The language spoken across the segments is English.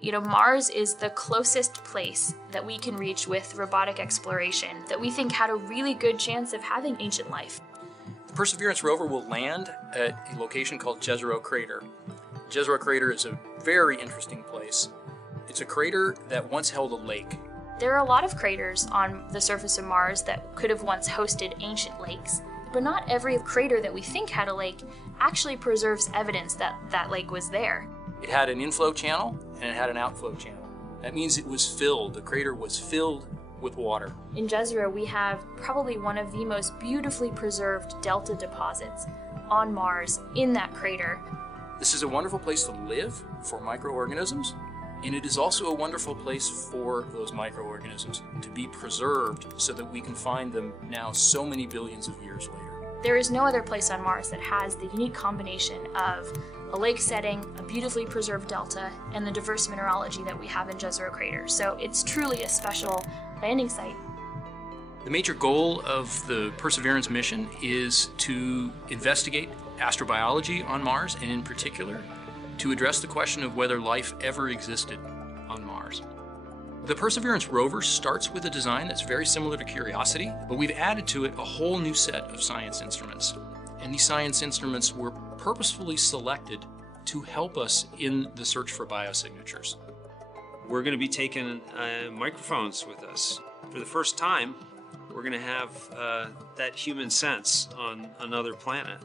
You know, Mars is the closest place that we can reach with robotic exploration that we think had a really good chance of having ancient life. The Perseverance rover will land at a location called Jezero Crater. Jezero Crater is a very interesting place. It's a crater that once held a lake. There are a lot of craters on the surface of Mars that could have once hosted ancient lakes, but not every crater that we think had a lake actually preserves evidence that that lake was there. It had an inflow channel and it had an outflow channel. That means it was filled. The crater was filled with water. In Jezero, we have probably one of the most beautifully preserved delta deposits on Mars in that crater. This is a wonderful place to live for microorganisms, and it is also a wonderful place for those microorganisms to be preserved so that we can find them now so many billions of years later. There is no other place on Mars that has the unique combination of a lake setting, a beautifully preserved delta, and the diverse mineralogy that we have in Jezero Crater. So it's truly a special landing site. The major goal of the Perseverance mission is to investigate astrobiology on Mars, and in particular, to address the question of whether life ever existed on Mars. The Perseverance rover starts with a design that's very similar to Curiosity, but we've added to it a whole new set of science instruments. And these science instruments were purposefully selected to help us in the search for biosignatures. We're going to be taking microphones with us. For the first time, we're going to have that human sense on another planet.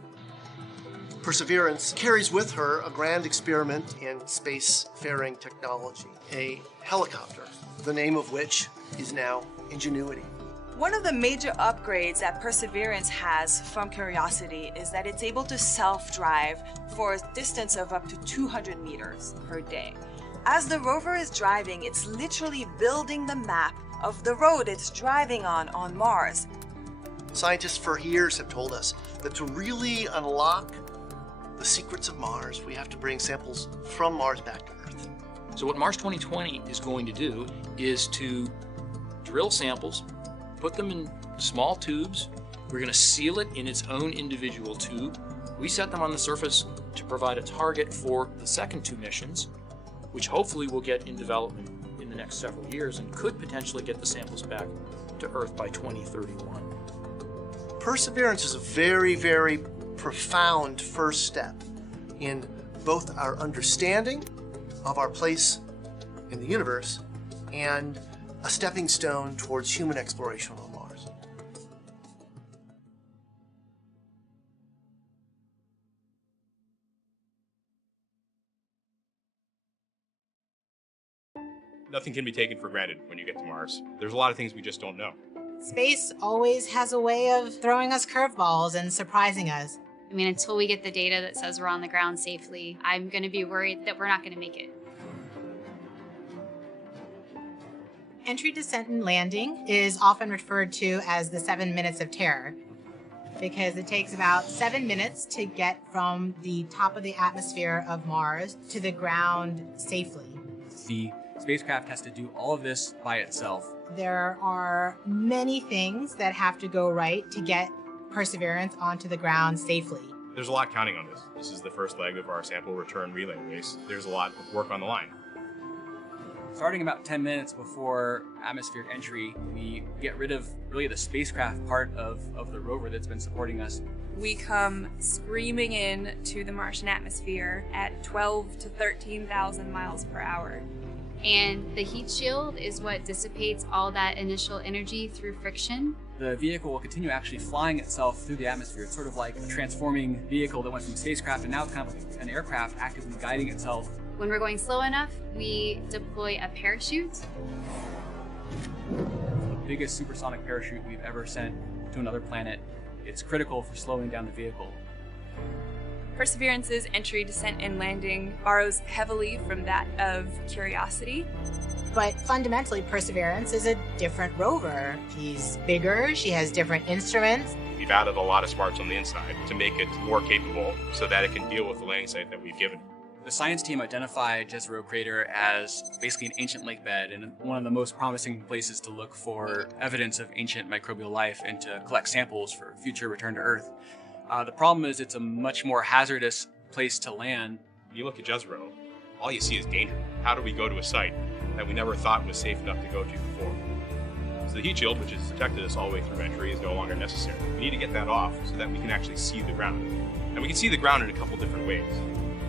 Perseverance carries with her a grand experiment in spacefaring technology, a helicopter, the name of which is now Ingenuity. One of the major upgrades that Perseverance has from Curiosity is that it's able to self-drive for a distance of up to 200 meters per day. As the rover is driving, it's literally building the map of the road it's driving on Mars. Scientists for years have told us that to really unlock the secrets of Mars, we have to bring samples from Mars back to Earth. So what Mars 2020 is going to do is to drill samples, put them in small tubes. We're going to seal it in its own individual tube. We set them on the surface to provide a target for the second two missions, which hopefully will get in development in the next several years and could potentially get the samples back to Earth by 2031. Perseverance is a very, very profound first step in both our understanding of our place in the universe and a stepping stone towards human exploration on Mars. Nothing can be taken for granted when you get to Mars. There's a lot of things we just don't know. Space always has a way of throwing us curveballs and surprising us. I mean, until we get the data that says we're on the ground safely, I'm going to be worried that we're not going to make it. Entry, descent, and landing is often referred to as the 7 minutes of terror because it takes about 7 minutes to get from the top of the atmosphere of Mars to the ground safely. The spacecraft has to do all of this by itself. There are many things that have to go right to get Perseverance onto the ground safely. There's a lot counting on this. This is the first leg of our sample return relay race. There's a lot of work on the line. Starting about 10 minutes before atmospheric entry, we get rid of really the spacecraft part of the rover that's been supporting us. We come screaming in to the Martian atmosphere at 12 to 13,000 miles per hour. And the heat shield is what dissipates all that initial energy through friction. The vehicle will continue actually flying itself through the atmosphere. It's sort of like a transforming vehicle that went from spacecraft and now it's kind of like an aircraft actively guiding itself. When we're going slow enough, we deploy a parachute. The biggest supersonic parachute we've ever sent to another planet. It's critical for slowing down the vehicle. Perseverance's entry, descent, and landing borrows heavily from that of Curiosity. But fundamentally, Perseverance is a different rover. She's bigger, she has different instruments. We've added a lot of smarts on the inside to make it more capable so that it can deal with the landing site that we've given. The science team identified Jezero Crater as basically an ancient lake bed and one of the most promising places to look for evidence of ancient microbial life and to collect samples for future return to Earth. The problem is it's a much more hazardous place to land. You look at Jezero, all you see is danger. How do we go to a site that we never thought was safe enough to go to before? So the heat shield, which has protected us all the way through entry, is no longer necessary. We need to get that off so that we can actually see the ground. And we can see the ground in a couple different ways.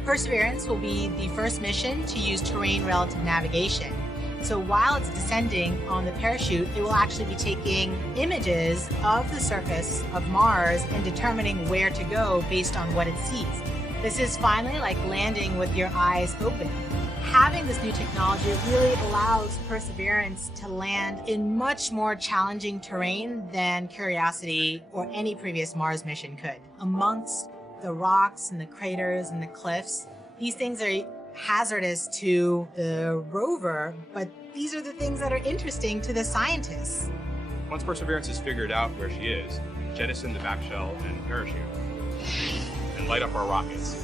Perseverance will be the first mission to use terrain relative navigation. So while it's descending on the parachute, it will actually be taking images of the surface of Mars and determining where to go based on what it sees. This is finally like landing with your eyes open. Having this new technology really allows Perseverance to land in much more challenging terrain than Curiosity or any previous Mars mission could. Amongst the rocks and the craters and the cliffs, these things are hazardous to the rover, but these are the things that are interesting to the scientists. Once Perseverance has figured out where she is, jettison the back shell and parachute, and light up our rockets.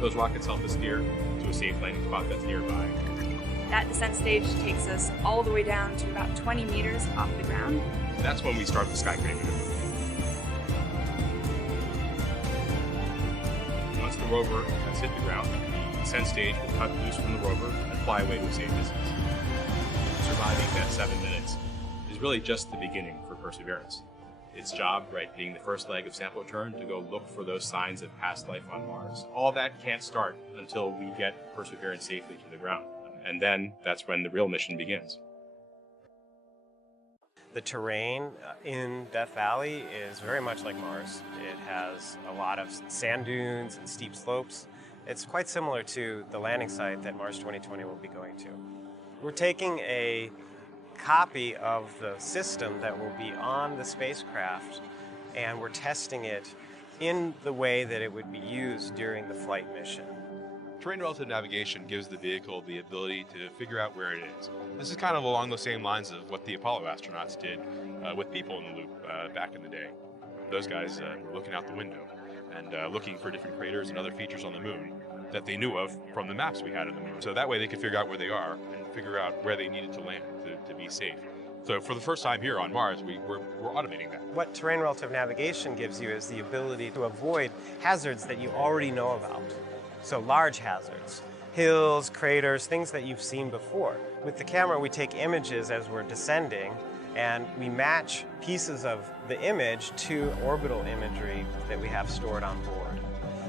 Those rockets help us steer to a safe landing spot that's nearby. That descent stage takes us all the way down to about 20 meters off the ground. That's when we start the sky crane maneuver. Once the rover has hit the ground, the descent stage will cut loose from the rover and fly away to a safe distance. Surviving that 7 minutes is really just the beginning for Perseverance. Its job, right, being the first leg of sample return, to go look for those signs of past life on Mars. All that can't start until we get Perseverance safely to the ground. And then that's when the real mission begins. The terrain in Death Valley is very much like Mars. It has a lot of sand dunes and steep slopes. It's quite similar to the landing site that Mars 2020 will be going to. We're taking a copy of the system that will be on the spacecraft, and we're testing it in the way that it would be used during the flight mission. Terrain relative navigation gives the vehicle the ability to figure out where it is. This is kind of along the same lines of what the Apollo astronauts did with people in the loop back in the day. Those guys were looking out the window and looking for different craters and other features on the moon that they knew of from the maps we had of the moon. So that way they could figure out where they are and figure out where they needed to land to be safe. So for the first time here on Mars, we're automating that. What terrain relative navigation gives you is the ability to avoid hazards that you already know about. So large hazards, hills, craters, things that you've seen before. With the camera, we take images as we're descending, and we match pieces of the image to orbital imagery that we have stored on board.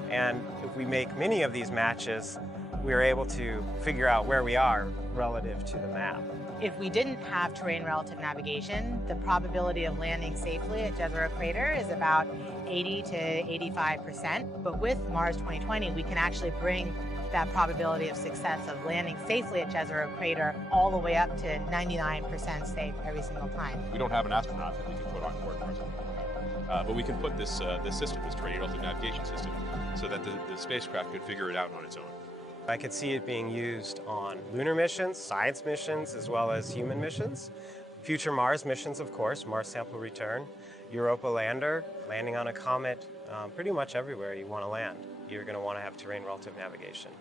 And if we make many of these matches, we're able to figure out where we are relative to the map. If we didn't have terrain relative navigation, the probability of landing safely at Jezero Crater is about 80 to 85%. But with Mars 2020, we can actually bring that probability of success of landing safely at Jezero Crater all the way up to 99% safe every single time. We don't have an astronaut that we can put on board Mars, but we can put this system, this terrain relative navigation system, so that the spacecraft could figure it out on its own. I could see it being used on lunar missions, science missions, as well as human missions. Future Mars missions, of course, Mars sample return, Europa lander, landing on a comet, pretty much everywhere you want to land. You're going to want to have terrain relative navigation.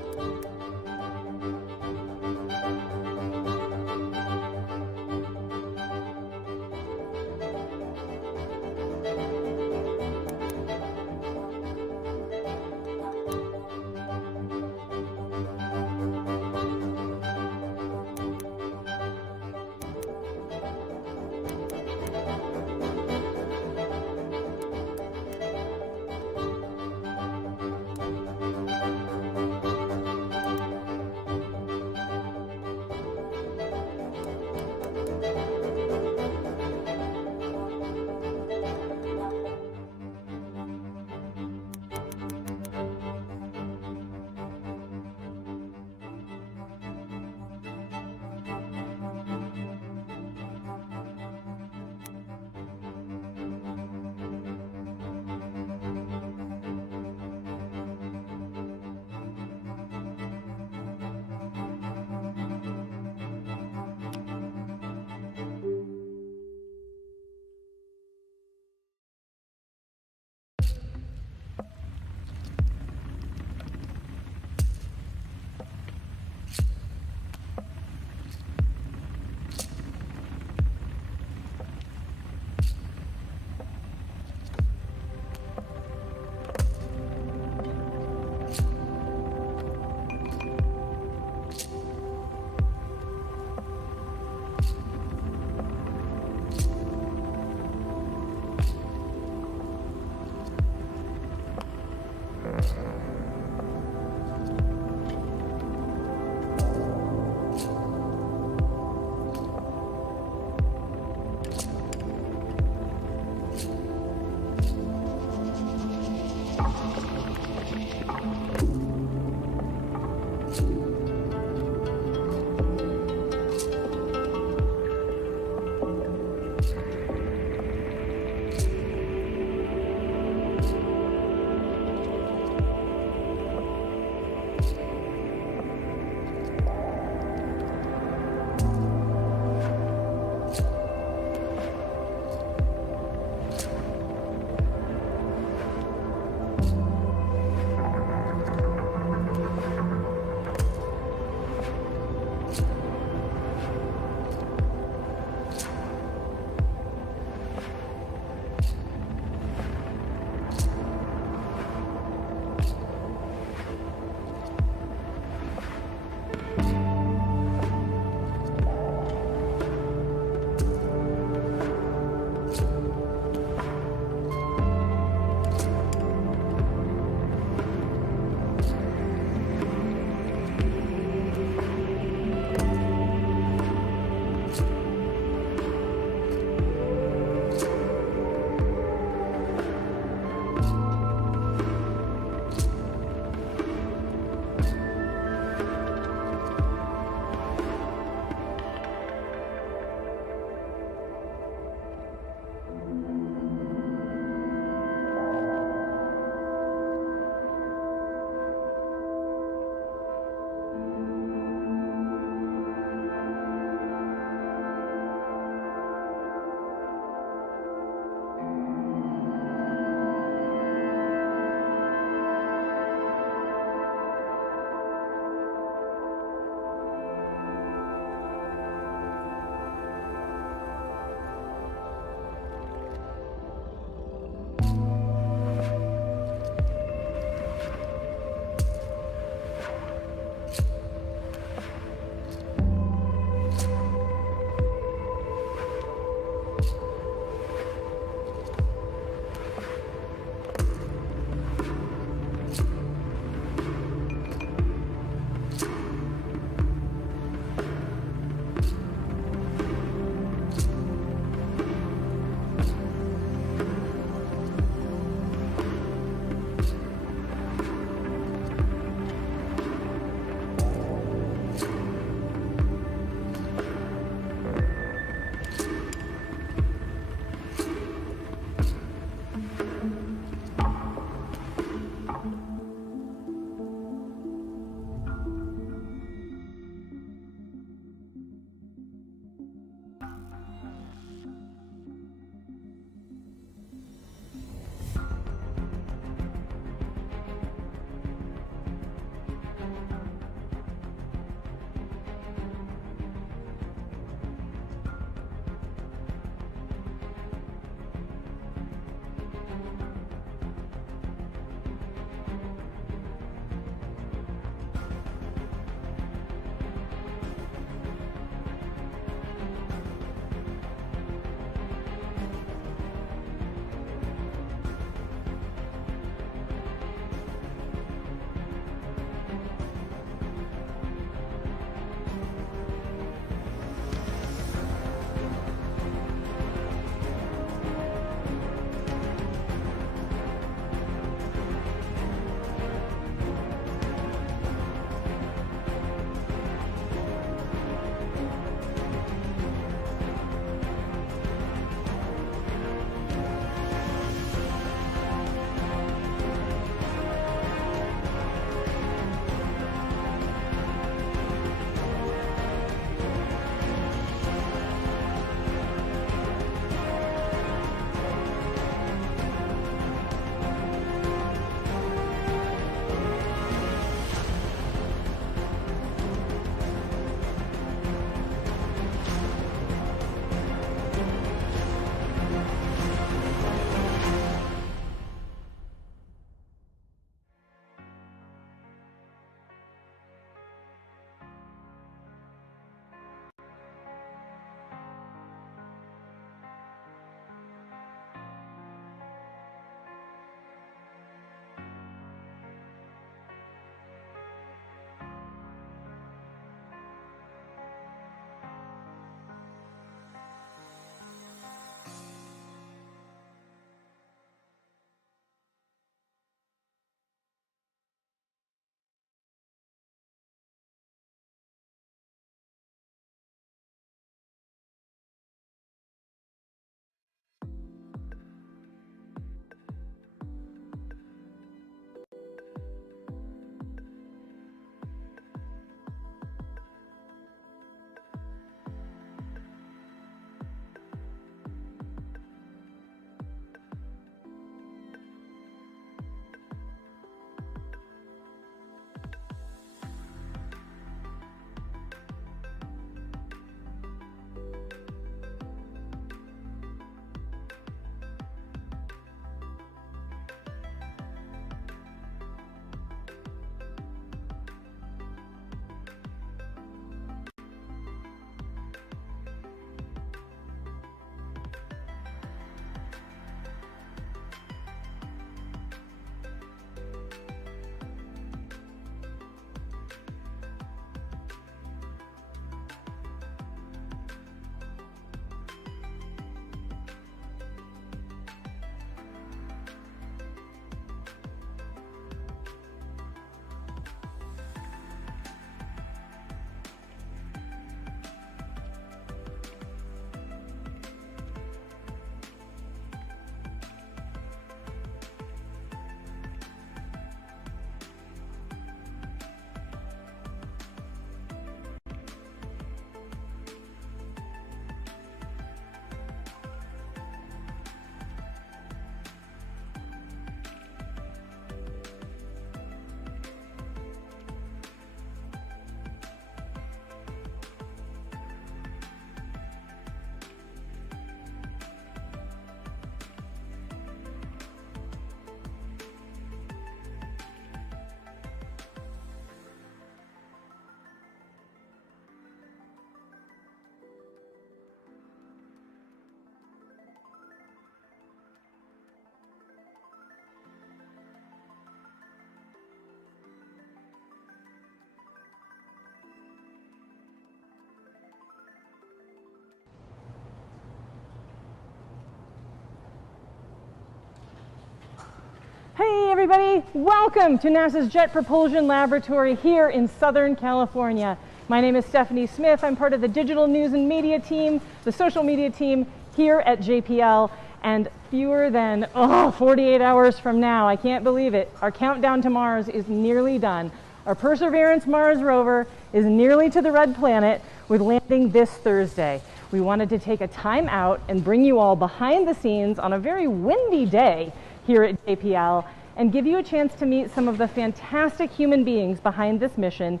everybody. Welcome to NASA's Jet Propulsion Laboratory here in Southern California. My name is Stephanie Smith. I'm part of the digital news and media team, the social media team here at JPL. And fewer than 48 hours from now, I can't believe it, our countdown to Mars is nearly done. Our Perseverance Mars rover is nearly to the red planet with landing this Thursday. We wanted to take a time out and bring you all behind the scenes on a very windy day here at JPL and give you a chance to meet some of the fantastic human beings behind this mission,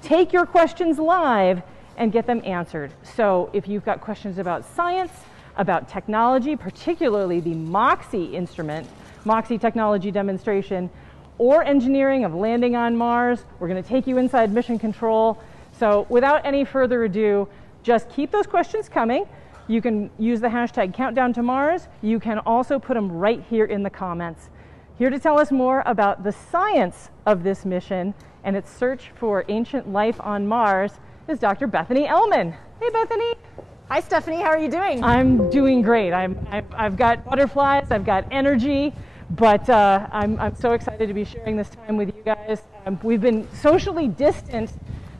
take your questions live, and get them answered. So if you've got questions about science, about technology, particularly the MOXIE instrument, MOXIE technology demonstration, or engineering of landing on Mars, we're going to take you inside mission control. So without any further ado, just keep those questions coming. You can use the hashtag countdown to Mars. You can also put them right here in the comments. Here to tell us more about the science of this mission and its search for ancient life on Mars is Dr. Bethany Ellman. Hey, Bethany. Hi, Stephanie. How are you doing? I'm doing great. I've got butterflies. I've got energy. But I'm so excited to be sharing this time with you guys. We've been socially distant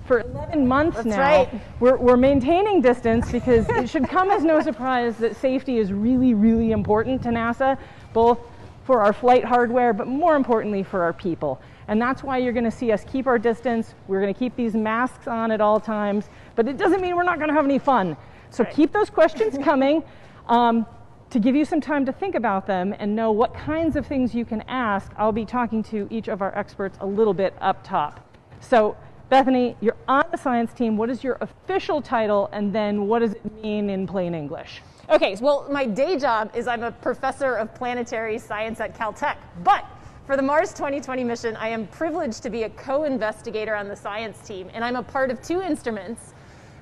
for 11 months That's now. Right. We're maintaining distance because it should come as no surprise that safety is really, really important to NASA, both for our flight hardware, but more importantly for our people. And that's why you're going to see us keep our distance. We're going to keep these masks on at all times, but it doesn't mean we're not going to have any fun. So keep those questions coming to give you some time to think about them and know what kinds of things you can ask. I'll be talking to each of our experts a little bit up top. So Bethany, you're on the science team. What is your official title, and then what does it mean in plain English? Okay, well, my day job is I'm a professor of planetary science at Caltech, but for the Mars 2020 mission, I am privileged to be a co-investigator on the science team, and I'm a part of two instruments,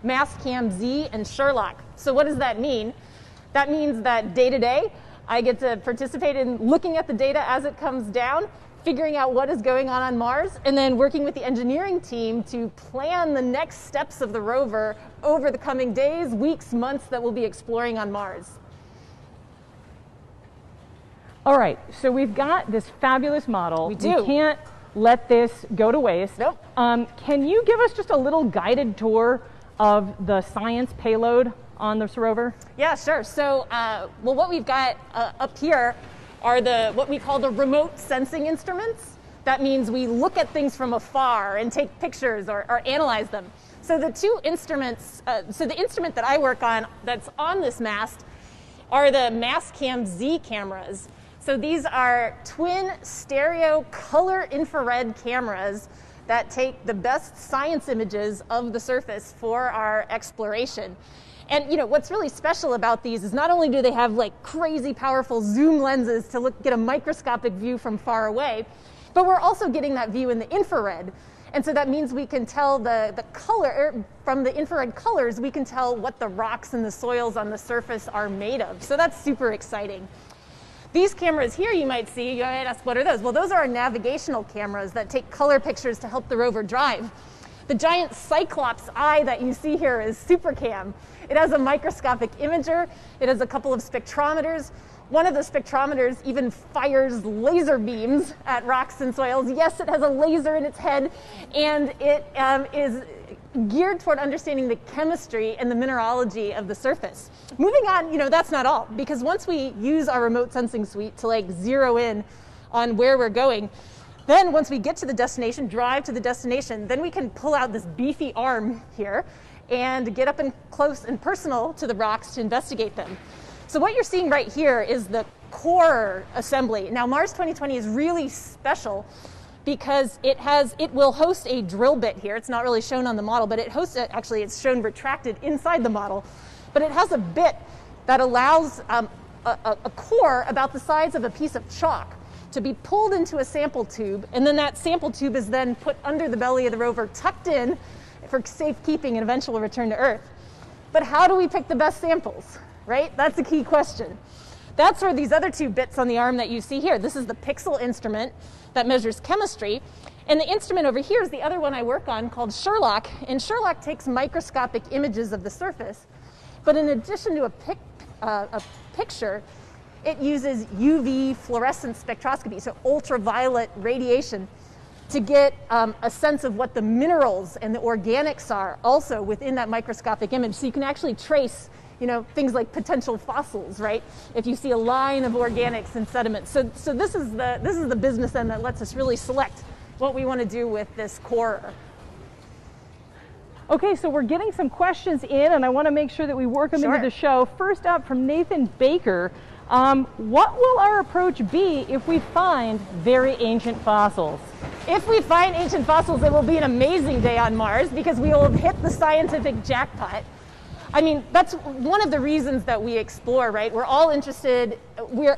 Mastcam-Z and Sherlock. So what does that mean? That means that day to day, I get to participate in looking at the data as it comes down, figuring out what is going on Mars, and then working with the engineering team to plan the next steps of the rover over the coming days, weeks, months that we'll be exploring on Mars. All right, so we've got this fabulous model. We do. We can't let this go to waste. Nope. Can you give us just a little guided tour of the science payload on this rover? Yeah, sure. So, well, what we've got up here are what we call the remote sensing instruments. That means we look at things from afar and take pictures or analyze them. So the two instruments, so the instrument that I work on that's on this mast are the Mastcam-Z cameras. So these are twin stereo color infrared cameras that take the best science images of the surface for our exploration. And you know what's really special about these is not only do they have like crazy powerful zoom lenses to get a microscopic view from far away, but we're also getting that view in the infrared. And so that means we can tell the color, from the infrared colors, we can tell what the rocks and the soils on the surface are made of. So that's super exciting. These cameras here you might see, you might ask, what are those? Well, those are our navigational cameras that take color pictures to help the rover drive. The giant Cyclops eye that you see here is SuperCam. It has a microscopic imager. It has a couple of spectrometers. One of the spectrometers even fires laser beams at rocks and soils. Yes, it has a laser in its head, and it is geared toward understanding the chemistry and the mineralogy of the surface. Moving on, you know, that's not all, because once we use our remote sensing suite to like zero in on where we're going, then once we get to the destination, drive to the destination, then we can pull out this beefy arm here and get up and close and personal to the rocks to investigate them. So what you're seeing right here is the core assembly. Now Mars 2020 is really special because it will host a drill bit here. It's not really shown on the model, but actually it's shown retracted inside the model. But it has a bit that allows a core about the size of a piece of chalk to be pulled into a sample tube, and then that sample tube is then put under the belly of the rover, tucked in for safekeeping and eventual return to Earth. But how do we pick the best samples, right? That's a key question. That's where these other two bits on the arm that you see here. This is the Pixel instrument that measures chemistry, and the instrument over here is the other one I work on called Sherlock, and Sherlock takes microscopic images of the surface, but in addition to a picture, it uses UV fluorescence spectroscopy, so ultraviolet radiation, to get a sense of what the minerals and the organics are also within that microscopic image. So you can actually trace, things like potential fossils, right? If you see a line of organics and sediments. So this is the business end that lets us really select what we want to do with this core. Okay, so we're getting some questions in, and I want to make sure that we work them into the show. First up from Nathan Baker, what will our approach be if we find very ancient fossils? If we find ancient fossils, it will be an amazing day on Mars because we will have hit the scientific jackpot. I mean, that's one of the reasons that we explore, right? We're all interested,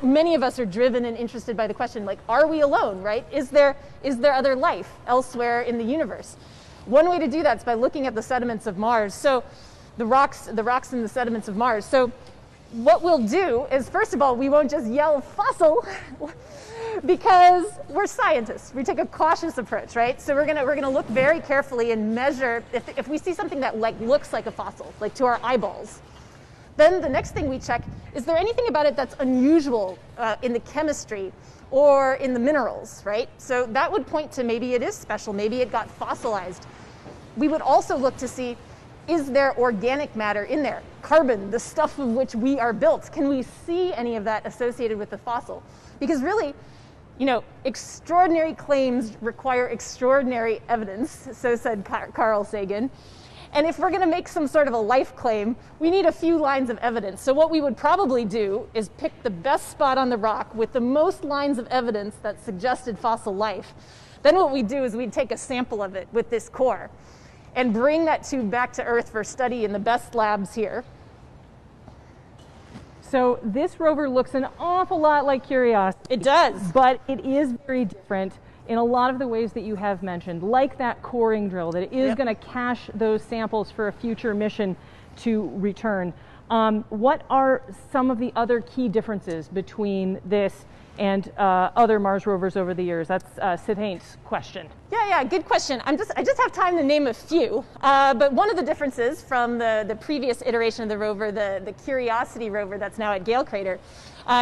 many of us are driven and interested by the question, like, are we alone, right? Is there other life elsewhere in the universe? One way to do that is by looking at the sediments of Mars. So the rocks in the sediments of Mars. So what we'll do is, first of all, we won't just yell fossil because we're scientists. We take a cautious approach, right? So we're gonna look very carefully and measure if we see something that looks like a fossil, like to our eyeballs. Then the next thing we check, is there anything about it that's unusual in the chemistry or in the minerals, right? So that would point to maybe it is special, maybe it got fossilized. We would also look to see, is there organic matter in there? Carbon, the stuff of which we are built. Can we see any of that associated with the fossil? Because really, extraordinary claims require extraordinary evidence, so said Carl Sagan. And if we're going to make some sort of a life claim, we need a few lines of evidence. So what we would probably do is pick the best spot on the rock with the most lines of evidence that suggested fossil life. Then what we'd do is we'd take a sample of it with this core and bring that tube back to Earth for study in the best labs here. So this rover looks an awful lot like Curiosity. It does. But it is very different in a lot of the ways that you have mentioned, like that coring drill, that it is going to cache those samples for a future mission to return. What are some of the other key differences between this and other Mars rovers over the years? That's Sid Haines' question. Yeah, good question. I just have time to name a few. But one of the differences from the previous iteration of the rover, the Curiosity rover that's now at Gale Crater,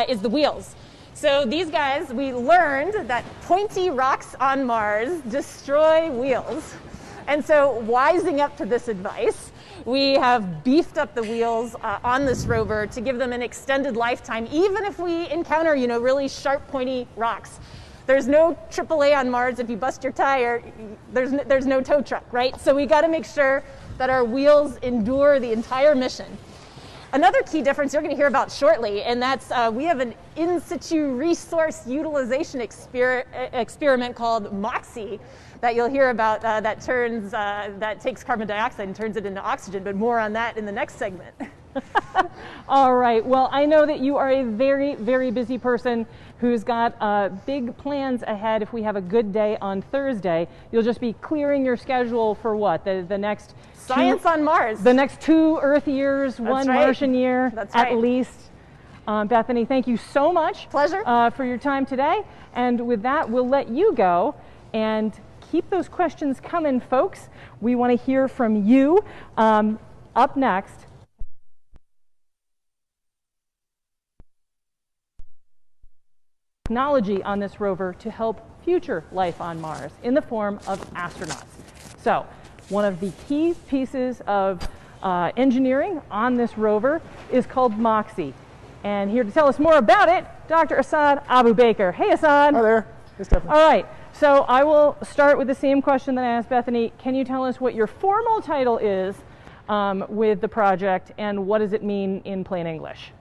is the wheels. So these guys, we learned that pointy rocks on Mars destroy wheels. And so wising up to this advice, we have beefed up the wheels on this rover to give them an extended lifetime, even if we encounter, really sharp, pointy rocks. There's no AAA on Mars. If you bust your tire, there's no tow truck, right? So we got to make sure that our wheels endure the entire mission. Another key difference you're going to hear about shortly, and that's we have an in situ resource utilization experiment called MOXIE that you'll hear about that takes carbon dioxide and turns it into oxygen, but more on that in the next segment. All right. Well, I know that you are a very, very busy person who's got big plans ahead. If we have a good day on Thursday, you'll just be clearing your schedule for what? The next Science on Mars. The next 2 Earth years, one Martian year at least. Bethany, thank you so much. Pleasure. For your time today. And with that, we'll let you go and keep those questions coming, folks. We want to hear from you. Up next, technology on this rover to help future life on Mars in the form of astronauts. So, one of the key pieces of engineering on this rover is called MOXIE. And here to tell us more about it, Dr. Assad Abu-Baker. Hey, Assad. Hi there. Hey, Stephanie. All right. So I will start with the same question that I asked Bethany. Can you tell us what your formal title is with the project, and what does it mean in plain English?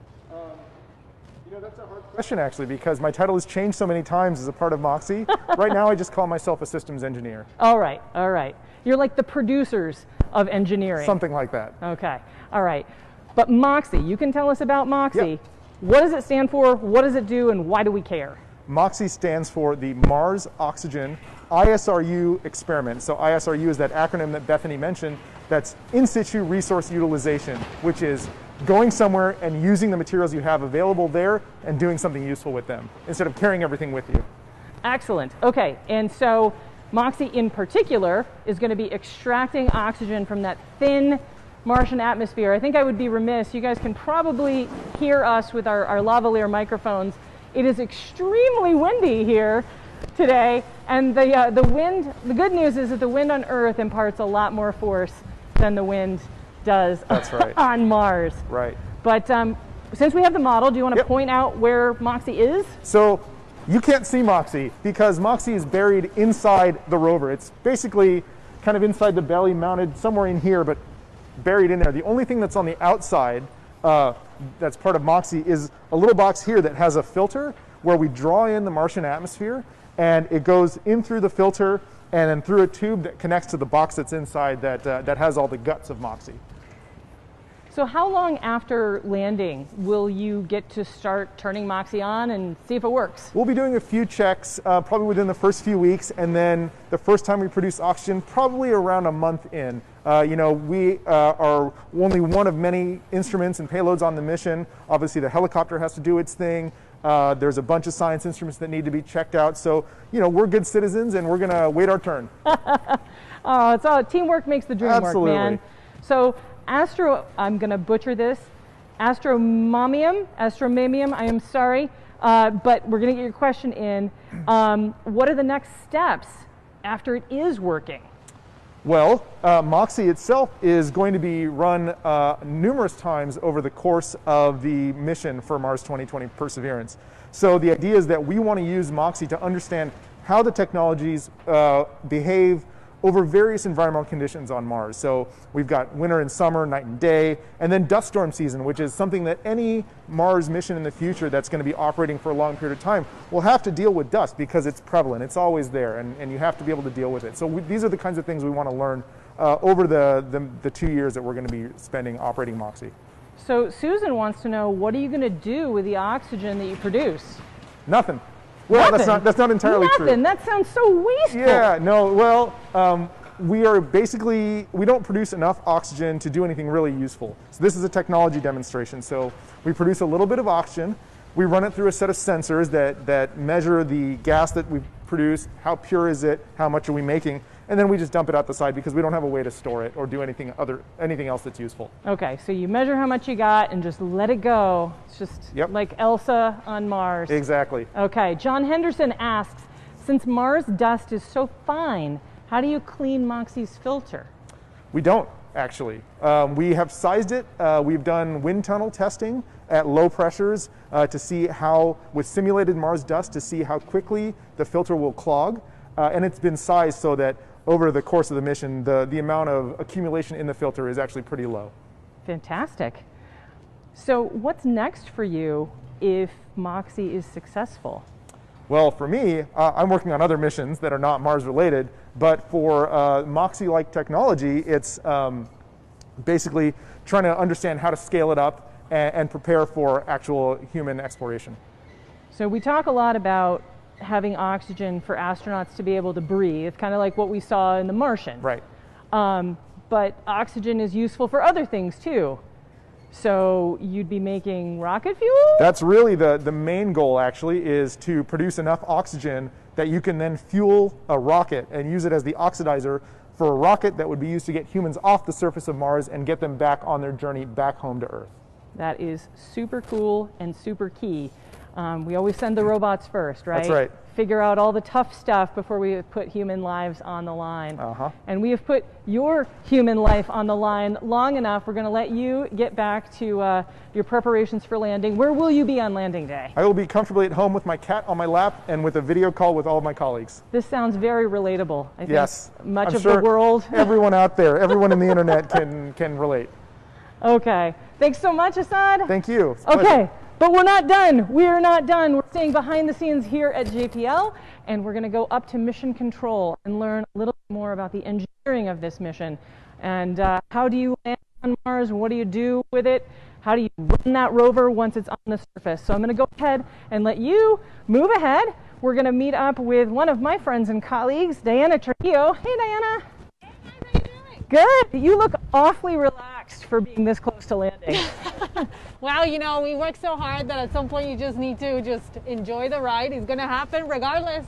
That's a hard question, actually, because my title has changed so many times as a part of MOXIE. Right now, I just call myself a systems engineer. All right. You're like the producers of engineering. Something like that. Okay. All right. But MOXIE, you can tell us about MOXIE. Yep. What does it stand for? What does it do? And why do we care? MOXIE stands for the Mars Oxygen ISRU experiment. So ISRU is that acronym that Bethany mentioned. That's in situ resource utilization, which is going somewhere and using the materials you have available there and doing something useful with them instead of carrying everything with you. Excellent. Okay. And so MOXIE in particular is going to be extracting oxygen from that thin Martian atmosphere. I think I would be remiss. You guys can probably hear us with our lavalier microphones. It is extremely windy here today, and the wind, the good news is that the wind on Earth imparts a lot more force than the wind does on Mars. Right. But since we have the model, do you want to point out where Moxie is? So you can't see Moxie because Moxie is buried inside the rover. It's basically kind of inside the belly, mounted somewhere in here, but buried in there. The only thing that's on the outside that's part of Moxie is a little box here that has a filter where we draw in the Martian atmosphere, and it goes in through the filter and then through a tube that connects to the box that's inside that has all the guts of Moxie. So how long after landing will you get to start turning Moxie on and see if it works? We'll be doing a few checks probably within the first few weeks, and then the first time we produce oxygen probably around a month in. We are only one of many instruments and payloads on the mission. Obviously the helicopter has to do its thing. There's a bunch of science instruments that need to be checked out. So, we're good citizens and we're gonna wait our turn. Oh, it's all teamwork makes the dream work, man. So I'm going to butcher this, astromamium, I am sorry, but we're going to get your question in. What are the next steps after it is working? Well, Moxie itself is going to be run numerous times over the course of the mission for Mars 2020 Perseverance. So the idea is that we want to use Moxie to understand how the technologies behave over various environmental conditions on Mars. So we've got winter and summer, night and day, and then dust storm season, which is something that any Mars mission in the future that's going to be operating for a long period of time will have to deal with dust because it's prevalent. It's always there, and you have to be able to deal with it. So these are the kinds of things we want to learn over the 2 years that we're going to be spending operating Moxie. So Susan wants to know, what are you going to do with the oxygen that you produce? Nothing. Well, that's not entirely true. Nothing. That sounds so wasteful. Yeah, no, well, we don't produce enough oxygen to do anything really useful. So this is a technology demonstration. So we produce a little bit of oxygen. We run it through a set of sensors that measure the gas that we produce, how pure is it, how much are we making, and then we just dump it out the side because we don't have a way to store it or do anything else that's useful. Okay, so you measure how much you got and just let it go. It's just like Elsa on Mars. Exactly. Okay, John Henderson asks, since Mars dust is so fine, how do you clean Moxie's filter? We don't, actually. We have sized it. We've done wind tunnel testing at low pressures to see how, with simulated Mars dust, to see how quickly the filter will clog. And it's been sized so that over the course of the mission, the amount of accumulation in the filter is actually pretty low. Fantastic. So what's next for you if Moxie is successful? Well, for me, I'm working on other missions that are not Mars related, but for Moxie-like technology, it's basically trying to understand how to scale it up and prepare for actual human exploration. So we talk a lot about having oxygen for astronauts to be able to breathe. It's kind of like what we saw in the Martian. Right. But oxygen is useful for other things too. So you'd be making rocket fuel? That's really the main goal, actually, is to produce enough oxygen that you can then fuel a rocket and use it as the oxidizer for a rocket that would be used to get humans off the surface of Mars and get them back on their journey back home to Earth. That is super cool and super key. We always send the robots first, right? That's right. Figure out all the tough stuff before we put human lives on the line. And we have put your human life on the line long enough. We're going to let you get back to your preparations for landing. Where will you be on landing day? I will be comfortably at home with my cat on my lap and with a video call with all of my colleagues. This sounds very relatable. I think yes. Much I'm of sure the world. Everyone out there, everyone in the internet can relate. Okay. Thanks so much, Assad. Thank you. Okay. But we're not done. We're not done. We're staying behind the scenes here at JPL, and we're going to go up to mission control and learn a little bit more about the engineering of this mission. And how do you land on Mars? What do you do with it? How do you run that rover once it's on the surface? So I'm going to go ahead and let you move ahead. We're going to meet up with one of my friends and colleagues, Diana Trujillo. Hey, Diana. Hey, how are you doing? Good. You look awfully relaxed for being this close to landing. Well, you know, we work so hard that at some point you just need to just enjoy the ride. It's going to happen regardless.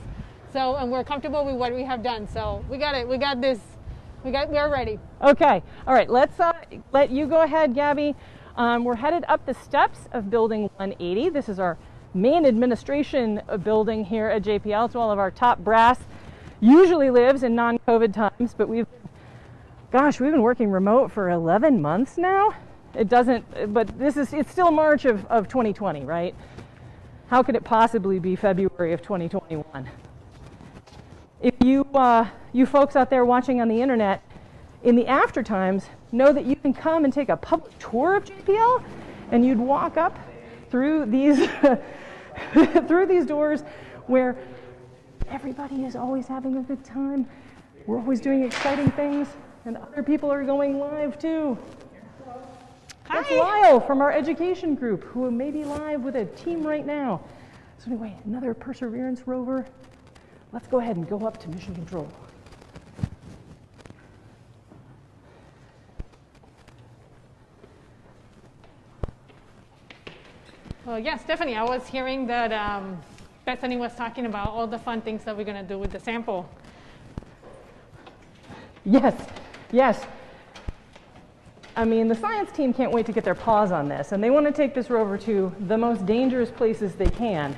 So, and we're comfortable with what we have done. So we got it. We got this. We're ready. Okay. All right. Let's let you go ahead, Gabby. We're headed up the steps of Building 180. This is our main administration building here at JPL. It's all of our top brass. Usually lives in non-COVID times, but we've been working remote for 11 months now. But it's still March of 2020, right? How could it possibly be February of 2021? If you folks out there watching on the internet, in the after times, know that you can come and take a public tour of JPL, and you'd walk up through these through these doors where everybody is always having a good time. We're always doing exciting things, and other people are going live too. Hi. That's Lyle from our education group, who may be live with a team right now. So anyway, another Perseverance rover. Let's go ahead and go up to mission control. Well, yeah, Stephanie, I was hearing that Bethany was talking about all the fun things that we're going to do with the sample. Yes. I mean, the science team can't wait to get their paws on this, and they want to take this rover to the most dangerous places they can.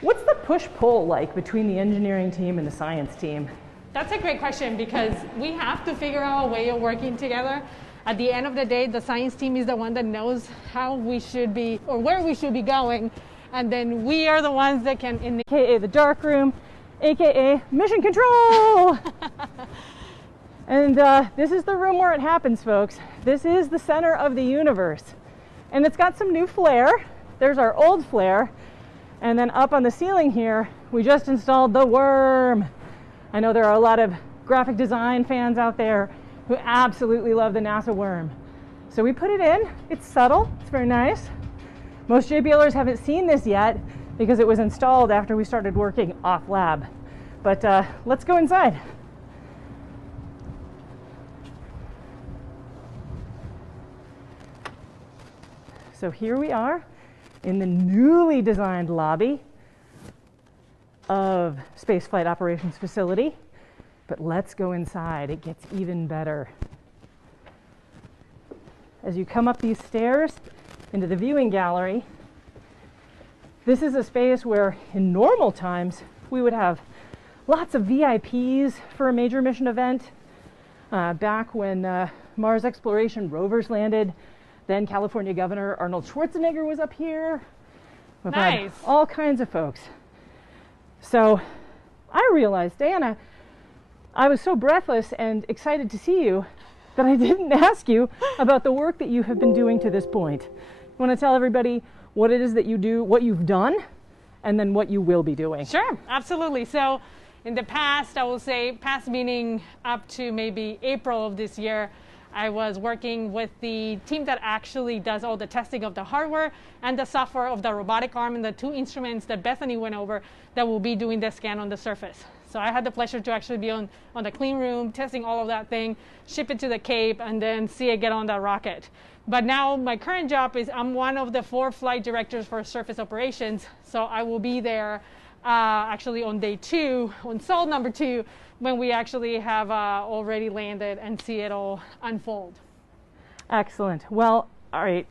What's the push-pull like between the engineering team and the science team? That's a great question, because we have to figure out a way of working together. At the end of the day, the science team is the one that knows how we should be, or where we should be going, and then we are the ones that can, AKA the dark room, AKA mission control! And this is the room where it happens, folks. This is the center of the universe. And it's got some new flare. There's our old flare. And then up on the ceiling here, we just installed the worm. I know there are a lot of graphic design fans out there who absolutely love the NASA worm. So we put it in. It's subtle. It's very nice. Most JPLers haven't seen this yet because it was installed after we started working off lab. But let's go inside. So here we are in the newly designed lobby of Space Flight Operations Facility. But let's go inside. It gets even better. As you come up these stairs into the viewing gallery, this is a space where in normal times we would have lots of VIPs for a major mission event. Back when Mars exploration rovers landed, then California Governor Arnold Schwarzenegger was up here. We've had all kinds of folks. So I realized, Diana, I was so breathless and excited to see you that I didn't ask you about the work that you have been doing to this point. You want to tell everybody what it is that you do, what you've done, and then what you will be doing? Sure, absolutely. So in the past, I will say past meaning up to maybe April of this year, I was working with the team that actually does all the testing of the hardware and the software of the robotic arm and the two instruments that Bethany went over that will be doing the scan on the surface. So I had the pleasure to actually be on the clean room, testing all of that thing, ship it to the Cape, and then see it get on the rocket. But now my current job is I'm one of the 4 flight directors for surface operations. So I will be there actually on day 2, on sol number 2, when we actually have already landed and see it all unfold. Excellent. Well, all right.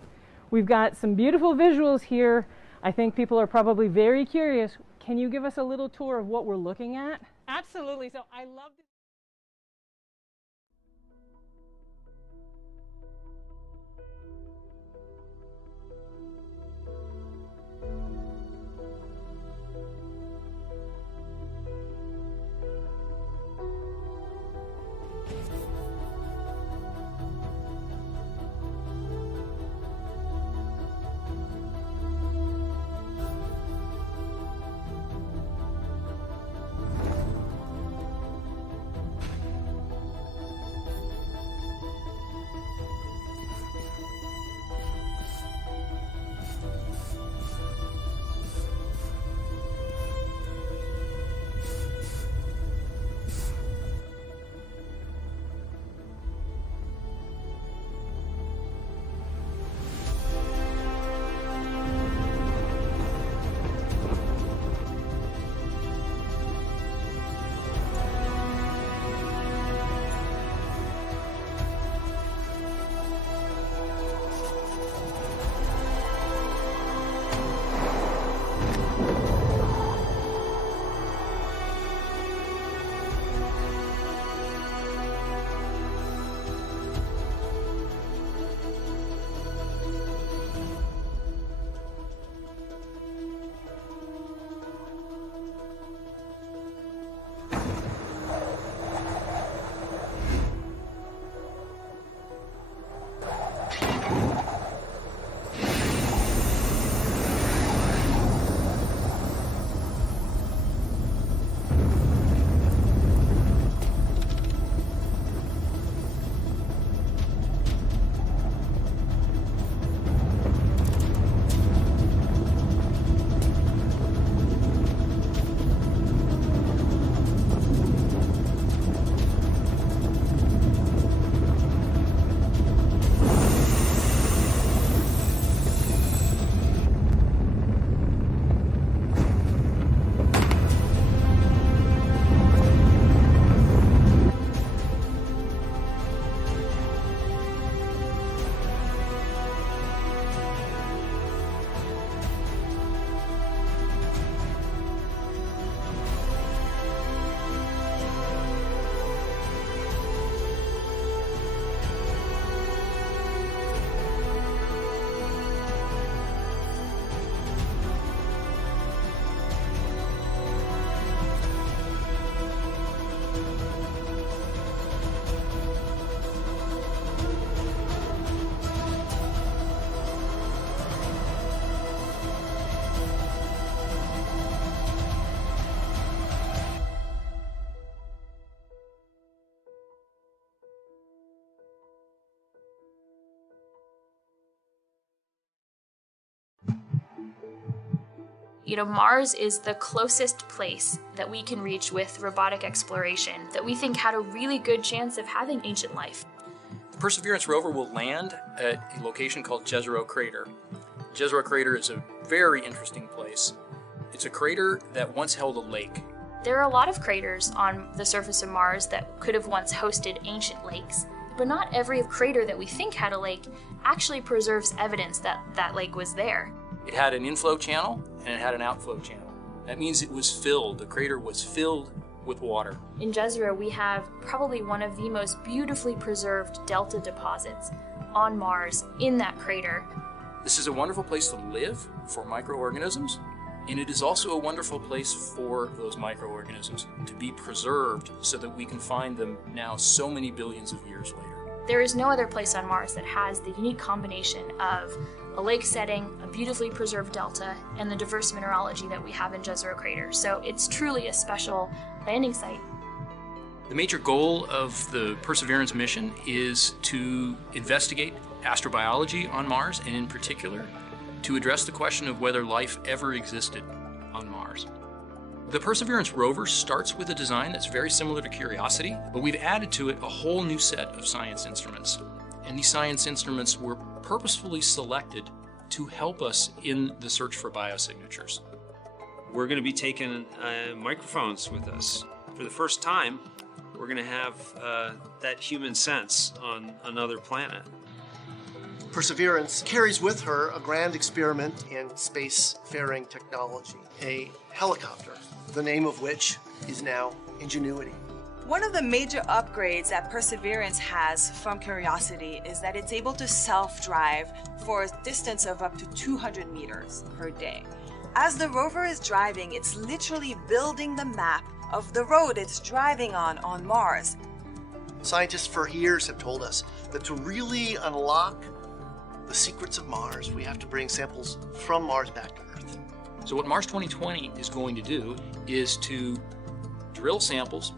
We've got some beautiful visuals here. I think people are probably very curious. Can you give us a little tour of what we're looking at? Absolutely. So I love this. Mars is the closest place that we can reach with robotic exploration that we think had a really good chance of having ancient life. The Perseverance rover will land at a location called Jezero Crater. Jezero Crater is a very interesting place. It's a crater that once held a lake. There are a lot of craters on the surface of Mars that could have once hosted ancient lakes, but not every crater that we think had a lake actually preserves evidence that that lake was there. It had an inflow channel and it had an outflow channel. That means it was filled. The crater was filled with water. In Jezero, we have probably one of the most beautifully preserved delta deposits on Mars in that crater. This is a wonderful place to live for microorganisms, and it is also a wonderful place for those microorganisms to be preserved so that we can find them now so many billions of years later. There is no other place on Mars that has the unique combination of a lake setting, a beautifully preserved delta, and the diverse mineralogy that we have in Jezero Crater. So it's truly a special landing site. The major goal of the Perseverance mission is to investigate astrobiology on Mars, and in particular, to address the question of whether life ever existed on Mars. The Perseverance rover starts with a design that's very similar to Curiosity, but we've added to it a whole new set of science instruments. And these science instruments were purposefully selected to help us in the search for biosignatures. We're going to be taking microphones with us. For the first time, we're going to have that human sense on another planet. Perseverance carries with her a grand experiment in spacefaring technology, a helicopter, the name of which is now Ingenuity. One of the major upgrades that Perseverance has from Curiosity is that it's able to self-drive for a distance of up to 200 meters per day. As the rover is driving, it's literally building the map of the road it's driving on Mars. Scientists for years have told us that to really unlock the secrets of Mars, we have to bring samples from Mars back to Earth. So what Mars 2020 is going to do is to drill samples,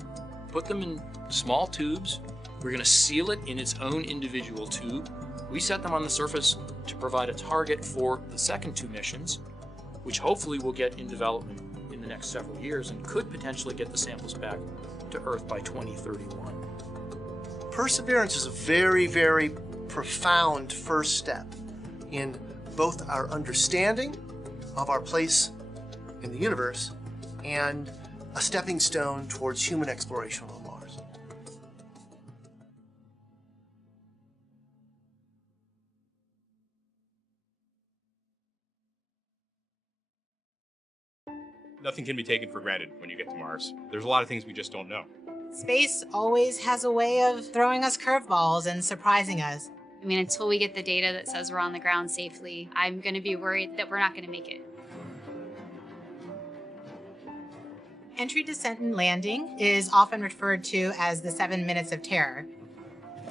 put them in small tubes. We're going to seal it in its own individual tube. We set them on the surface to provide a target for the second two missions, which hopefully will get in development in the next several years and could potentially get the samples back to Earth by 2031. Perseverance is a very, very profound first step in both our understanding of our place in the universe and a stepping stone towards human exploration on Mars. Nothing can be taken for granted when you get to Mars. There's a lot of things we just don't know. Space always has a way of throwing us curveballs and surprising us. I mean, until we get the data that says we're on the ground safely, I'm going to be worried that we're not going to make it. Entry, descent, and landing is often referred to as the 7 minutes of terror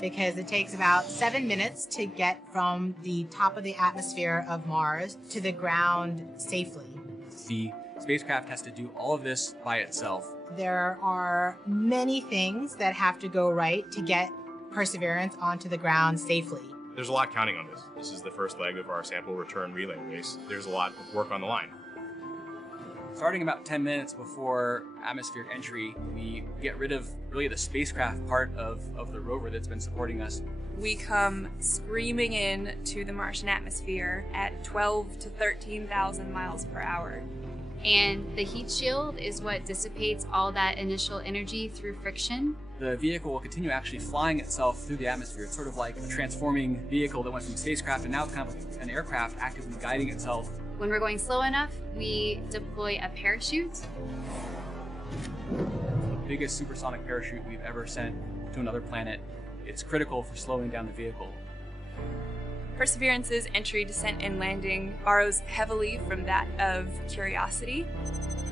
because it takes about 7 minutes to get from the top of the atmosphere of Mars to the ground safely. The spacecraft has to do all of this by itself. There are many things that have to go right to get Perseverance onto the ground safely. There's a lot counting on this. This is the first leg of our sample return relay race. There's a lot of work on the line. Starting about 10 minutes before atmospheric entry, we get rid of really the spacecraft part of the rover that's been supporting us. We come screaming in to the Martian atmosphere at 12 to 13,000 miles per hour. And the heat shield is what dissipates all that initial energy through friction. The vehicle will continue actually flying itself through the atmosphere. It's sort of like a transforming vehicle that went from a spacecraft and now it's kind of like an aircraft actively guiding itself. When we're going slow enough, we deploy a parachute. The biggest supersonic parachute we've ever sent to another planet. It's critical for slowing down the vehicle. Perseverance's entry, descent, and landing borrows heavily from that of Curiosity.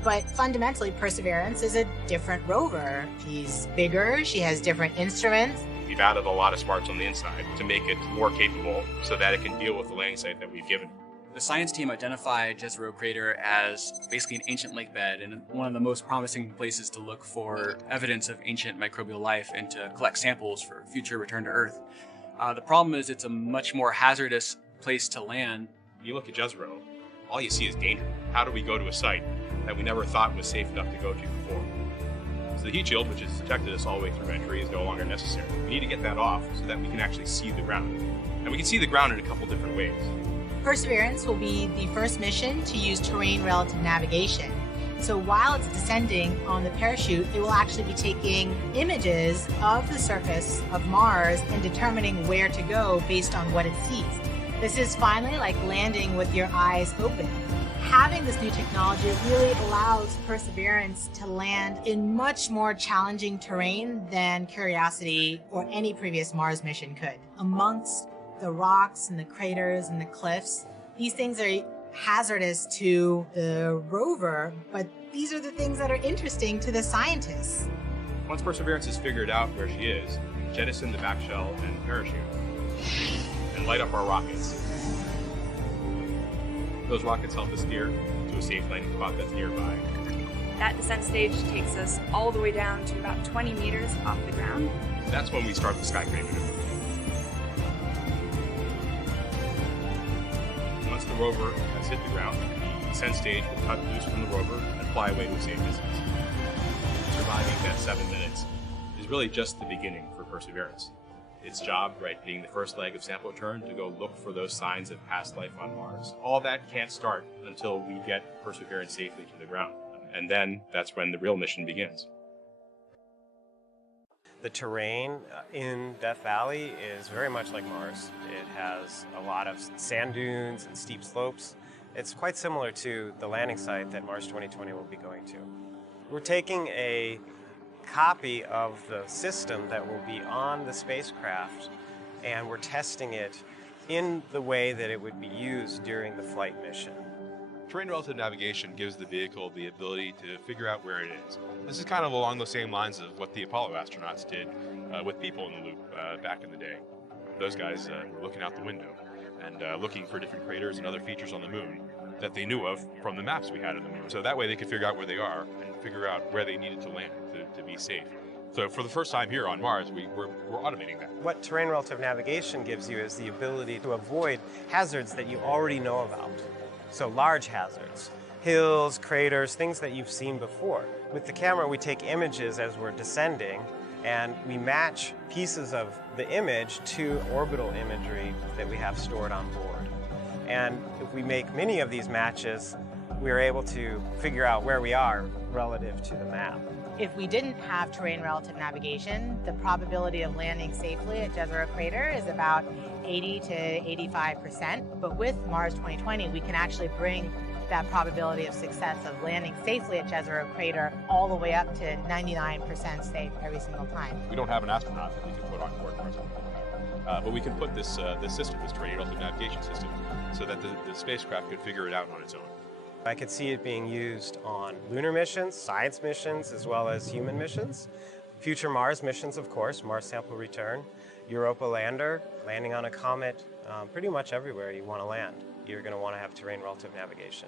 But fundamentally, Perseverance is a different rover. She's bigger, she has different instruments. We've added a lot of smarts on the inside to make it more capable so that it can deal with the landing site that we've given. The science team identified Jezero Crater as basically an ancient lake bed and one of the most promising places to look for evidence of ancient microbial life and to collect samples for future return to Earth. The problem is it's a much more hazardous place to land. You look at Jezero, all you see is danger. How do we go to a site that we never thought was safe enough to go to before? So the heat shield, which has protected us all the way through entry, is no longer necessary. We need to get that off so that we can actually see the ground. And we can see the ground in a couple different ways. Perseverance will be the first mission to use terrain relative navigation. So while it's descending on the parachute, it will actually be taking images of the surface of Mars and determining where to go based on what it sees. This is finally like landing with your eyes open. Having this new technology really allows Perseverance to land in much more challenging terrain than Curiosity or any previous Mars mission could. Amongst the rocks and the craters and the cliffs, these things are hazardous to the rover, but these are the things that are interesting to the scientists. Once Perseverance has figured out where she is, jettison the back shell and parachute, and light up our rockets. Those rockets help us steer to a safe landing spot that's nearby. That descent stage takes us all the way down to about 20 meters off the ground. That's when we start the skyscraper maneuver. Once the rover has hit the ground, the descent stage will cut loose from the rover and fly away to a safe distance. Surviving that 7 minutes is really just the beginning for Perseverance. Its job, right, being the first leg of sample return, to go look for those signs of past life on Mars. All that can't start until we get Perseverance safely to the ground. And then that's when the real mission begins. The terrain in Death Valley is very much like Mars. It has a lot of sand dunes and steep slopes. It's quite similar to the landing site that Mars 2020 will be going to. We're taking a copy of the system that will be on the spacecraft, and we're testing it in the way that it would be used during the flight mission. Terrain relative navigation gives the vehicle the ability to figure out where it is. This is kind of along the same lines of what the Apollo astronauts did with people in the loop back in the day. Those guys were looking out the window and looking for different craters and other features on the moon that they knew of from the maps we had of the moon. So that way they could figure out where they are and figure out where they needed to land to be safe. So for the first time here on Mars, we're automating that. What terrain relative navigation gives you is the ability to avoid hazards that you already know about. So large hazards, hills, craters, things that you've seen before. With the camera, we take images as we're descending, and we match pieces of the image to orbital imagery that we have stored on board. And if we make many of these matches, we're able to figure out where we are relative to the map. If we didn't have terrain relative navigation, the probability of landing safely at Jezero Crater is about 80 to 85%. But with Mars 2020, we can actually bring that probability of success of landing safely at Jezero Crater all the way up to 99% safe every single time. We don't have an astronaut that we can put on board Mars, but we can put this system, this terrain relative navigation system, so that the spacecraft could figure it out on its own. I could see it being used on lunar missions, science missions, as well as human missions. Future Mars missions, of course, Mars sample return, Europa lander, landing on a comet, pretty much everywhere you want to land. You're going to want to have terrain relative navigation.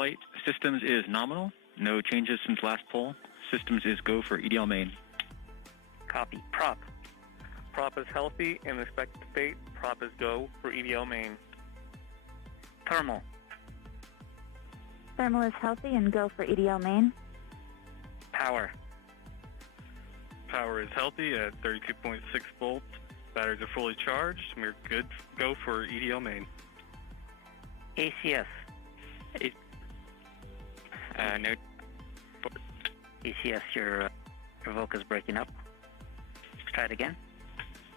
Flight systems is nominal. No changes since last poll. Systems is go for EDL main. Copy. Prop. Prop is healthy and expected state. Prop is go for EDL main. Thermal. Thermal is healthy and go for EDL main. Power. Power is healthy at 32.6 volts. Batteries are fully charged. We're good. Go for EDL main. ACS. No. ACS, your voc is breaking up. Let's try it again.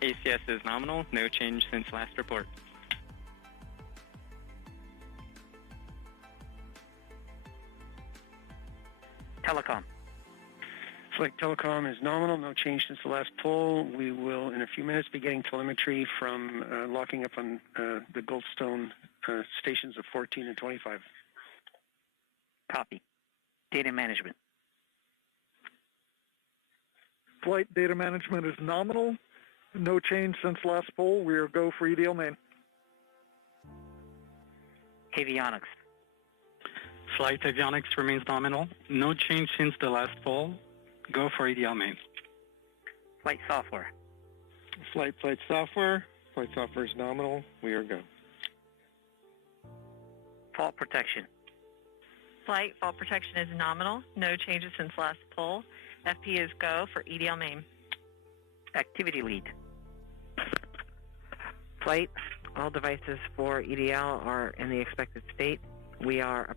ACS is nominal. No change since last report. Telecom. Flight telecom is nominal, no change since the last poll. We will, in a few minutes, be getting telemetry from locking up on the Goldstone stations of 14 and 25. Copy. Data management. Flight data management is nominal, no change since last poll. We are go for EDL main. Avionics. Flight avionics remains nominal. No change since the last poll. Go for EDL main. Flight software. Flight software. Flight software is nominal. We are go. Fault protection. Flight fault protection is nominal. No changes since last poll. FP is go for EDL main. Activity lead. Flight, all devices for EDL are in the expected state. We are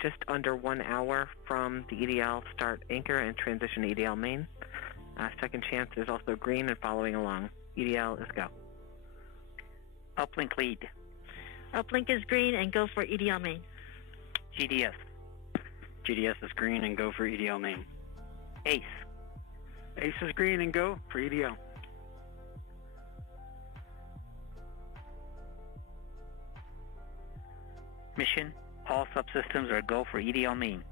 just under 1 hour from the EDL start anchor and transition to EDL main. Second chance is also green and following along. EDL is go. Uplink lead. Uplink is green and go for EDL main. GDS. GDS is green and go for EDL main. ACE. ACE is green and go for EDL. Mission. All subsystems are go for EDL main.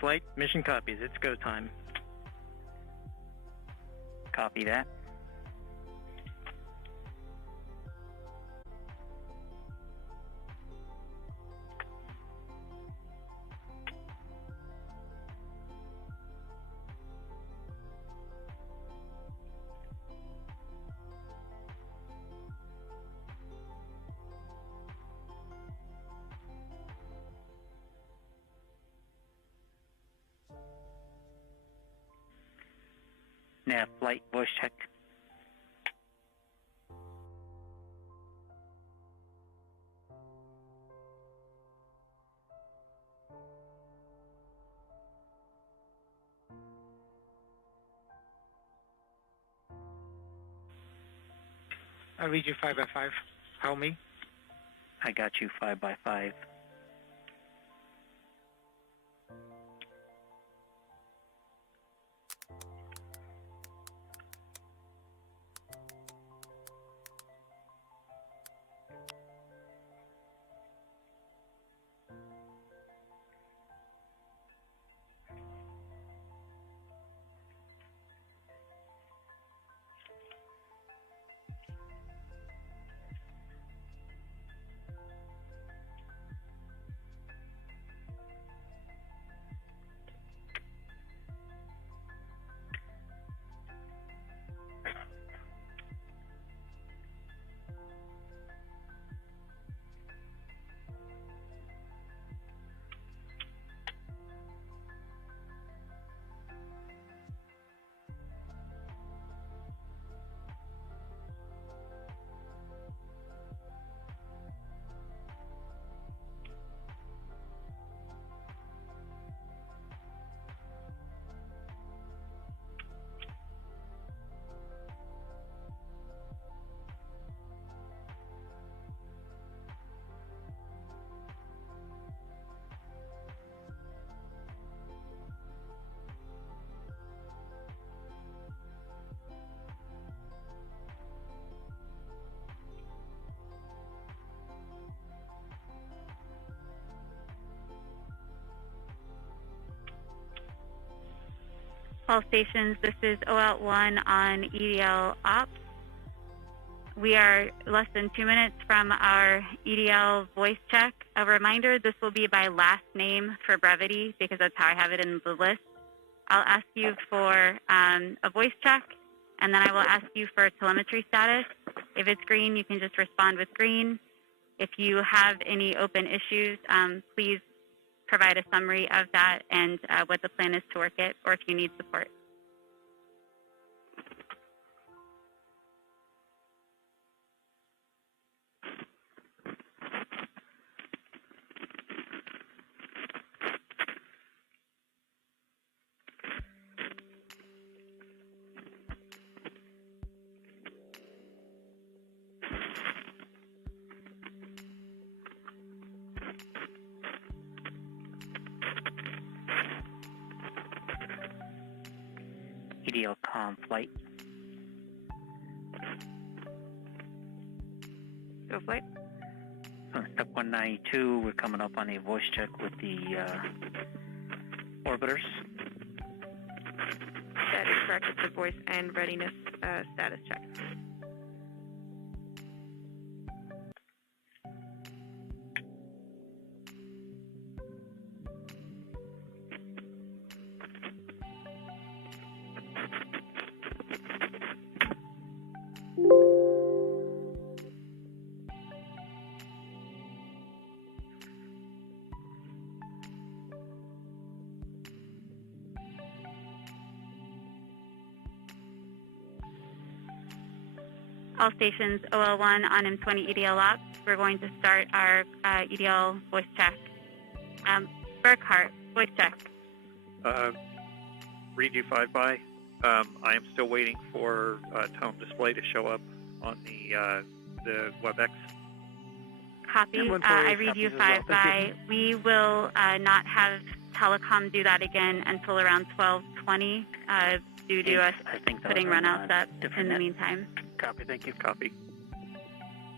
Flight, mission copies. It's go time. Copy that. Nav flight voice check. I read you 5 by 5. Help me. I got you 5 by 5. All stations, this is OOut 1 on EDL Ops. We are less than 2 minutes from our EDL voice check. A reminder, this will be by last name for brevity because that's how I have it in the list. I'll ask you for a voice check, and then I will ask you for telemetry status. If it's green, you can just respond with green. If you have any open issues, please provide a summary of that and what the plan is to work it, or if you need support. EDL comm flight. Go flight. Step 192, we're coming up on a voice check with the orbiters. That is correct. It's a voice and readiness status check. All stations OL1 on M20 EDL ops. We're going to start our EDL voice check. Burkhart, voice check. Read you 5 by. I am still waiting for tone display to show up on the WebEx. Copy. I read you 5 by. We will not have telecom do that again until around 12:20 due to us putting runouts up in the meantime. Copy. Thank you. Copy.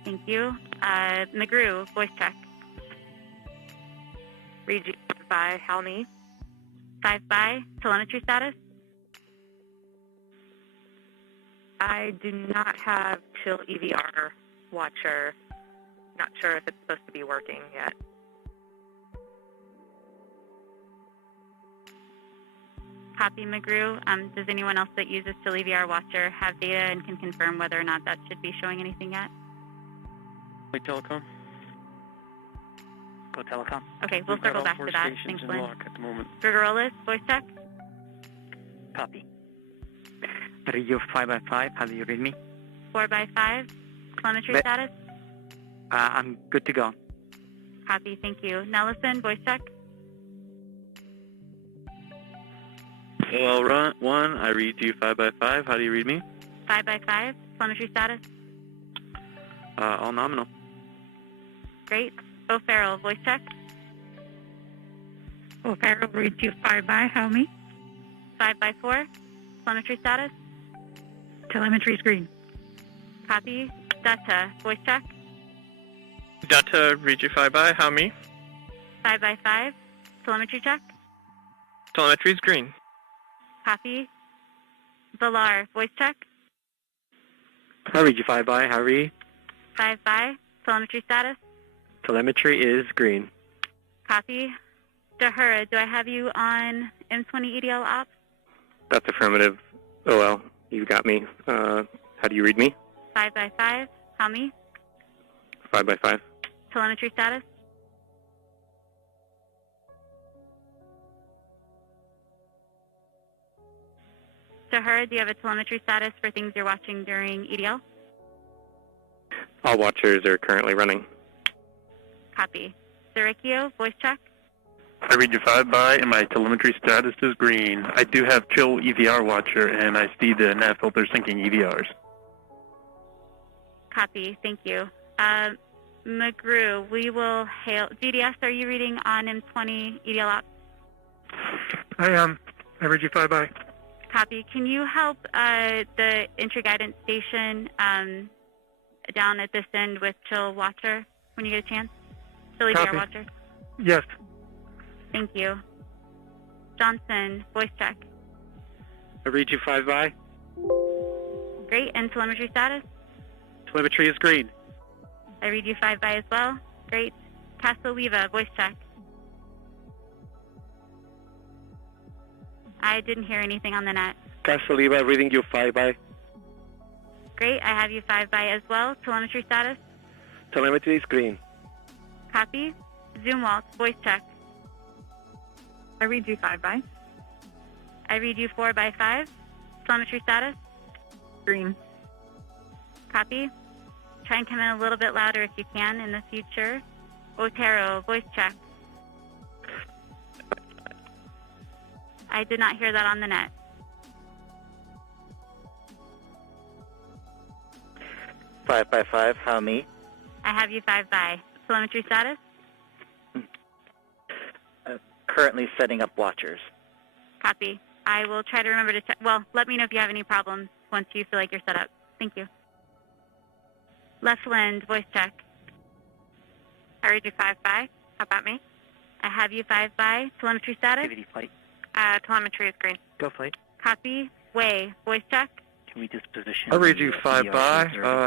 Thank you. McGrew, voice check. Read you 5 by. How me? 5 by. Telemetry status? I do not have Chill EVR Watcher. Not sure if it's supposed to be working yet. Copy, McGrew. Does anyone else that uses Chill EVR Watcher have data and can confirm whether or not that should be showing anything yet? Wait, telecom. Go telecom. Okay, we'll circle back to that. Thanks, Lynn. At the moment. Grigorolis, voice check. Copy. Read you 5 by 5. How do you read me? 4 by 5. Telemetry status? I'm good to go. Copy, thank you. Nelson, voice check. Well, 1, I read you 5 by 5. How do you read me? 5 by 5. Telemetry status? All nominal. Great. O'Farrell, voice check. O'Farrell reads you 5 by. How me? 5 by 4. Telemetry status? Telemetry screen. Copy. Data, voice check. Data, read you 5 by. How me? 5 by 5. Telemetry check. Telemetry is green. Copy. Valar, voice check. I read you 5 by. How are you? 5 by. Telemetry status. Telemetry is green. Copy. Dahura, do I have you on M20 EDL ops? That's affirmative. Oh well, you've got me. How do you read me? 5 by 5. How me? 5 by 5. Telemetry status. Dahura, do you have a telemetry status for things you're watching during EDL? All watchers are currently running. Copy. Serikio, voice check. I read you 5 by, and my telemetry status is green. I do have Chill EVR Watcher, and I see the nav filter syncing EVRs. Copy. Thank you. McGrew, we will hail. GDS, are you reading on M20 EDL ops? I am. I read you 5 by. Copy. Can you help the entry guidance station down at this end with Chill Watcher when you get a chance? Chill EVR Watcher? Yes. Thank you. Johnson, voice check. I read you 5 by. Great. And telemetry status? Telemetry is green. I read you 5 by as well. Great. Casa Oliva, voice check. I didn't hear anything on the net. Casa Oliva, reading you 5 by. Great, I have you 5 by as well. Telemetry status? Telemetry is green. Copy. Zoom Waltz, voice check. I read you 5 by. I read you 4 by 5. Telemetry status? Green. Copy. Try and come in a little bit louder if you can in the future. Otero, voice check. I did not hear that on the net. Five by 5, how me? I have you 5 by. Telemetry status? Currently setting up watchers. Copy. I will try to remember to check. Well, let me know if you have any problems once you feel like you're set up. Thank you. Left Land, voice check. I read you 5 by. How about me? I have you 5 by. Telemetry status? Activity flight. Telemetry is green. Go flight. Copy. Way, voice check. Can we disposition? I read you 5 by,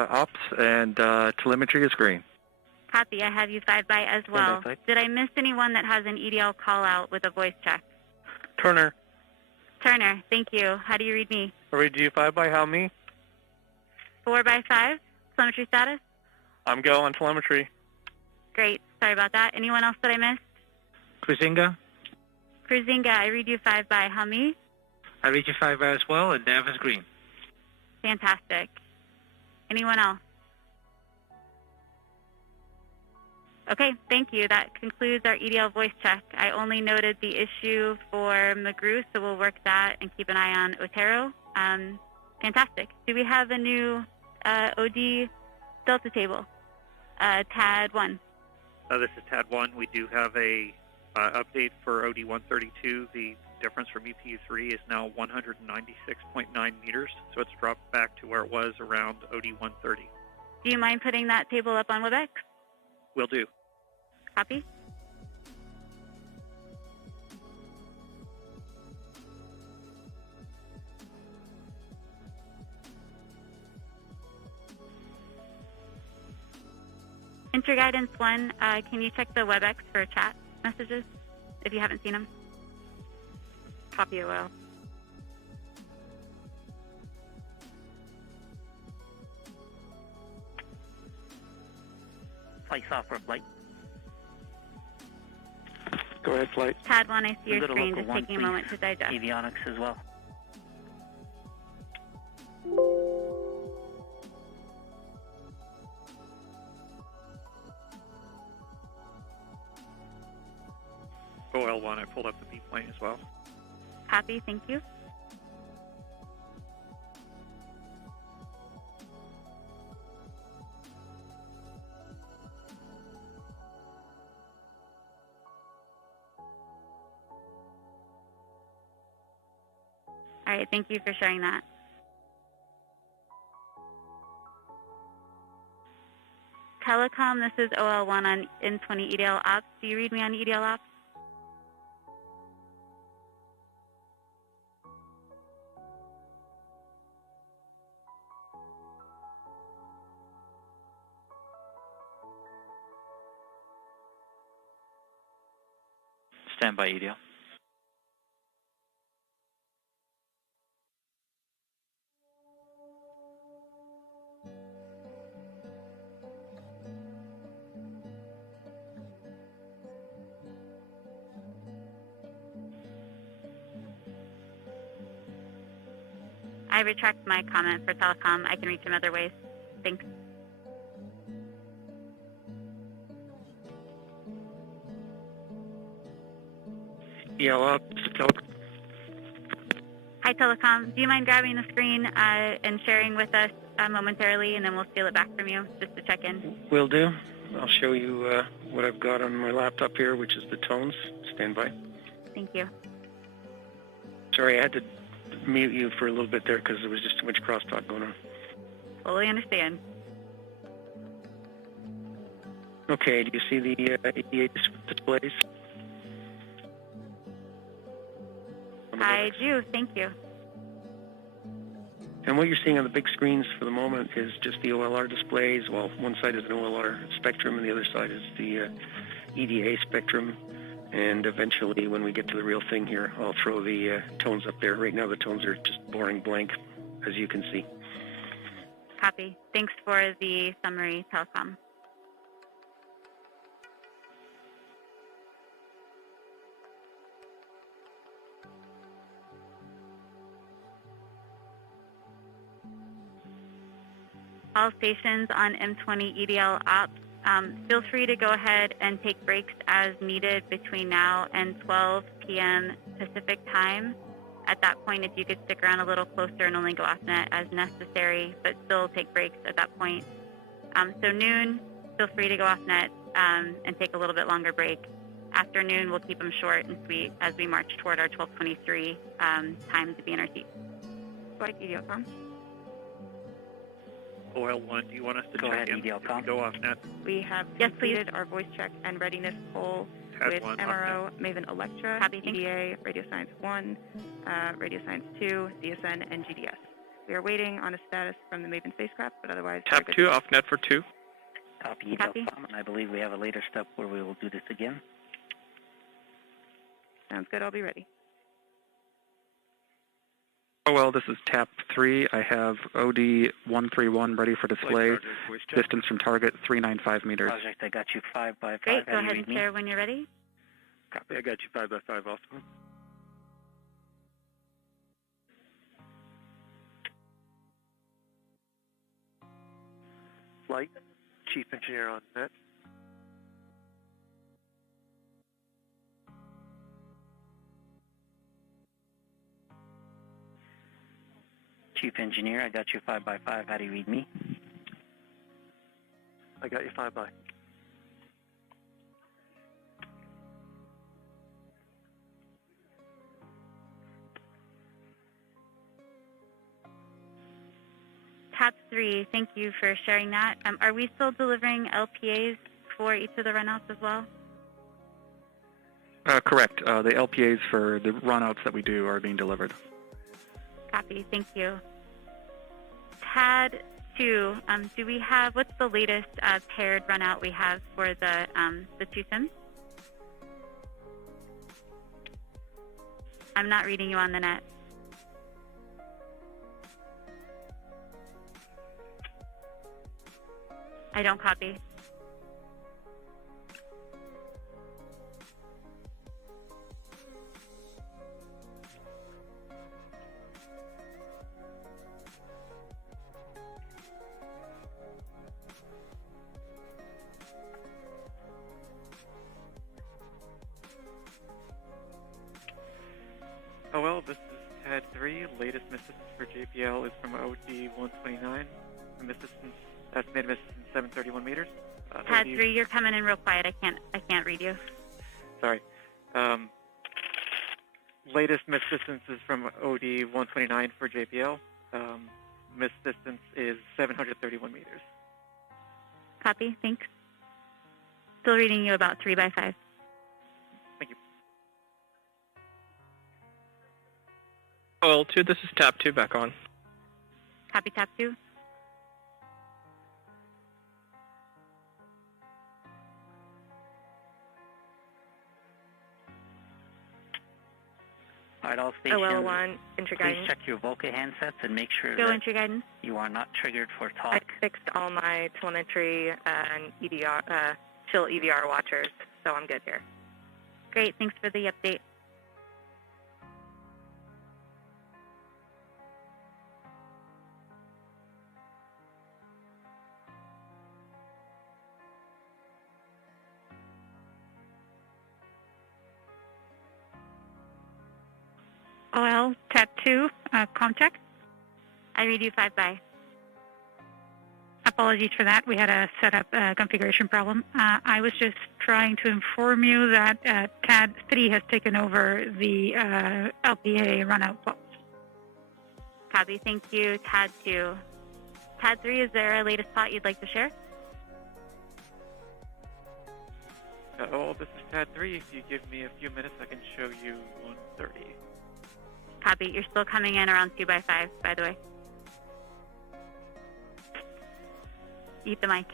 ops, and telemetry is green. Copy. I have you 5 by as well. flight. Did I miss anyone that has an EDL call out with a voice check? Turner, Turner, thank you. How do you read me? I read you 5 by, how me? 4 by 5. Telemetry status? I'm go on telemetry. Great. Sorry about that. Anyone else that I missed? Cruisinga. Cruisinga, I read you 5 by. How me? I read you 5 by as well, and nav is green. Fantastic. Anyone else? Okay, thank you. That concludes our EDL voice check. I only noted the issue for McGrew, so we'll work that and keep an eye on Otero. Fantastic. Do we have a new OD Delta table? TAD 1. This is TAD 1. We do have a update for OD 132. The difference from EPU 3 is now 196.9 meters, so it's dropped back to where it was around OD 130. Do you mind putting that table up on WebEx? Will do. Copy. Interguidance 1, can you check the WebEx for chat messages if you haven't seen them? Copy OL. Flight software flight. Go ahead, flight. TAD 1, I see your screen, just taking a moment to digest. Avionics as well. OL1, I pulled up the B plane as well. Copy, thank you. All right, thank you for sharing that. Telecom, this is OL1 on N20 EDL Ops. Do you read me on EDL Ops? Stand by, EDL. I retract my comment for telecom. I can reach him other ways. Thanks. EL up. Hi, telecom. Do you mind grabbing the screen and sharing with us momentarily, and then we'll steal it back from you just to check in? Will do. I'll show you what I've got on my laptop here, which is the tones. Stand by. Thank you. Sorry, I had to mute you for a little bit there because there was just too much crosstalk going on. Fully understand. Okay, do you see the 88 displays? I do, thank you. And what you're seeing on the big screens for the moment is just the OLR displays. Well, one side is an OLR spectrum and the other side is the EDA spectrum. And eventually, when we get to the real thing here, I'll throw the tones up there. Right now, the tones are just boring blank, as you can see. Copy. Thanks for the summary, Telecom. All stations on M20 EDL ops, feel free to go ahead and take breaks as needed between now and 12 p.m. Pacific time. At that point, if you could stick around a little closer and only go off net as necessary, but still take breaks at that point. So noon, feel free to go off net and take a little bit longer break. Afternoon, we'll keep them short and sweet as we march toward our 12:23 time to be in our seats. Flight EDL.com. Oil 1, do you want us to Go check ahead, in? EDL.com. Go off net. We have completed our voice check and readiness poll Had with one, MRO, Maven Electra, Copy, thanks. EDA, Radio Science 1, Radio Science 2, DSN, and GDS. We are waiting on a status from the Maven spacecraft, but otherwise... Tap 2, off net for 2. Copy, Copy. EDL.com, and I believe we have a later step where we will do this again. Sounds good, I'll be ready. Oh, well, this is Tap 3. I have OD-131 ready for display. Distance from target, 395 meters. Project, I got you 5 by 5. Great, How go do you ahead read and me? share when you're ready. Copy, I got you 5 by 5 also. Flight, Chief Engineer on net. Chief Engineer, I got you 5 by 5. How do you read me? I got you 5 by. Tap 3, thank you for sharing that. Are we still delivering LPAs for each of the runouts as well? Correct. The LPAs for the runouts that we do are being delivered. Copy, thank you. TAD 2, do we have, what's the latest paired runout we have for the two sims? I'm not reading you on the net. I don't copy. Oh well, this is TAD 3. Latest assistance for JPL is from OD-129. Estimated assistance 731 meters. TAD 3, you're coming in real quiet. I can't read you. Sorry. Latest missed distance is from OD-129 for JPL. Missed distance is 731 meters. Copy, thanks. Still reading you about 3 by 5. Thank you. Oil 2, this is Tap 2 back on. Copy, Tap 2. All right, all stations. OL1, entry Please guidance. check your Volca handsets and make sure Go that entry guidance. you are not triggered for I talk. fixed all my telemetry and EDR, chill EVR watchers, so I'm good here. Great, thanks for the update. OL, Tab 2, com check. I read you 5 by. Apologies for that. We had a setup configuration problem. I was just trying to inform you that TAD 3 has taken over the LPA runout plots. Copy, thank you. TAD 2. TAD 3, is there a latest plot you'd like to share? Oh, this is TAD 3. If you give me a few minutes, I can show you 130. Copy, you're still coming in around 2 by 5, by the way. Eat the mic.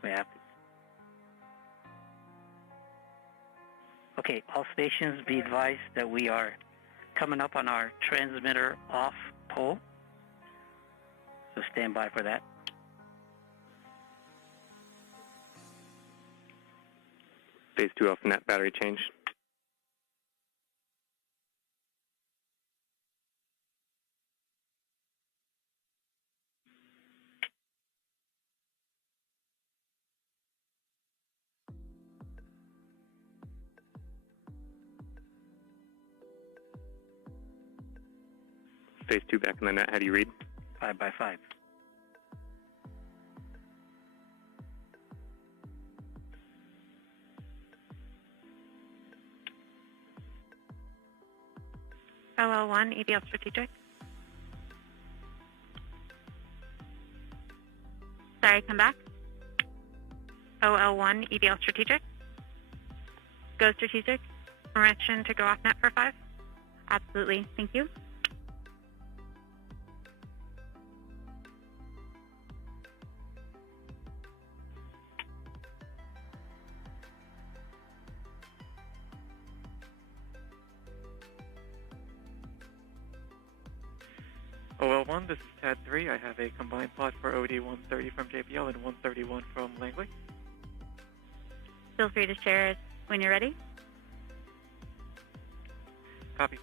We have to. Okay, all stations be advised that we are coming up on our transmitter off pole. So stand by for that. Phase 2 off net battery change. Phase 2 back in the net. How do you read? 5 by 5. LL1, EDL strategic. Sorry, come back. OL1, EDL strategic. Go strategic. Permission to go off net for 5. Absolutely. Thank you. OL1, this is TAD 3. I have a combined plot for OD 130 from JPL and 131 from Langley. Feel free to share it when you're ready. Copy.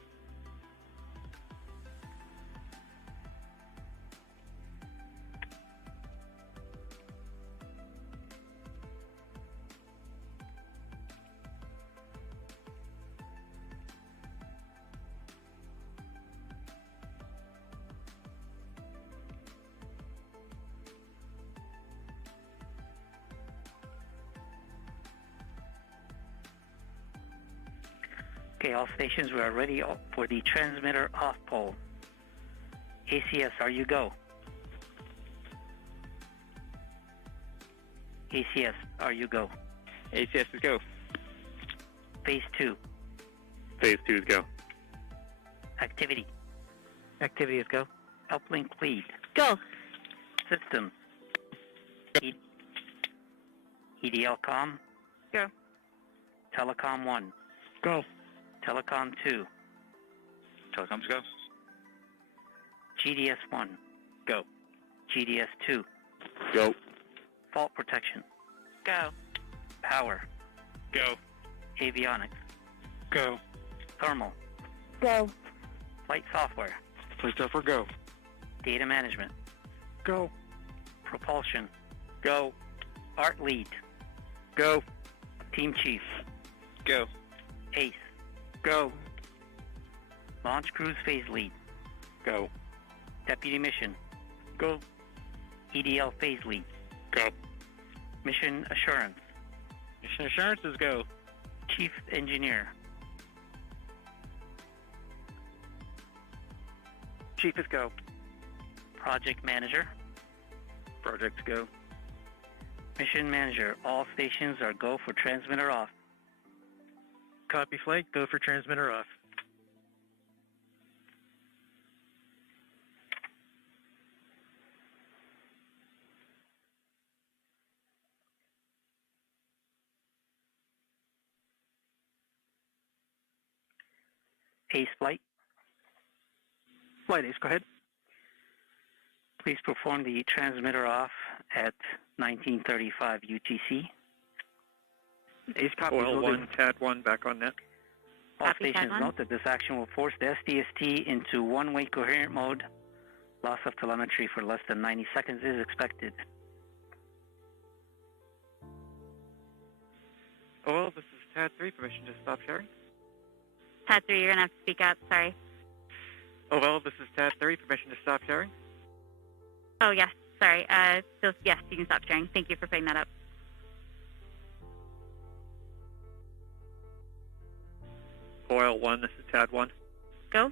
Okay, all stations, we are ready for the transmitter off pole. ACS, are you go? ACS, are you go? ACS is go. Phase 2. Phase 2 is go. Activity. Activity is go. Uplink lead. Go. System. EDL com. Go. Telecom 1. Go. Telecom 2. Telecoms go. GDS 1. Go. GDS 2. Go. Fault protection. Go. Power. Go. Avionics. Go. Thermal. Go. Flight software. Flight software go. Data management. Go. Propulsion. Go. Art lead. Go. Team chief. Go. Ace. Go. Launch cruise phase lead. Go. Deputy mission. Go. EDL phase lead. Go. Mission assurance. Mission assurances go. Chief engineer. Chief is go. Project manager. Projects go. Mission manager. All stations are go for transmitter off. Copy flight, go for transmitter off. Ace flight. Flight Ace, go ahead. Please perform the transmitter off at 1935 UTC. Ace copy. OL1, TAD 1, back on net. All Copy, stations TAD 1. note that this action will force the SDST into one-way coherent mode Loss of telemetry for less than 90 seconds is expected. Oh, well, this is TAD 3. Permission to stop sharing? TAD 3, you're going to have to speak up. Sorry. Oh, well, this is TAD 3. Permission to stop sharing? Oh, yes. Sorry. So, yes, you can stop sharing. Thank you for putting that up. Oil 1, this is TAD 1. Go.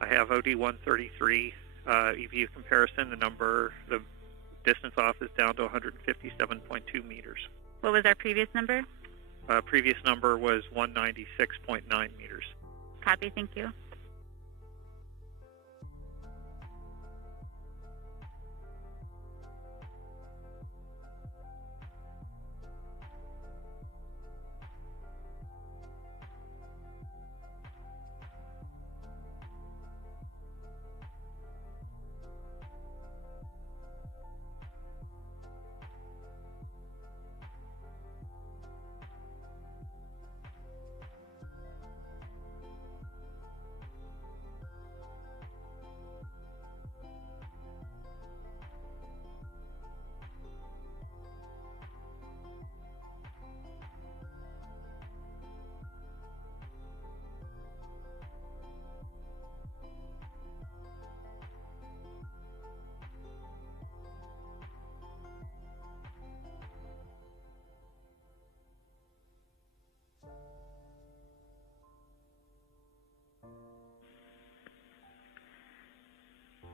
I have OD 133 EVU comparison. The distance off is down to 157.2 meters. What was our previous number? Previous number was 196.9 meters. Copy. Thank you.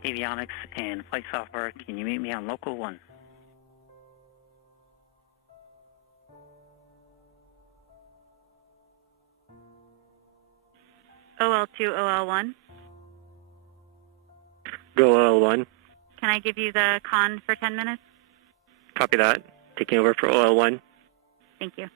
Avionics and flight software, can you meet me on local 1? OL2, OL1. Go OL1. Can I give you the con for 10 minutes? Copy that. Taking over for OL1. Thank you.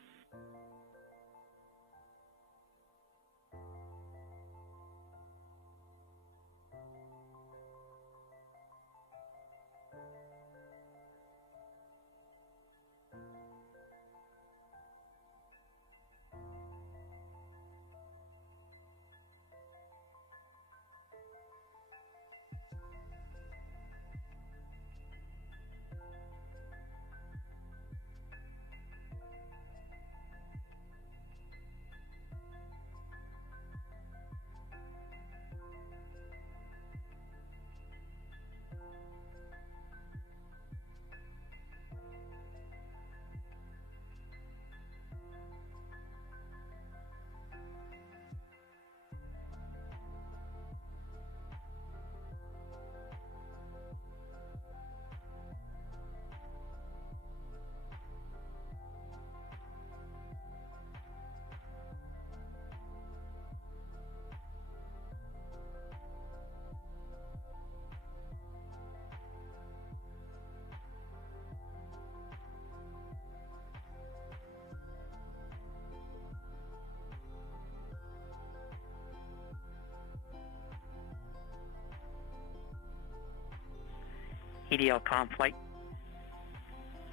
EDL comm flight.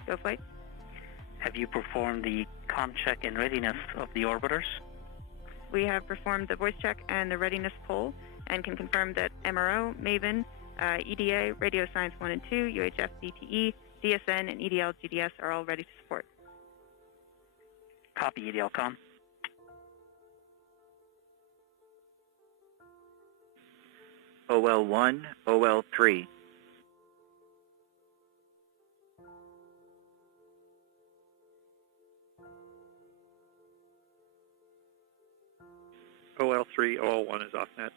Go flight. Have you performed the comm check and readiness of the orbiters? We have performed the voice check and the readiness poll and can confirm that MRO, MAVEN, EDA, Radio Science 1 and 2, UHF DTE, DSN, and EDL GDS are all ready to support. Copy, EDL comm. OL1, OL3. OL3, OL1 is off net.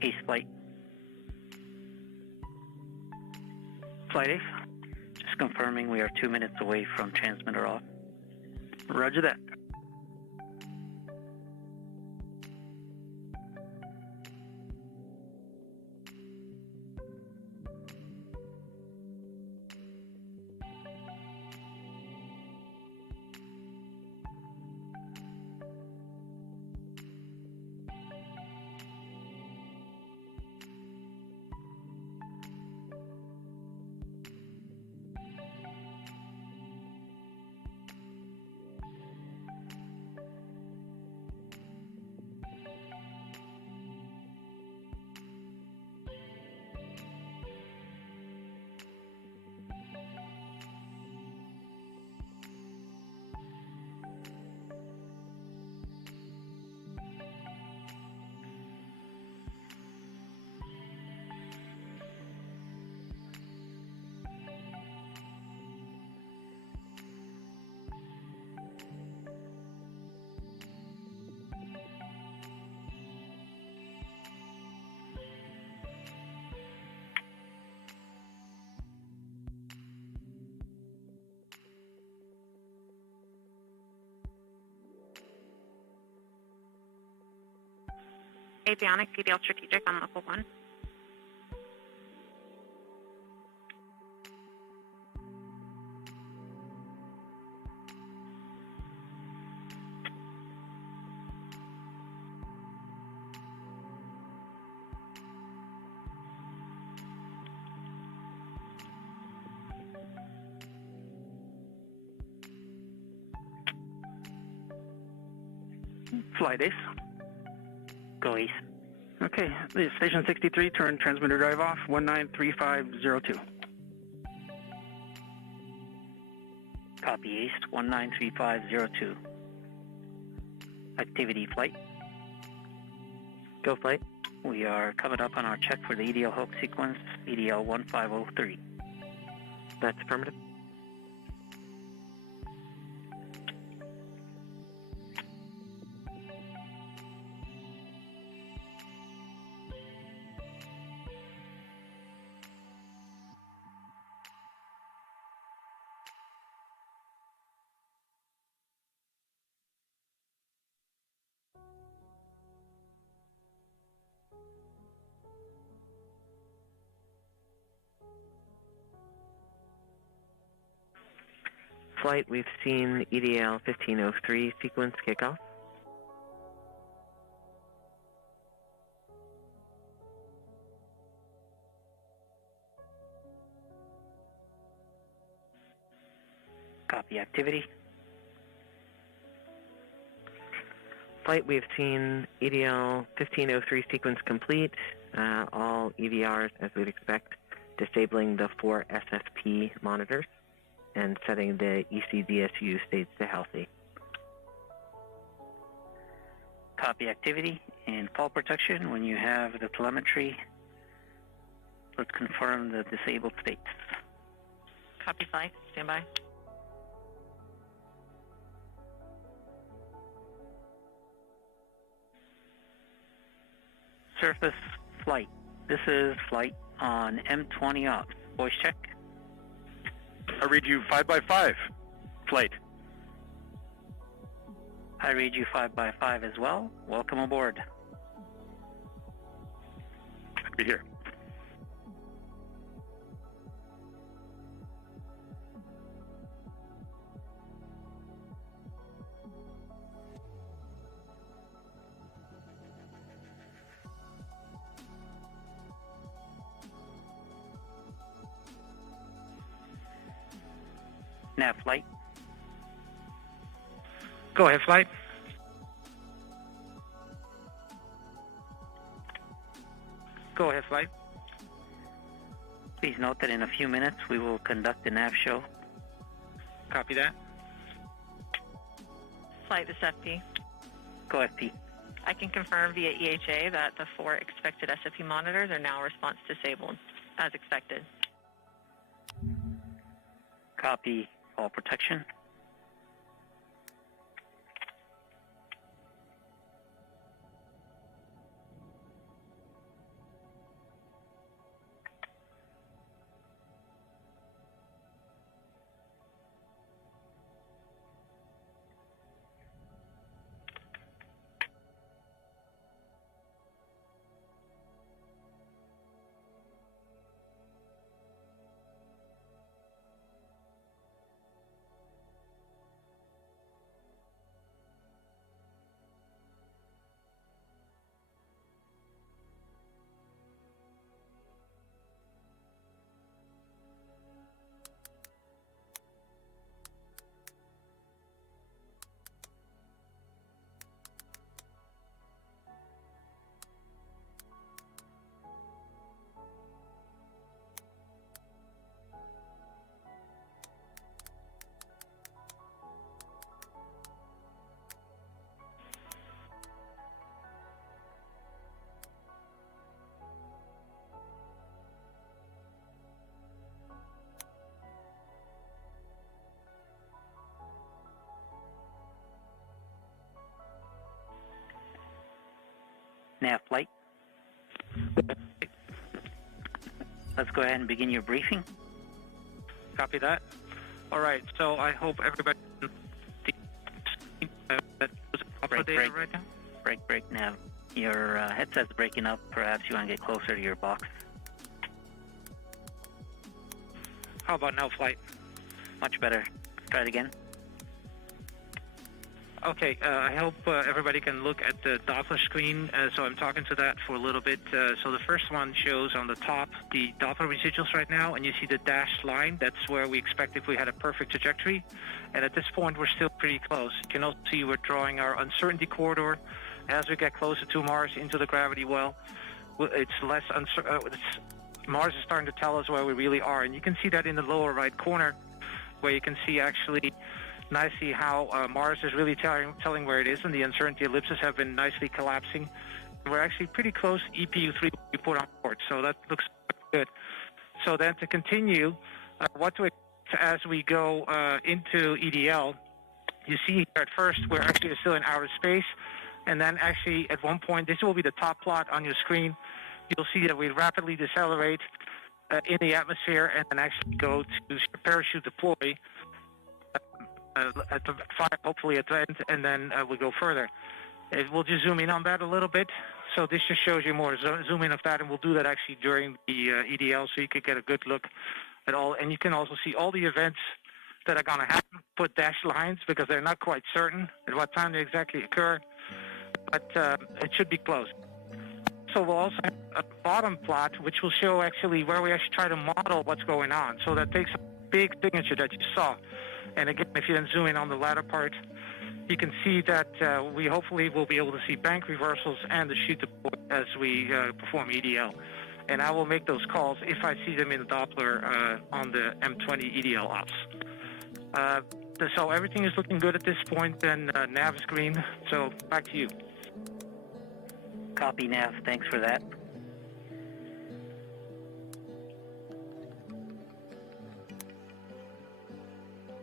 Ace flight. Flight Ace, just confirming we are 2 minutes away from transmitter off. Roger that. Avionics, EDL strategic on level 1. Flight Ace. Go Ace. Okay, Station 63, turn transmitter drive off, 193502. Copy Ace, 193502. Activity flight. Go flight. We are coming up on our check for the EDL hook sequence, EDL 1503. That's affirmative. Flight, we've seen EDL 1503 sequence kickoff. Copy activity. Flight, we've seen EDL 1503 sequence complete. All EVRs, as we'd expect, disabling the 4 SFP monitors and setting the ECDSU states to healthy. Copy activity and fall protection. When you have the telemetry, let's confirm the disabled states. Copy flight, stand by. Surface flight. This is flight on M20 ops. Voice check. I read you 5x5. Flight. I read you 5x5 as well. Welcome aboard. Be here. Nav flight. Go ahead, flight. Go ahead, flight. Please note that in a few minutes we will conduct the nav show. Copy that. Flight, this FP. Go FP. I can confirm via EHA that the 4 expected SFP monitors are now response disabled, as expected. Copy all protection. Nav flight. Let's go ahead and begin your briefing. Copy that. All right, so I hope everybody that was updated right now. Break, Nav. Your headset's breaking up. Perhaps you want to get closer to your box. How about now, flight? Much better. Try it again. Okay, I hope everybody can look at the Doppler screen. So I'm talking to that for a little bit. So the first one shows on the top the Doppler residuals right now, and you see the dashed line. That's where we expect if we had a perfect trajectory. And at this point, we're still pretty close. You can also see we're drawing our uncertainty corridor as we get closer to Mars into the gravity well. It's less uncertain. Mars is starting to tell us where we really are, and you can see that in the lower right corner, where you can see actually nicely how Mars is really telling where it is, and the uncertainty ellipses have been nicely collapsing. We're actually pretty close to EPU3 we put on board, so that looks good. So then to continue, what to expect as we go into EDL, you see here at first we're actually still in outer space, and then actually at one point, this will be the top plot on your screen, you'll see that we rapidly decelerate in the atmosphere and then actually go to parachute deploy at the fire, hopefully at the end, and then we go further. We'll just zoom in on that a little bit. So this just shows you more zoom in of that, and we'll do that actually during the EDL so you could get a good look at all. And you can also see all the events that are going to happen, put dashed lines because they're not quite certain at what time they exactly occur, but it should be close. So we'll also have a bottom plot, which will show actually where we actually try to model what's going on. So that takes a big signature that you saw. And again, if you then zoom in on the latter part, you can see that we hopefully will be able to see bank reversals and the chute deploy as we perform EDL. And I will make those calls if I see them in the Doppler on the M20 EDL ops. So everything is looking good at this point, and nav is green. So back to you. Copy, Nav. Thanks for that.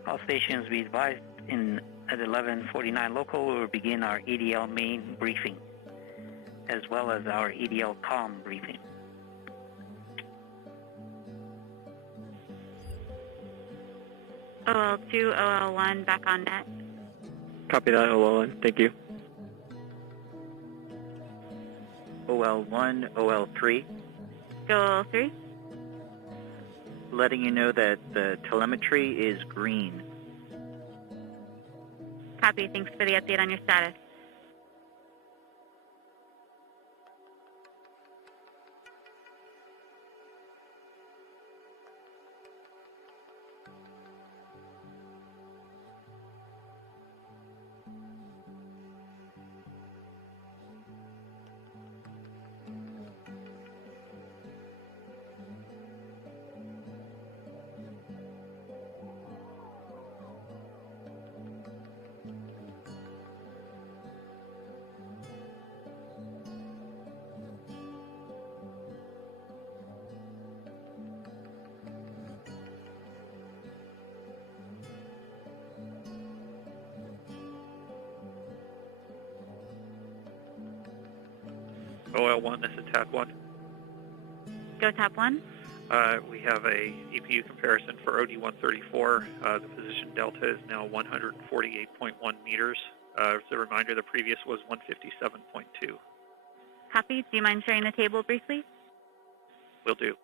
All stations be advised at 11:49 local, we will begin our EDL main briefing, as well as our EDL comm briefing. OL2, OL1, back on net. Copy that, OL1. Thank you. OL1, OL3. Go OL3. Letting you know that the telemetry is green. Copy. Thanks for the update on your status. OL1, this is TAP1. Go TAP1. We have a EPU comparison for OD134. The position delta is now 148.1 meters. As a reminder, the previous was 157.2. Copy. Do you mind sharing the table briefly? Will do.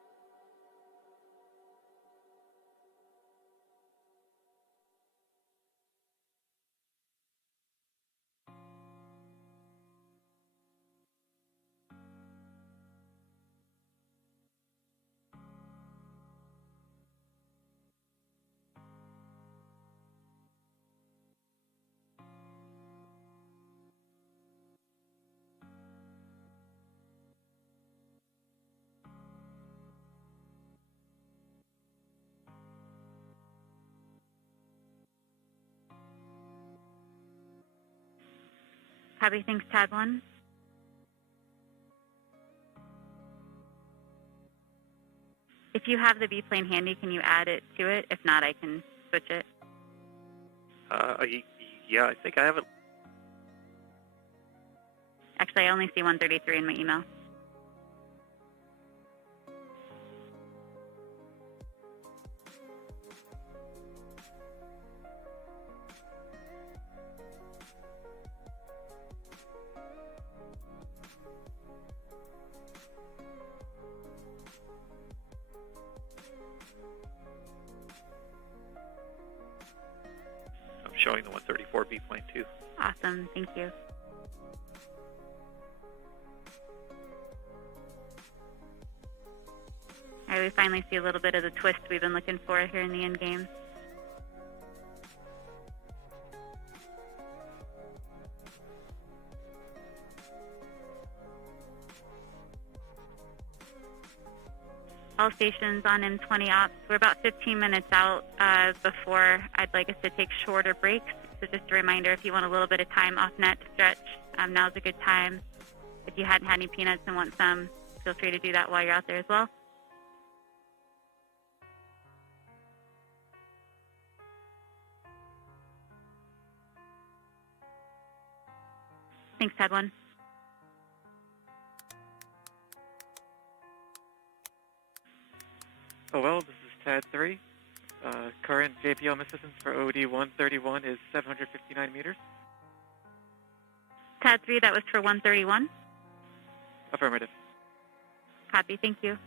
Copy. Thanks, TAD1. If you have the B-plane handy, can you add it to it? If not, I can switch it. Yeah, I think I have it. Actually, I only see 133 in my email. I'm showing the 134B plane too. Awesome, thank you. All right, we finally see a little bit of the twist we've been looking for here in the end game. All stations on M20 ops. We're about 15 minutes out before I'd like us to take shorter breaks. So just a reminder, if you want a little bit of time off net to stretch, now's a good time. If you hadn't had any peanuts and want some, feel free to do that while you're out there as well. Thanks, Ted 1. Oh, well, this is TAD 3. Current JPL assistance for OD 131 is 759 meters. TAD 3, that was for 131. Affirmative. Copy, thank you.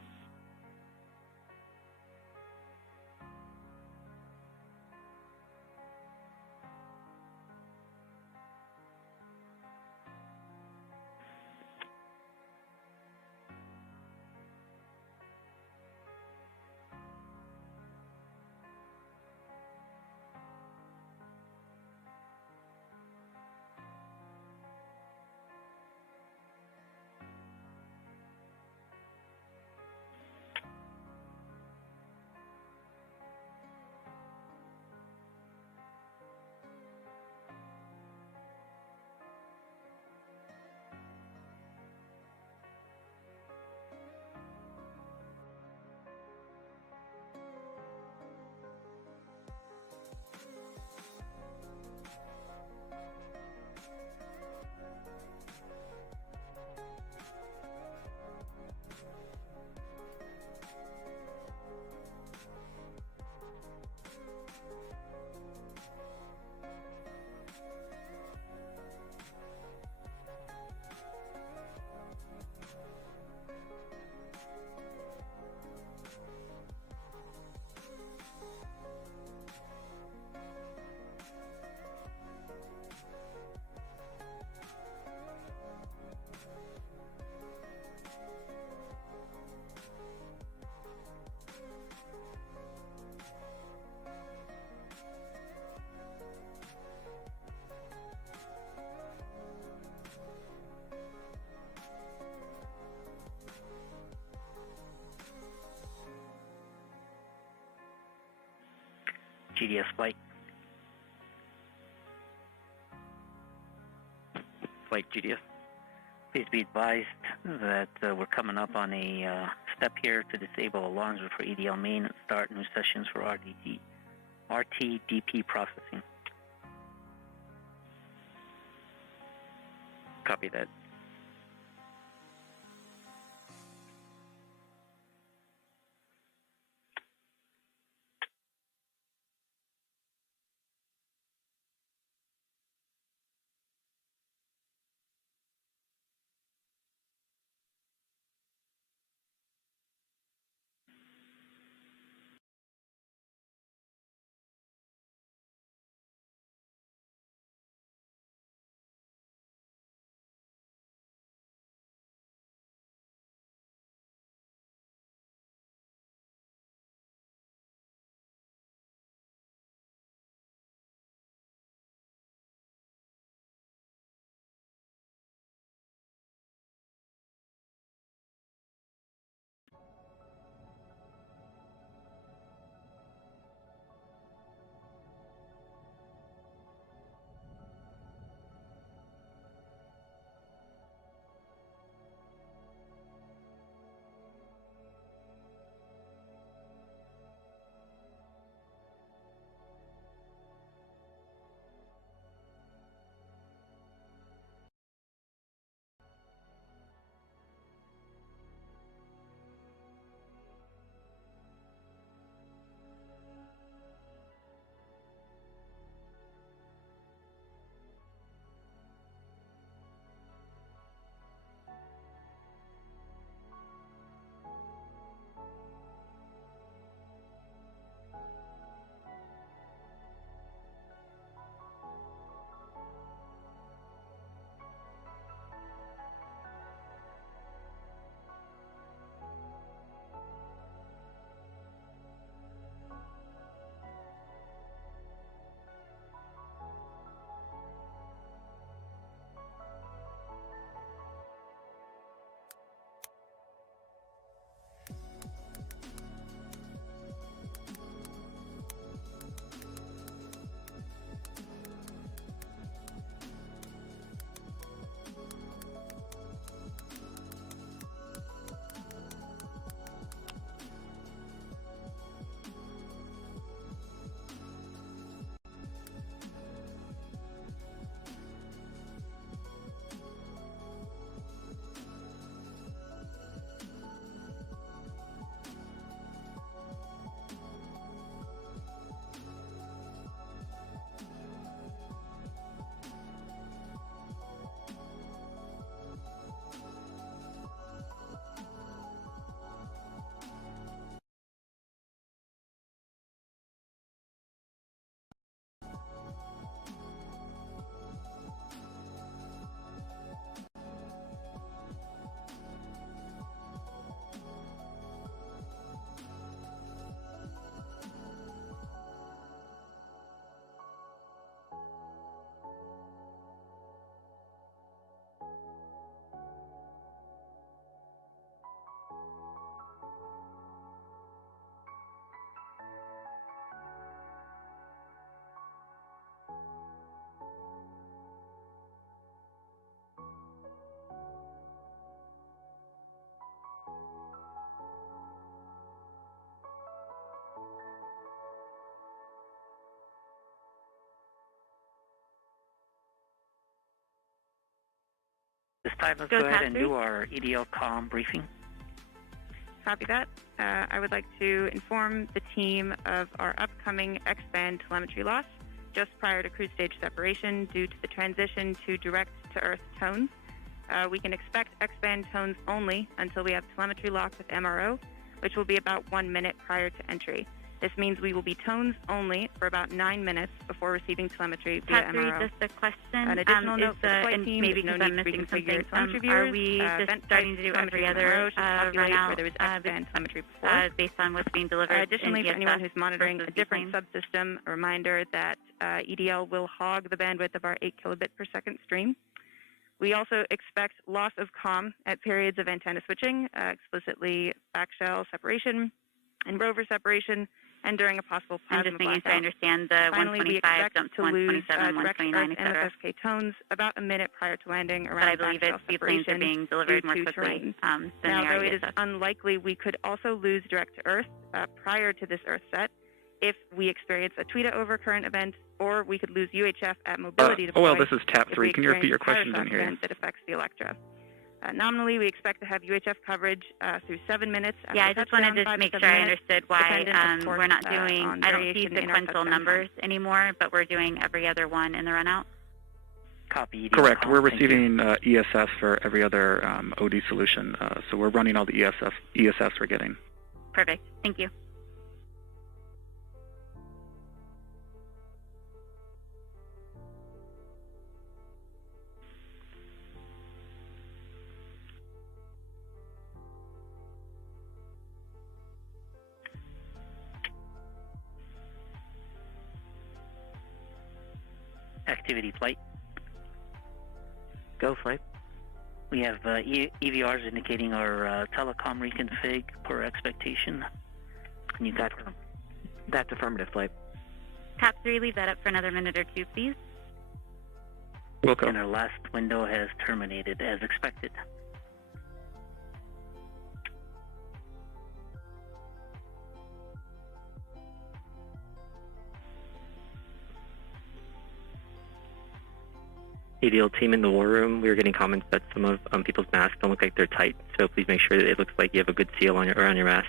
GDS flight. Flight GDS. Please be advised that we're coming up on a step here to disable alarms for EDL main and start new sessions for RTDP processing. Copy that. This time, let's Go go ahead Tab and 3. do our EDL comm briefing. Copy that. I would like to inform the team of our upcoming X-band telemetry loss just prior to cruise stage separation due to the transition to direct-to-Earth tones. We can expect X-band tones only until we have telemetry lock with MRO, which will be about 1 minute prior to entry. This means we will be tones only for about 9 minutes before receiving telemetry via Tab 3, MRO. just a question. An additional note for the flight and team, maybe there's no because I'm need to missing something. reconfigure telemetry Are viewers. we just Event starting type to do telemetry every MRO other should populate run out where there was X-band telemetry before. based on what's being delivered? Additionally, in for ESS anyone who's monitoring a versus different Plane? subsystem, a reminder that EDL will hog the bandwidth of our 8 kilobit per second stream. We also expect loss of comm at periods of antenna switching, explicitly backshell separation and rover separation, and during a possible I'm plasma just making sure I blackout. understand the Finally, we 125 expect jump to to lose 127, direct 129, Earth etc. NFSK tones about a minute prior to landing around But I believe backshell these planes are separation being delivered due more to quickly terrain. than Now, they are though it is ESS. unlikely we could also lose direct to Earth prior to this Earth set, if we experience a Tweeta overcurrent event, or we could lose UHF at mobility deploy. well, this is Tap if 3. we Can you repeat your experience question? a Didn't hear you. event that affects the Electra. Nominally, we expect to have UHF coverage through 7 minutes. After Yeah, I just wanted touchdown, to 5 make to sure 7 I minutes, understood why dependent, of course, we're not doing, on I don't see variation in our sequential touchdown numbers anymore, but we're doing every other one in the run out. Copy. EDL Correct. comm. We're Thank you. receiving ESS for every other OD solution, so we're running all the ESS we're getting. Perfect. Thank you. Activity flight. Go flight. We have EVRs indicating our telecom reconfig per expectation. Can you confirm? That's affirmative flight. Tab 3, leave that up for another minute or two, please. Wilco. And our last window has terminated as expected. ADL team in the war room, we were getting comments that some of people's masks don't look like they're tight, so please make sure that it looks like you have a good seal on around your mask.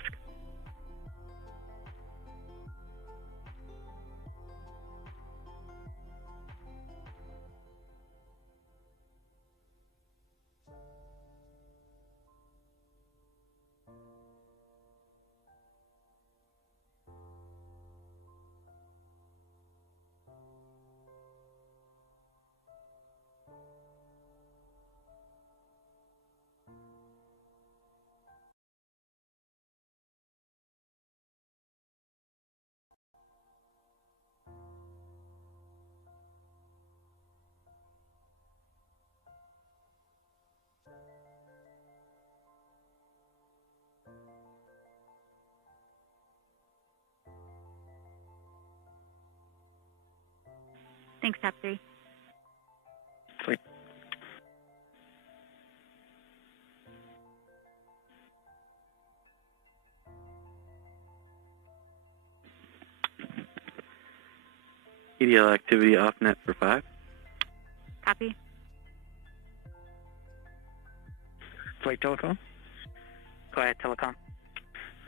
Thanks, Tab 3. Flight. ADL activity off net for 5. Copy. Flight telecom. Go ahead, telecom.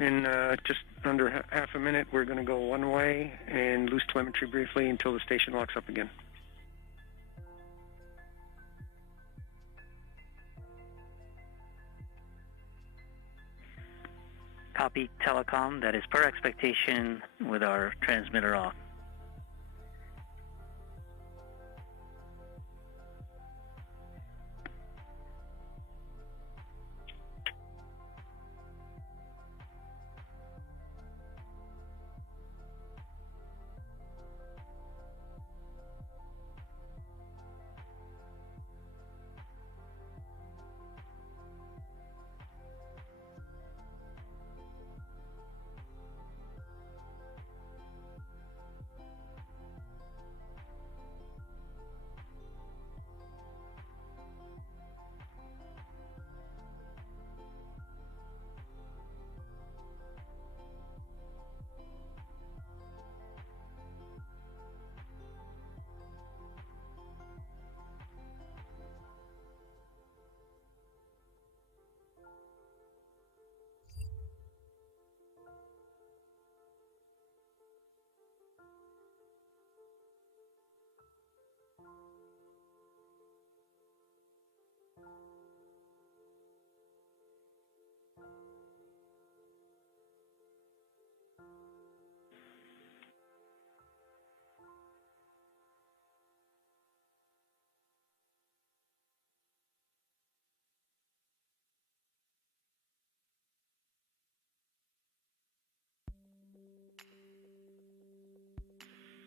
In just under half a minute, we're going to go one way and lose telemetry briefly until the station locks up again. Copy, telecom. That is per expectation with our transmitter off.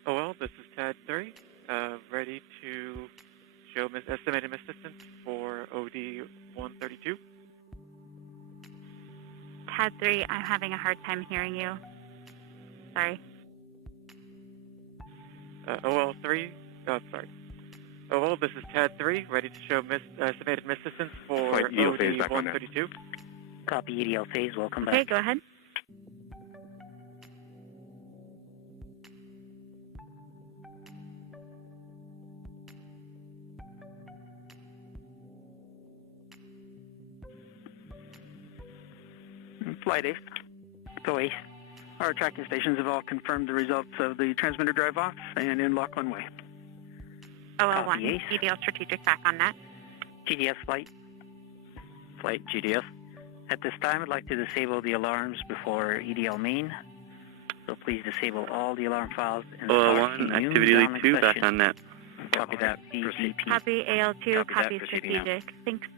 Oh, well, this is TAD 3, ready to show estimated assistance for OD 132. TAD 3, I'm having a hard time hearing you. Sorry. OL 3, sorry. Oh, well, this is TAD 3, ready to show estimated assistance for Flight EDL phase OD back on 132. Copy EDL phase. Welcome back. Okay, go ahead. Flight Ace. Go Ace. Our tracking stations have all confirmed the results of the transmitter drive-off and in lock one way. OL1, EDL strategic back on net. GDS flight. Flight GDS. At this time, I'd like to disable the alarms before EDL main. So please disable all the alarm files. OL1, activity lead 2, back on net. Copy that. BGP. Copy AL2, copy that, strategic. Thanks.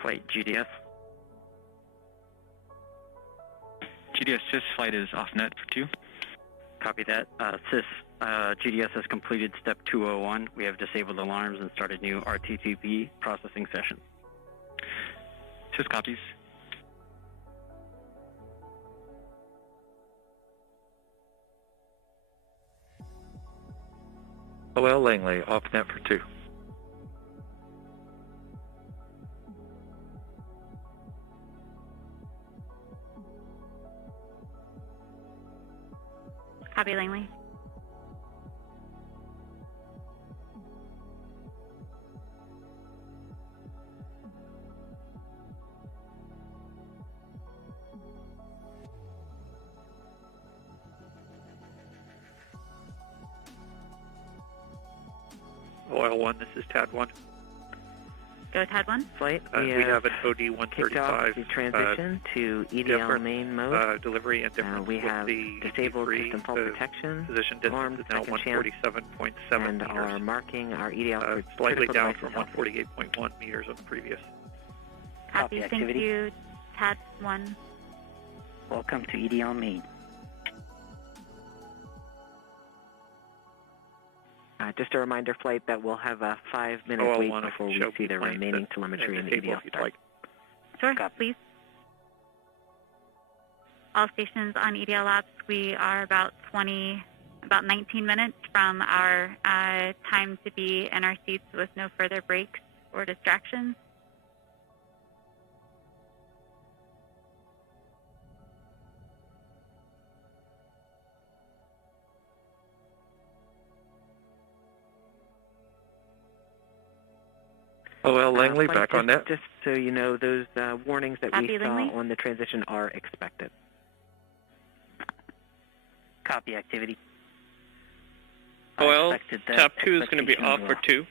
Flight GDS. GDS CIS flight is off net for 2. Copy that. CIS, GDS has completed step 201. We have disabled alarms and started new RTTP processing session. CIS copies. OL Langley, off net for 2. Copy, Langley. OL1, this is TAD 1. Go TAD 1. Flight, we have an OD 135. The transition to EDL main mode. Delivery and difference we have with the disabled EP3. system fault protection. Position distance is now 147.7 and meters. are marking our EDL slightly critical down devices from 148.1 meters on the previous. Copy. Thank you. TAD 1. Welcome to EDL main. Just a reminder, flight, that we'll have a 5-minute wait before we see the remaining telemetry in the EDL start. Sure, please. All stations on EDL Labs, we are about 19 minutes from our time to be in our seats with no further breaks or distractions. OL Langley, back on net. Just so you know, those warnings that we saw Langley? on the transition are expected. Copy activity. OL, TAP 2 is going to be off for 2.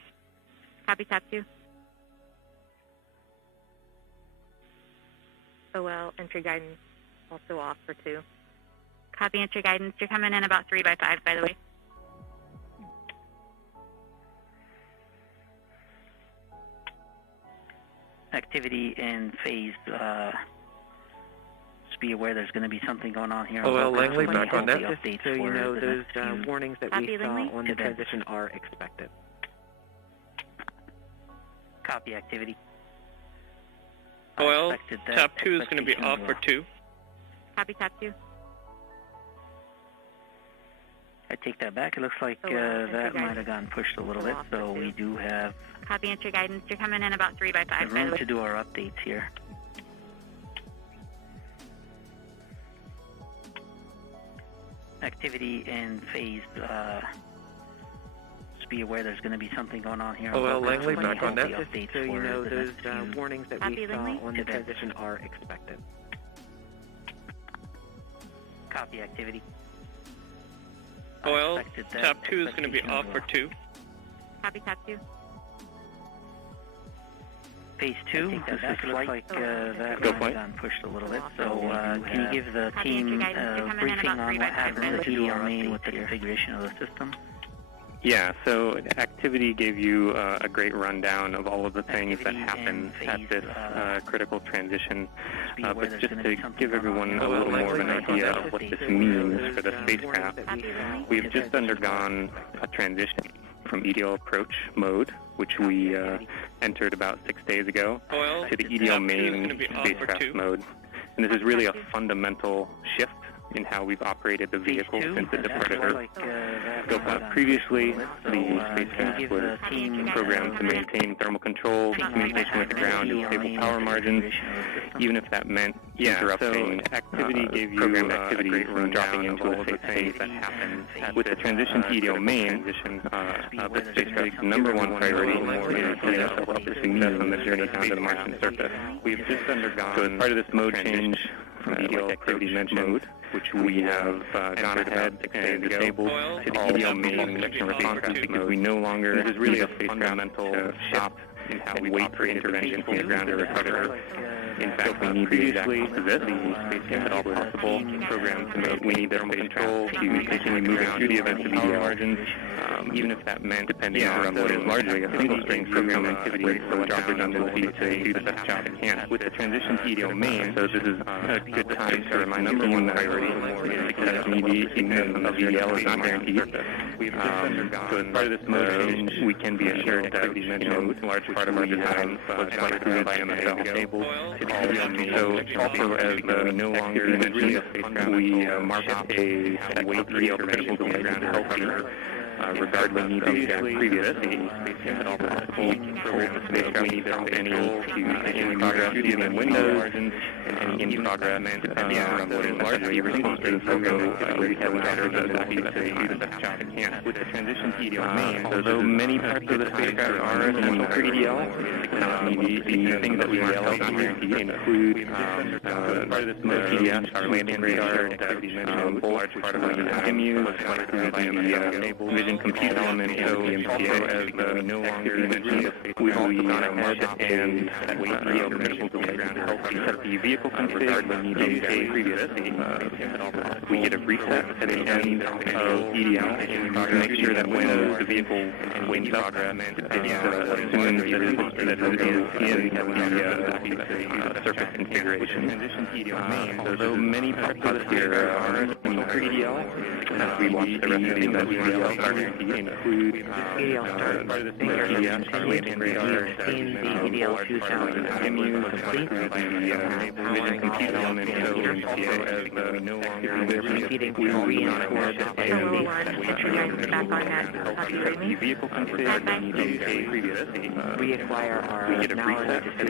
Copy TAP 2. OL, entry guidance also off for 2. Copy entry guidance. You're coming in about 3 by 5, by the way. Activity in phase. Just be aware there's going to be something going on here. OL Langley, back on net. Just so you know, those warnings that we saw on the transition are expected. Copy activity. OL, TAP 2 is going to be off for 2. Copy TAP 2. I take that back. It looks like that might have gotten pushed a little bit, so we do have Copy entry guidance. You're coming in about 3 by 5, by the room way. to do our updates here. Activity in phase. Just be aware there's going to be something going on here. OL Langley, back on net. Just so you know, those warnings that we saw on the transition are expected. Copy activity. OL, TAP 2 is going to be off for 2. Copy TAP 2. Phase 2, this looks like that might have gotten pushed a little bit, so can you give the team a briefing on what happened with EDL main with the configuration of the system? Yeah, so activity gave you a great rundown of all of the things that happen at this critical transition. But just to give everyone a little more of an idea of what this means for the spacecraft, we've just undergone a transition from EDL approach mode, which we entered about 6 days ago, to the EDL main spacecraft mode. And this is really a fundamental shift in how we've operated the vehicle since it departed Earth. So previously, the spacecraft was programmed to maintain thermal control, communication with the ground, and stable power margins, even if that meant interrupting activity gave you programmed activity from dropping into all of the things that happened. With the transition to EDL main, the spacecraft's number one priority is to help the success on the journey down to the Martian surface. We've just undergone, so as part of this mode change from EDL activity mode, which we have gone ahead and disabled to the EDL main protection response because we no longer, this is really a fundamental stop in how we wait for intervention from the ground to recover. In fact, we need the exact opposite, the spacecraft at all possible program to make, we need thermal control to continue moving through the events of EDL margins, even if that meant, depending on what is largely a single-string program activity, so job redundancy to do the best job it can. With the transition to EDL main, so this is a good time to remind number one priority is success in of EDL is not guaranteed. So as part of this mode change, we can be assured that, a large part of our design was flight crew by MSL stable. So also as we no longer really a spacecraft, we mark up a wait EDL credentials on the ground healthy. Regardless of the previous spacecraft at all possible, the spacecraft needs any to in progress through the event windows and in progress depending on what is largely a response-based program. We have better ability to do the best job it can. With the transition to EDL main, although many parts of the spacecraft are essential for EDL, the things that we EDL is not guaranteed include part of this mode PDS, our landing radar, a large part of our MUs, the vision compute element, so also as we no longer really a We've also gone ahead and set the vehicle config to a previous state. We get a reset at the end of EDL to make sure that when the vehicle wakes up, it assumes that it is in the surface configuration. Although many parts of this here are for EDL, as we watch the rest of the EDL starter include EDL start radar in the EDL 2000 IMU complete. Vision compute element as the repeating to reinforce the vehicle config to a previous state. Reacquire our knowledge to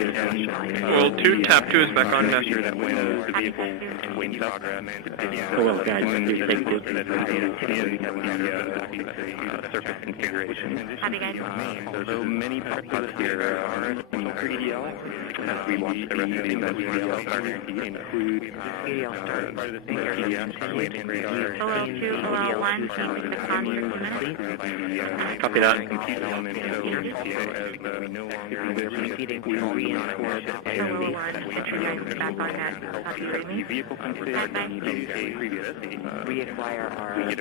Well, 2, tap 2 is back on now. Sure that when the vehicle wakes up, surface configuration. Although many parts of this here are for EDL, as we watch the rest of the EDL starter include EDL start copy that. Compute element repeating to reinforce the vehicle config to a previous state. Reacquire our knowledge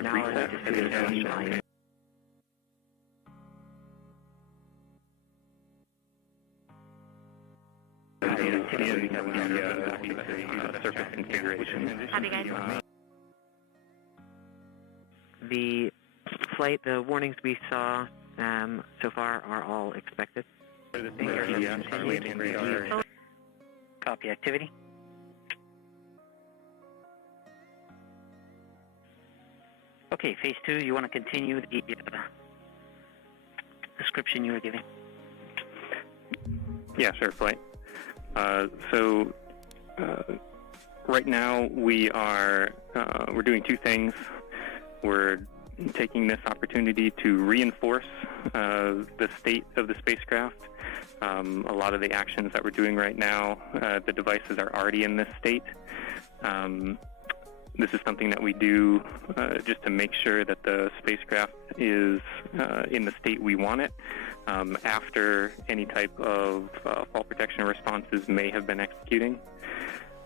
to surface configuration. The flight, the warnings we saw so far are all expected. Copy activity. Okay, phase 2, you want to continue the description you were giving? Yeah, sure, flight. Right now we're doing two things. We're taking this opportunity to reinforce the state of the spacecraft. A lot of the actions that we're doing right now, the devices are already in this state. This is something that we do just to make sure that the spacecraft is in the state we want it after any type of fault protection responses may have been executing.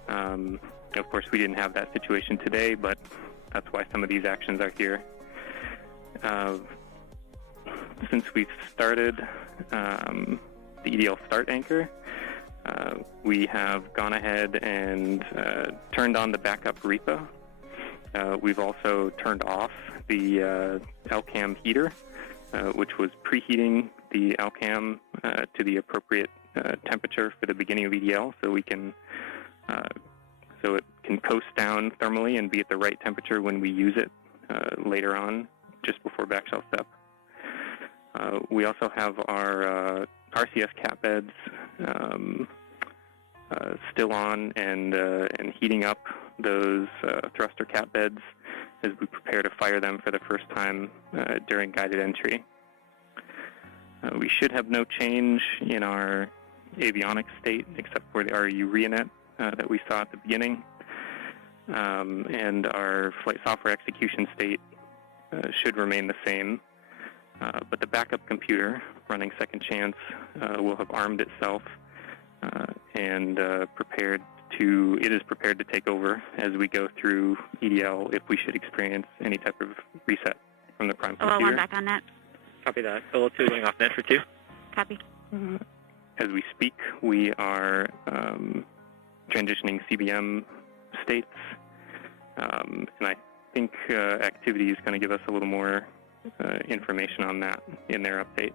Of course, we didn't have that situation today, but that's why some of these actions are here. Since we've started the EDL start anchor, we have gone ahead and turned on the backup REPA. We've also turned off the LCAM heater, which was preheating the LCAM to the appropriate temperature for the beginning of EDL, so it can coast down thermally and be at the right temperature when we use it later on, just before backshell step. We also have our RCS cat beds still on and heating up those thruster cat beds as we prepare to fire them for the first time during guided entry. We should have no change in our avionics state except for the RUREANet that we saw at the beginning, and our flight software execution state should remain the same. But the backup computer running Second Chance will have armed itself and it is prepared to take over as we go through EDL if we should experience any type of reset from the prime computer. OL1 back on net. Copy that. OL2 going off net for 2. Copy. As we speak, we are transitioning CBM states, and I think activity is going to give us a little more information on that in their update.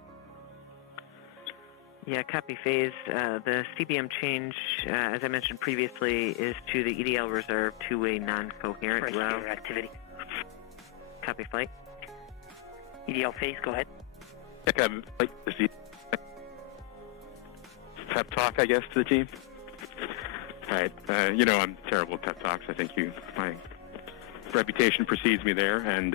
Yeah, copy phase. The CBM change, as I mentioned previously, is to the EDL reserve to a non-coherent route. Activity. Copy flight. EDL phase, go ahead. Pep talk, I guess, to the team. All right. I'm terrible at pep talks. I think my reputation precedes me there. And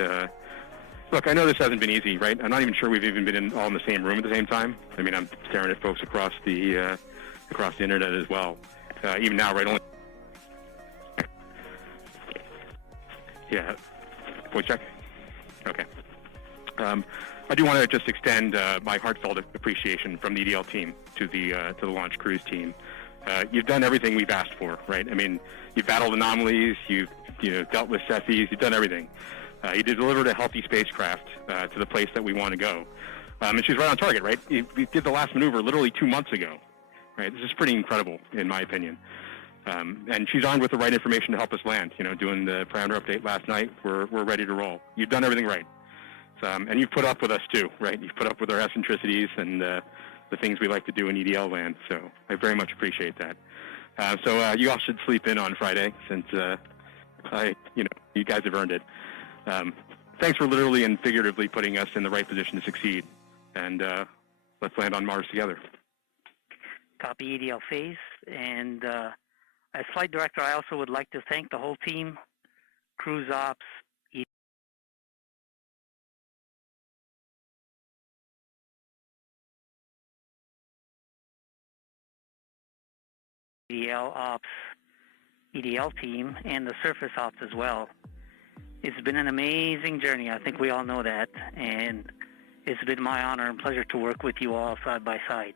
look, I know this hasn't been easy, right? I'm not even sure we've even been all in the same room at the same time. I mean, I'm staring at folks across the internet as well. Even now, right? Yeah. Voice check. Okay. I do want to just extend my heartfelt appreciation from the EDL team to the launch crews team. You've done everything we've asked for, right? I mean, you've battled anomalies, you've dealt with Cephis, you've done everything. You delivered a healthy spacecraft to the place that we want to go. And she's right on target, right? We did the last maneuver literally 2 months ago, right? This is pretty incredible, in my opinion. And she's armed with the right information to help us land. Doing the parameter update last night, we're ready to roll. You've done everything right. And you've put up with us too, right? You've put up with our eccentricities and the things we like to do in EDL land. So I very much appreciate that. So you all should sleep in on Friday, since you guys have earned it. Thanks for literally and figuratively putting us in the right position to succeed. And let's land on Mars together. Copy EDL phase. And as flight director, I also would like to thank the whole team, cruise ops, EDL ops, EDL team, and the surface ops as well. It's been an amazing journey. I think we all know that. And it's been my honor and pleasure to work with you all side by side.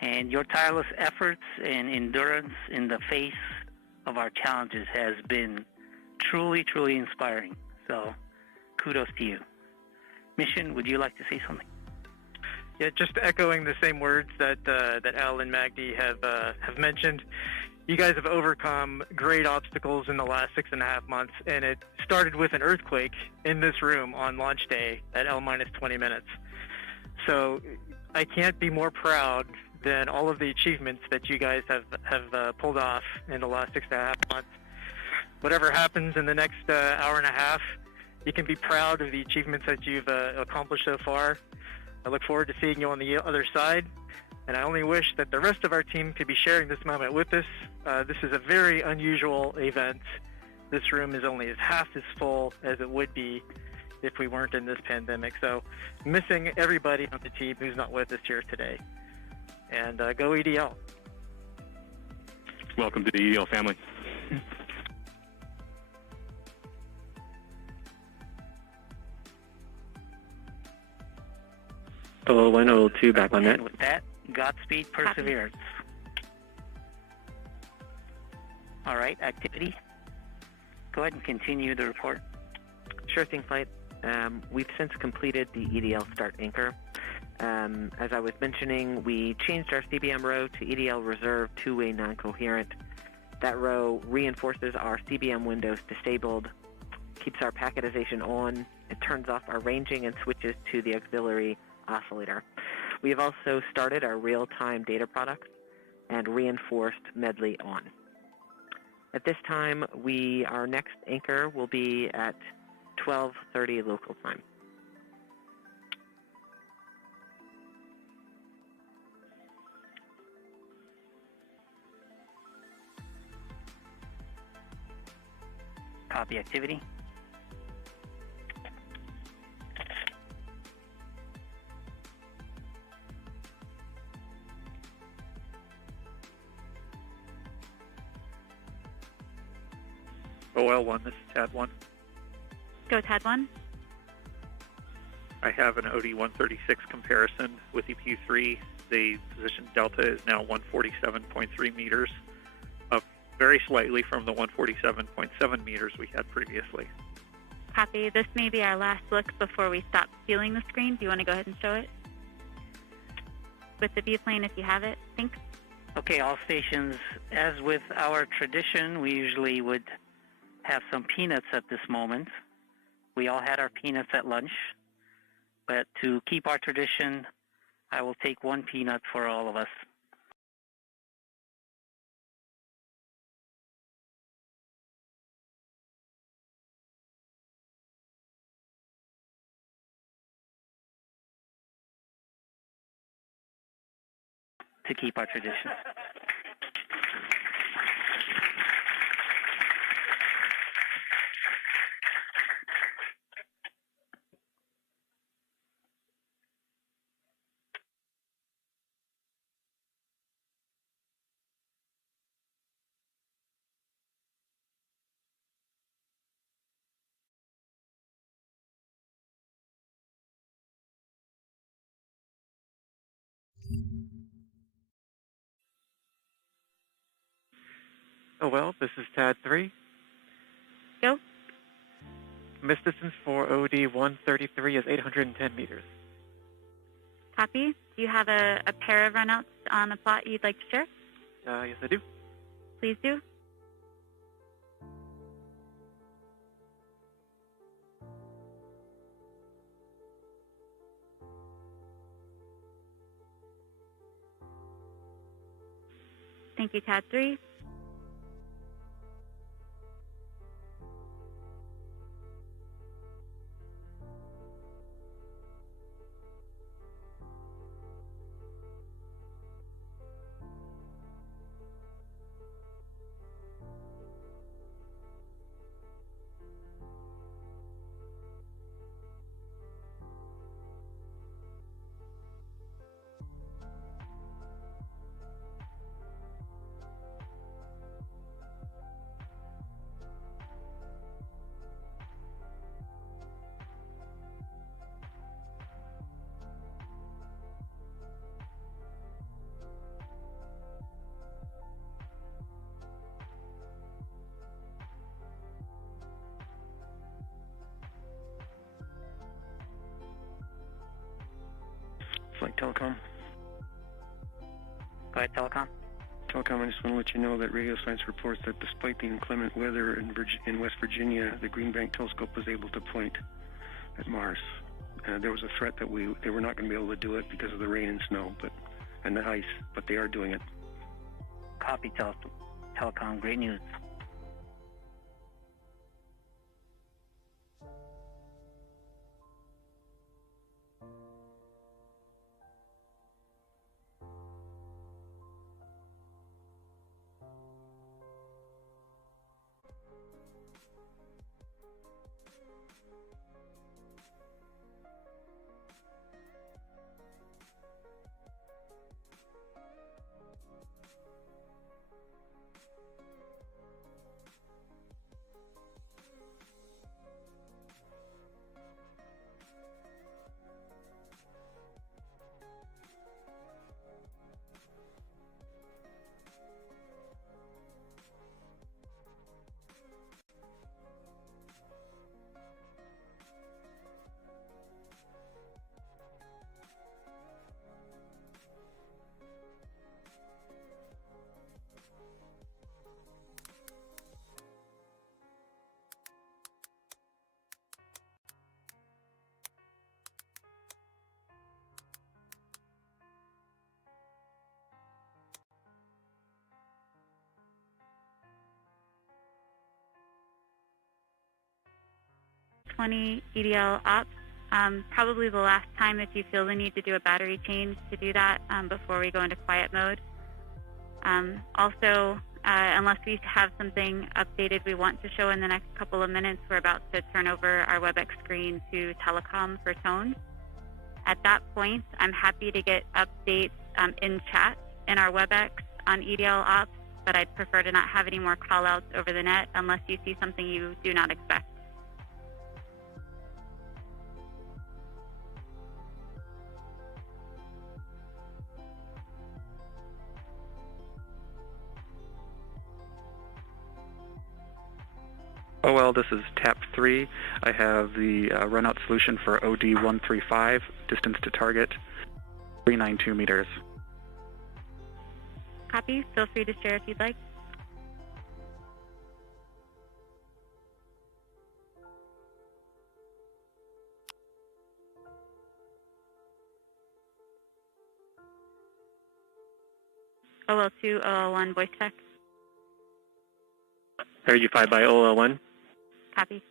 And your tireless efforts and endurance in the face of our challenges has been truly, truly inspiring. So kudos to you. Mission, would you like to say something? Yeah, just echoing the same words that Al and Magdi have mentioned. You guys have overcome great obstacles in the last 6.5 months, and it started with an earthquake in this room on launch day at L-20 minutes. So I can't be more proud than all of the achievements that you guys have pulled off in the last 6.5 months. Whatever happens in the next hour and a half, you can be proud of the achievements that you've accomplished so far. I look forward to seeing you on the other side, and I only wish that the rest of our team could be sharing this moment with us. This is a very unusual event. This room is only half as full as it would be if we weren't in this pandemic. So missing everybody on the team who's not with us here today. And go EDL. Welcome to the EDL family. Hello, 102, back on net. And with that, Godspeed, Perseverance. All right, activity. Go ahead and continue the report. Sure thing, Flight. We've since completed the EDL start anchor. As I was mentioning, we changed our CBM row to EDL reserve two-way non-coherent. That row reinforces our CBM windows disabled, keeps our packetization on, it turns off our ranging and switches to the auxiliary oscillator. We have also started our real-time data products and reinforced Medley on. At this time, our next anchor will be at 12:30 local time. Copy activity. OL1, this is TAD1. Go TAD1. I have an OD136 comparison with EP3. The position delta is now 147.3 meters, up very slightly from the 147.7 meters we had previously. Copy. This may be our last look before we stop viewing the screen. Do you want to go ahead and show it? With the viewplane, if you have it. Thanks. Okay, all stations, as with our tradition, we usually would have some peanuts at this moment. We all had our peanuts at lunch, but to keep our tradition, I will take one peanut for all of us. To keep our tradition. Oh, well, this is TAD 3. Go. Mist distance for OD 133 is 810 meters. Copy. Do you have a pair of runouts on a plot you'd like to share? Yes, I do. Please do. Thank you, TAD 3. Flight Telecom. Go ahead, Telecom. Telecom, I just want to let you know that radio science reports that despite the inclement weather in West Virginia, the Green Bank telescope was able to point at Mars. There was a threat that they were not going to be able to do it because of the rain and snow, and the ice, but they are doing it. Copy, Telecom. Great news. EDL ops. Probably the last time if you feel the need to do a battery change to do that before we go into quiet mode. Also, unless we have something updated we want to show in the next couple of minutes, we're about to turn over our WebEx screen to Telecom for tone. At that point, I'm happy to get updates in chat in our WebEx on EDL ops, but I'd prefer to not have any more call-outs over the net unless you see something you do not expect. Oh, well, this is TAP 3. I have the runout solution for OD 135, distance to target, 392 meters. Copy. Feel free to share if you'd like. OL2, OL1, voice check. Heard you 5 by OL1. Copy.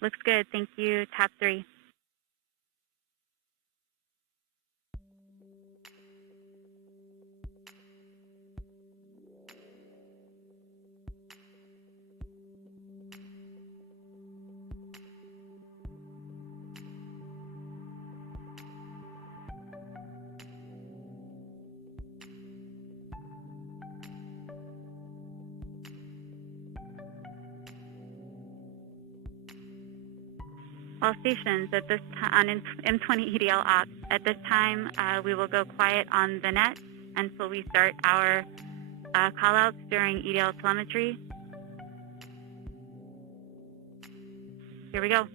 Looks good. Thank you. TAP 3. All stations at this on M20 EDL ops. At this time, we will go quiet on the net until we start our callouts during EDL telemetry. Here we go.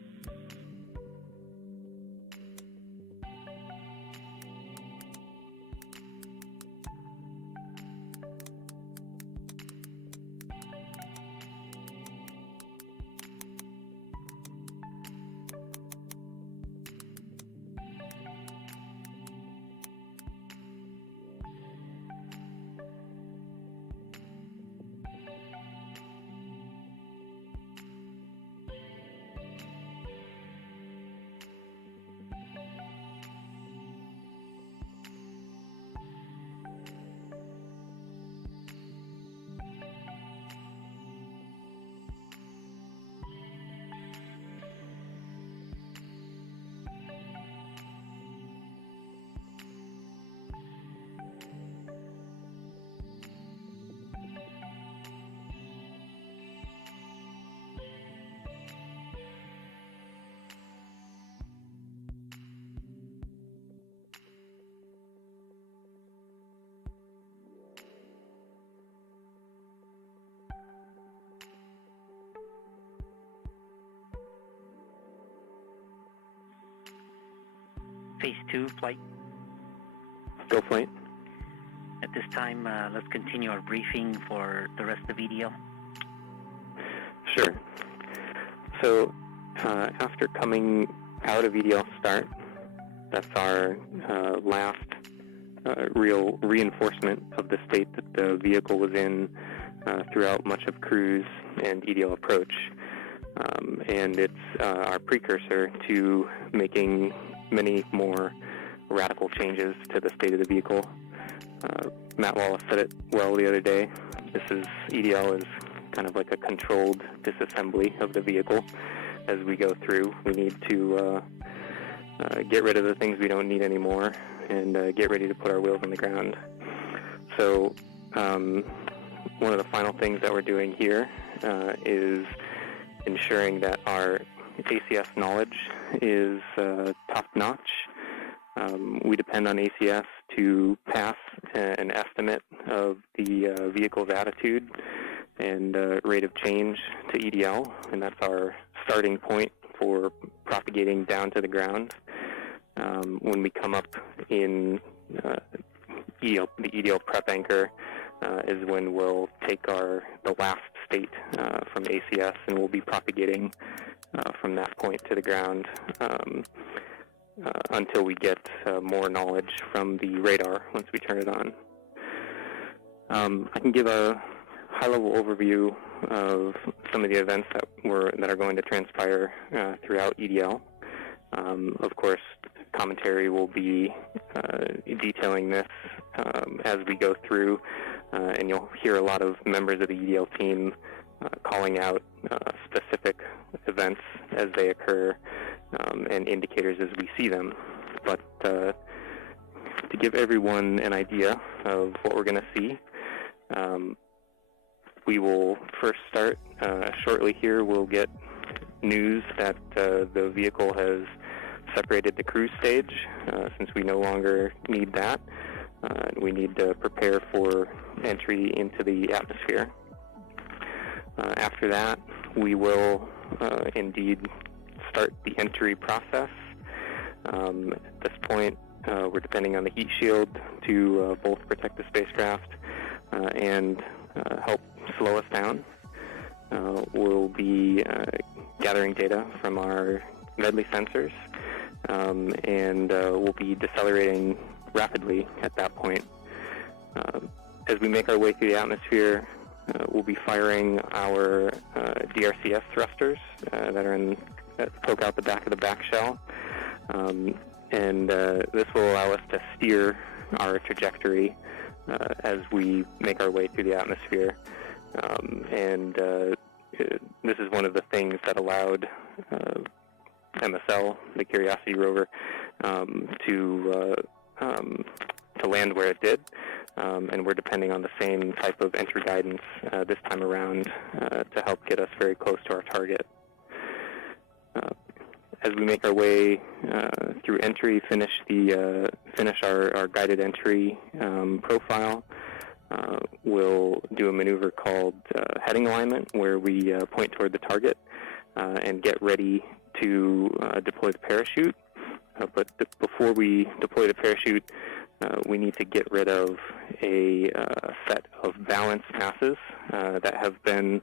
Phase 2 flight. Go flight. At this time, let's continue our briefing for the rest of EDL. Sure. So, after coming out of EDL start, that's our last real reinforcement of the state that the vehicle was in throughout much of cruise and EDL approach. And it's our precursor to making many more radical changes to the state of the vehicle. Matt Wallace said it well the other day. EDL is kind of like a controlled disassembly of the vehicle. As we go through, we need to get rid of the things we don't need anymore and get ready to put our wheels on the ground. So one of the final things that we're doing here is ensuring that our ACS knowledge is top-notch. We depend on ACS to pass an estimate of the vehicle's attitude and rate of change to EDL, and that's our starting point for propagating down to the ground. When we come up in the EDL prep anchor is when we'll take the last state from ACS, and we'll be propagating from that point to the ground until we get more knowledge from the radar once we turn it on. I can give a high-level overview of some of the events that are going to transpire throughout EDL. Of course, commentary will be detailing this as we go through, and you'll hear a lot of members of the EDL team calling out specific events as they occur and indicators as we see them. But to give everyone an idea of what we're going to see, we will first start shortly here. We'll get news that the vehicle has separated the cruise stage since we no longer need that. We need to prepare for entry into the atmosphere. After that, we will indeed start the entry process. At this point, we're depending on the heat shield to both protect the spacecraft and help slow us down. We'll be gathering data from our Medley sensors, and we'll be decelerating rapidly at that point. As we make our way through the atmosphere, we'll be firing our DRCS thrusters that poke out the back of the back shell, and this will allow us to steer our trajectory as we make our way through the atmosphere. And this is one of the things that allowed MSL, the Curiosity rover, to land where it did. And we're depending on the same type of entry guidance this time around to help get us very close to our target. as we make our way through entry, finish our guided entry profile, we'll do a maneuver called heading alignment, where we point toward the target and get ready to deploy the parachute. But before we deploy the parachute, we need to get rid of a set of balance masses that have been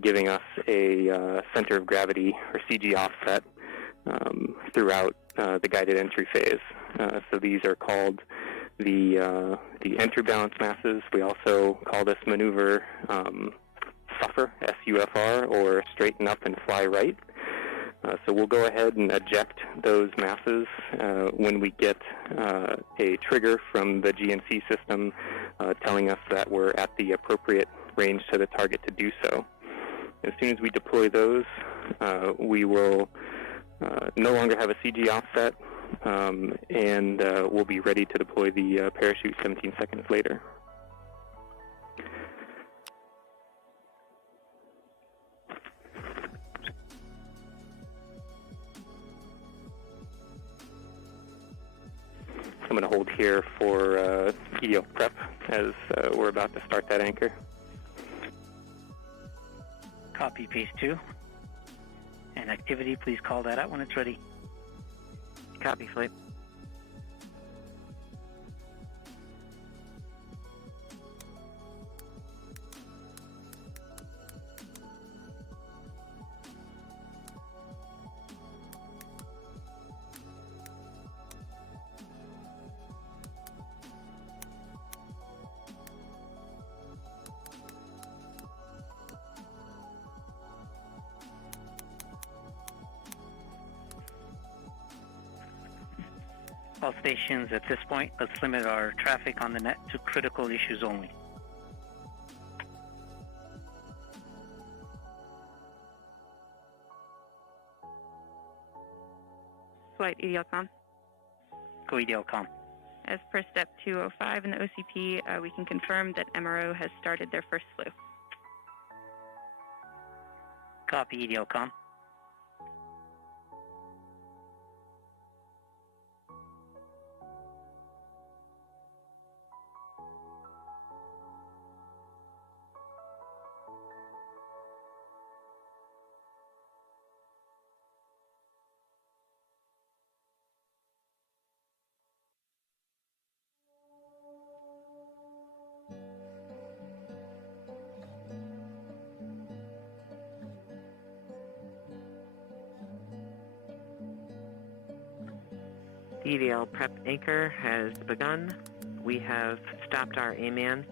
giving us a center of gravity, or CG offset, throughout the guided entry phase. So these are called the entry balance masses. We also call this maneuver SUFR, S-U-F-R, or straighten up and fly right. So we'll go ahead and eject those masses when we get a trigger from the GNC system telling us that we're at the appropriate range to the target to do so. As soon as we deploy those, we will no longer have a CG offset, and we'll be ready to deploy the parachute 17 seconds later. I'm going to hold here for EDL prep as we're about to start that anchor. Copy, phase 2. And activity, please call that out when it's ready. Copy, flight. All stations at this point, let's limit our traffic on the net to critical issues only. Flight EDLCOM. Go EDLCOM. As per step 205 in the OCP, we can confirm that MRO has started their first flu. Copy, EDLCOM. EDL prep anchor has begun. We have stopped our AMAN,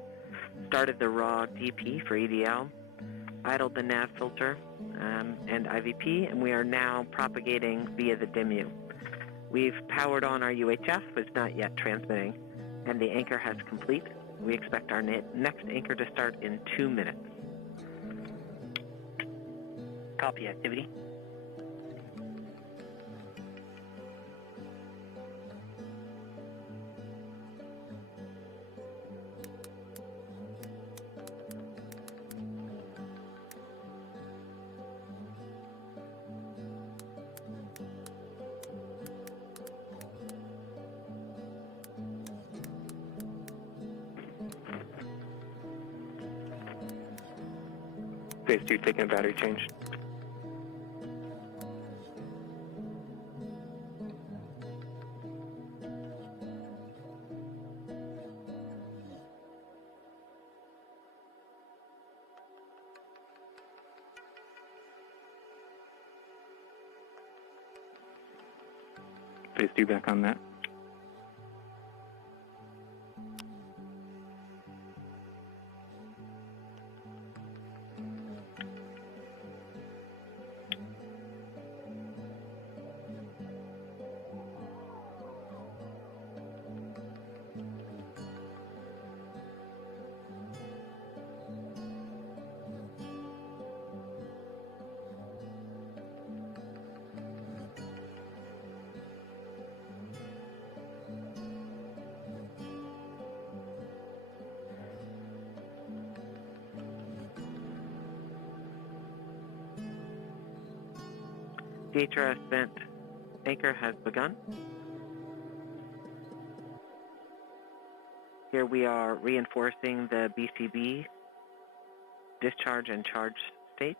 started the raw DP for EDL, idled the nav filter and IVP, and we are now propagating via the DIMU. We've powered on our UHF, but it's not yet transmitting, and the anchor has complete. We expect our next anchor to start in 2 minutes. Copy, activity. Phase 2 taking a battery change. Phase 2 back on that. The HRS vent anchor has begun. Here we are reinforcing the BCB discharge and charge states.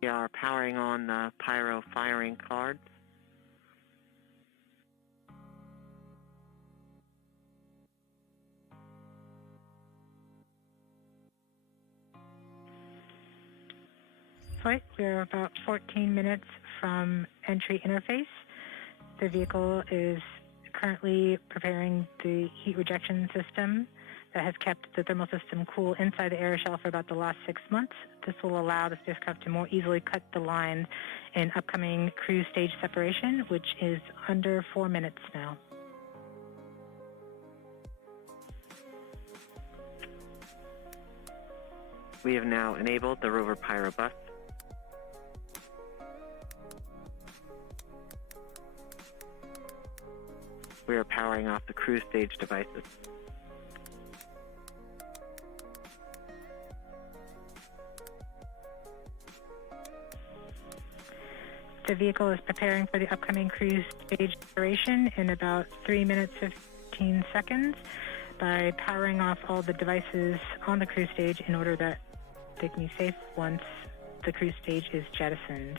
We are powering on the pyro firing cards. Flight, we're about 14 minutes from entry interface. The vehicle is currently preparing the heat rejection system that has kept the thermal system cool inside the air shell for about the last 6 months. This will allow the spacecraft to more easily cut the lines in upcoming cruise stage separation, which is under 4 minutes now. We have now enabled the Rover Pyro bus. We are powering off the cruise stage devices. The vehicle is preparing for the upcoming cruise stage separation in about 3 minutes 15 seconds by powering off all the devices on the cruise stage in order that they can be safe once the cruise stage is jettisoned.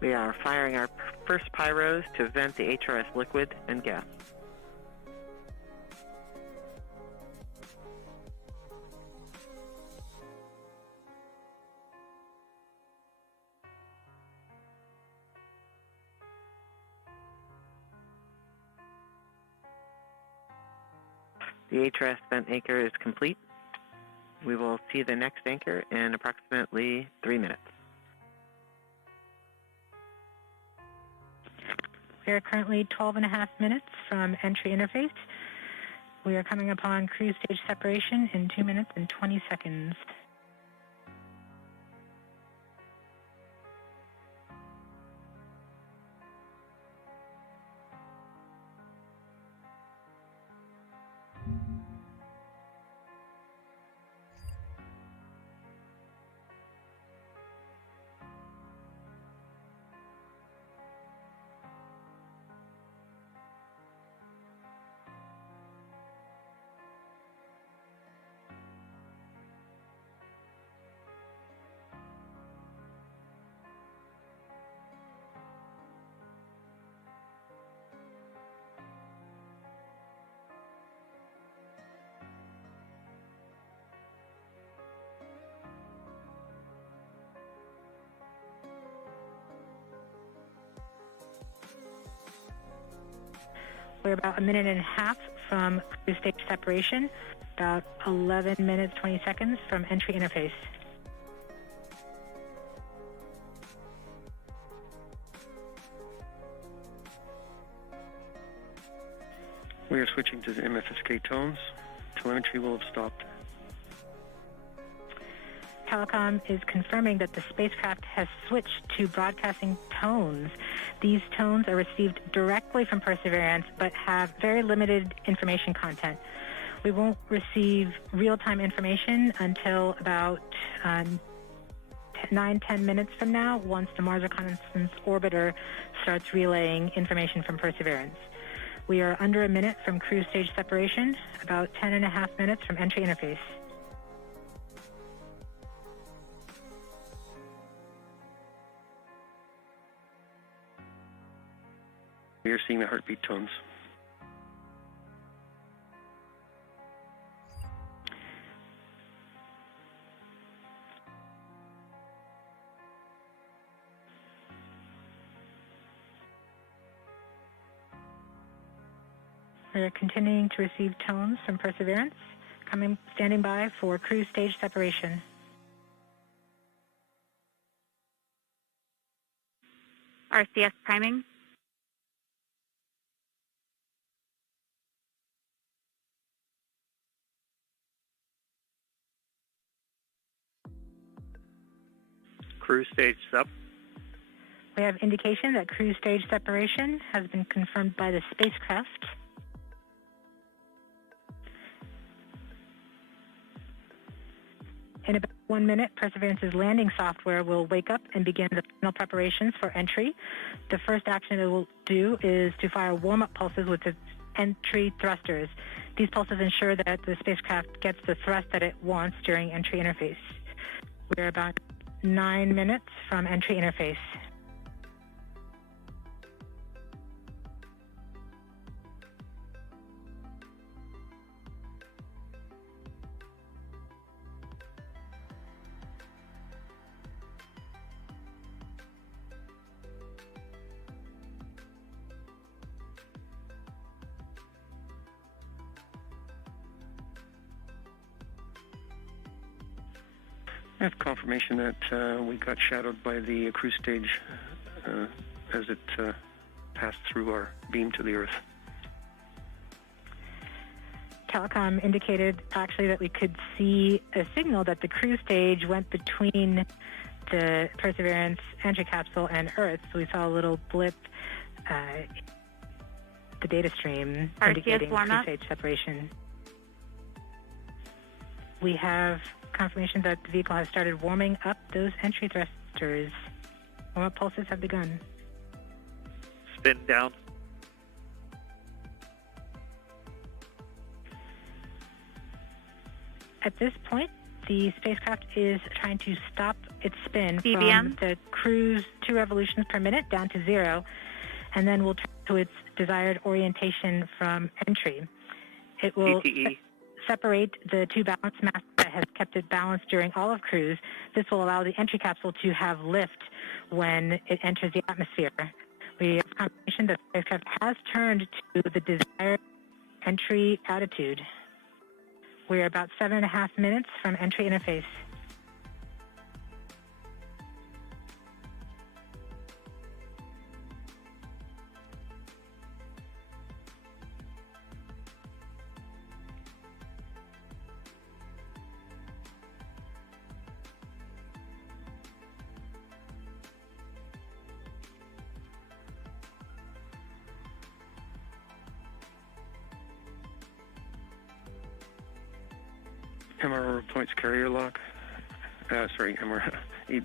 We are firing our first pyros to vent the HRS liquid and gas. The HRS vent anchor is complete. We will see the next anchor in approximately 3 minutes. We are currently 12.5 minutes from entry interface. We are coming upon cruise stage separation in 2 minutes and 20 seconds. We're about 1.5 minutes from cruise stage separation, about 11 minutes, 20 seconds from entry interface. We are switching to the MFSK tones. Telemetry will have stopped. Telecom is confirming that the spacecraft has switched to broadcasting tones. These tones are received directly from Perseverance, but have very limited information content. We won't receive real-time information until about 9-10 minutes from now, once the Mars Reconnaissance Orbiter starts relaying information from Perseverance. We are under 1 minute from cruise stage separation, about 10.5 minutes from entry interface. We are seeing the heartbeat tones. We are continuing to receive tones from Perseverance, standing by for cruise stage separation. RCS priming. Cruise stage up. We have indication that cruise stage separation has been confirmed by the spacecraft. In about 1 minute, Perseverance's landing software will wake up and begin the final preparations for entry. The first action it will do is to fire warm-up pulses with its entry thrusters. These pulses ensure that the spacecraft gets the thrust that it wants during entry interface. We're about 9 minutes from entry interface. I have confirmation that we got shadowed by the cruise stage as it passed through our beam to the Earth. Telecom indicated actually that we could see a signal that the cruise stage went between the Perseverance entry capsule and Earth. So we saw a little blip, the data stream indicating cruise stage separation. We have confirmation that the vehicle has started warming up those entry thrusters. Warm-up pulses have begun. Spin down. At this point, the spacecraft is trying to stop its spin BBM. from the cruise 2 revolutions per minute down to 0, and then will turn to its desired orientation from entry. It will separate the 2 balance masses that has kept it balanced during all of cruise. This will allow the entry capsule to have lift when it enters the atmosphere. We have confirmation that the spacecraft has turned to the desired entry attitude. We are about 7.5 minutes from entry interface. MRO reports carrier lock. MRO. The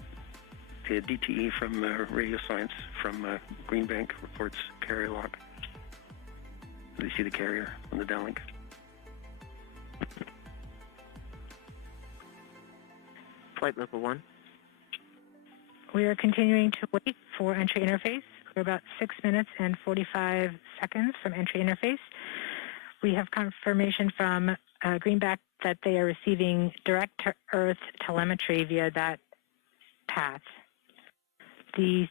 DTE from Radio Science from Greenbank reports carrier lock. Do you see the carrier on the downlink? Flight level 1. We are continuing to wait for entry interface. We're about 6 minutes and 45 seconds from entry interface. We have confirmation from Greenback that they are receiving direct-to-Earth telemetry via that path. The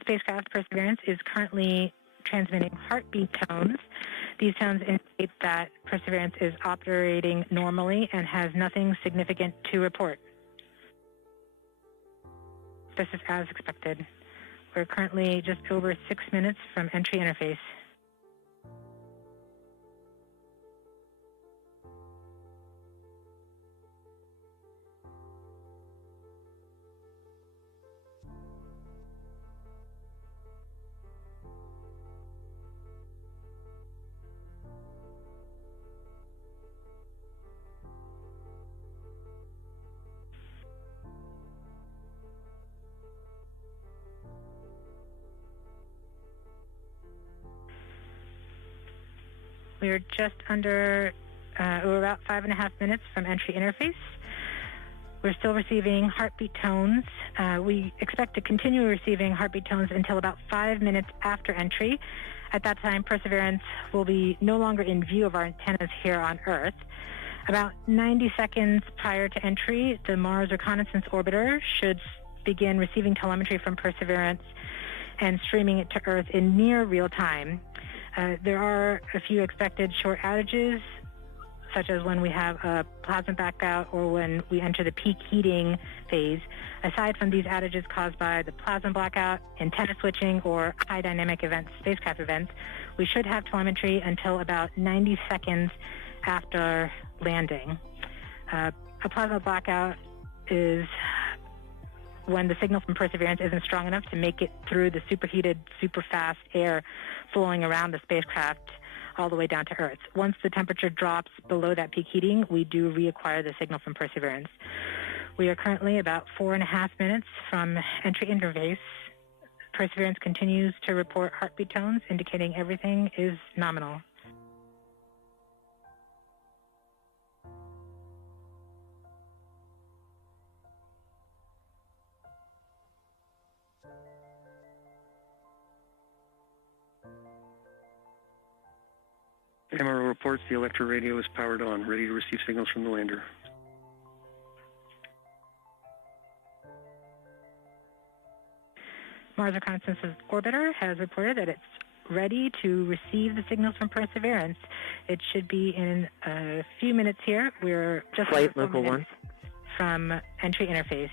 spacecraft Perseverance is currently transmitting heartbeat tones. These tones indicate that Perseverance is operating normally and has nothing significant to report. This is as expected. We're currently just over 6 minutes from entry interface. We're just under, we're about 5.5 minutes from entry interface. We're still receiving heartbeat tones. We expect to continue receiving heartbeat tones until about 5 minutes after entry. At that time, Perseverance will be no longer in view of our antennas here on Earth. About 90 seconds prior to entry, the Mars Reconnaissance Orbiter should begin receiving telemetry from Perseverance and streaming it to Earth in near real time. There are a few expected short outages such as when we have a plasma blackout or when we enter the peak heating phase, aside from these outages caused by the plasma blackout, antenna switching, or high dynamic events, spacecraft events, we should have telemetry until about 90 seconds after landing. A plasma blackout is when the signal from Perseverance isn't strong enough to make it through the superheated, super fast air flowing around the spacecraft all the way down to Earth. Once the temperature drops below that peak heating, we do reacquire the signal from Perseverance. We are currently about 4.5 minutes from entry interface. Perseverance continues to report heartbeat tones, indicating everything is nominal. MRO reports the electro radio is powered on, ready to receive signals from the lander. Mars Reconnaissance Orbiter has reported that it's ready to receive the signals from Perseverance. It should be in a few minutes here. We're just Flight Local 1 from entry interface.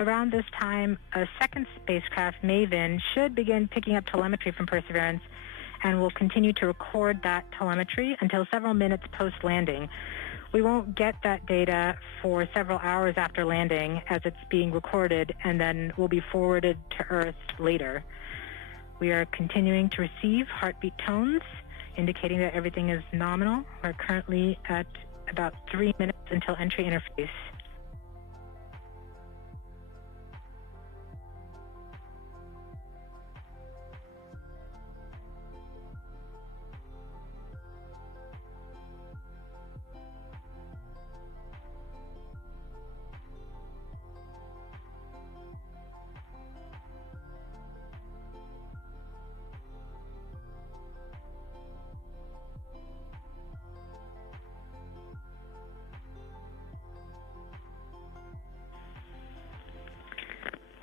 Around this time, a second spacecraft, Maven, should begin picking up telemetry from Perseverance and will continue to record that telemetry until several minutes post-landing. We won't get that data for several hours after landing as it's being recorded and then will be forwarded to Earth later. We are continuing to receive heartbeat tones, indicating that everything is nominal. We're currently at about 3 minutes until entry interface.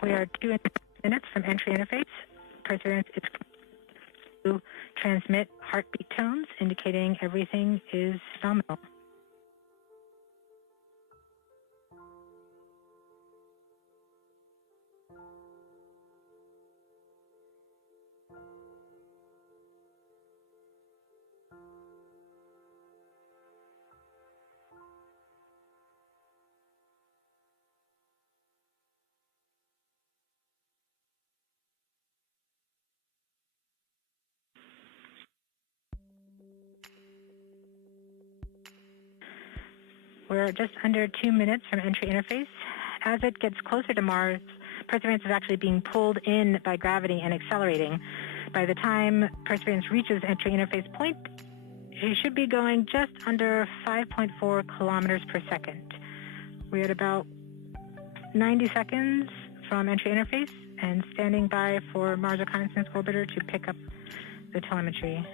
We are 2 minutes from entry interface. Perseverance is to transmit heartbeat tones, indicating everything is nominal. We're just under 2 minutes from entry interface. As it gets closer to Mars, Perseverance is actually being pulled in by gravity and accelerating. By the time Perseverance reaches entry interface point, it should be going just under 5.4 kilometers per second. We're at about 90 seconds from entry interface and standing by for Mars Reconnaissance Orbiter to pick up the telemetry.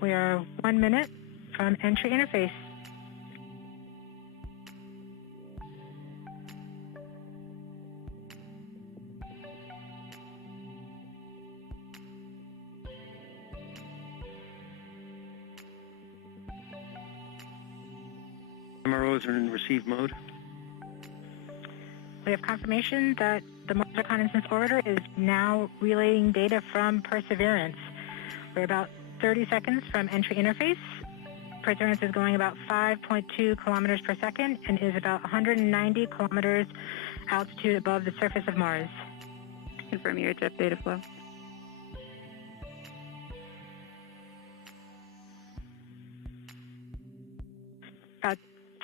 We are 1 minute from entry interface. MRO is in receive mode. We have confirmation that the Mars Reconnaissance Orbiter is now relaying data from Perseverance. We're about 30 seconds from entry interface. Perseverance is going about 5.2 kilometers per second and is about 190 kilometers altitude above the surface of Mars. Confirm your jet data flow. About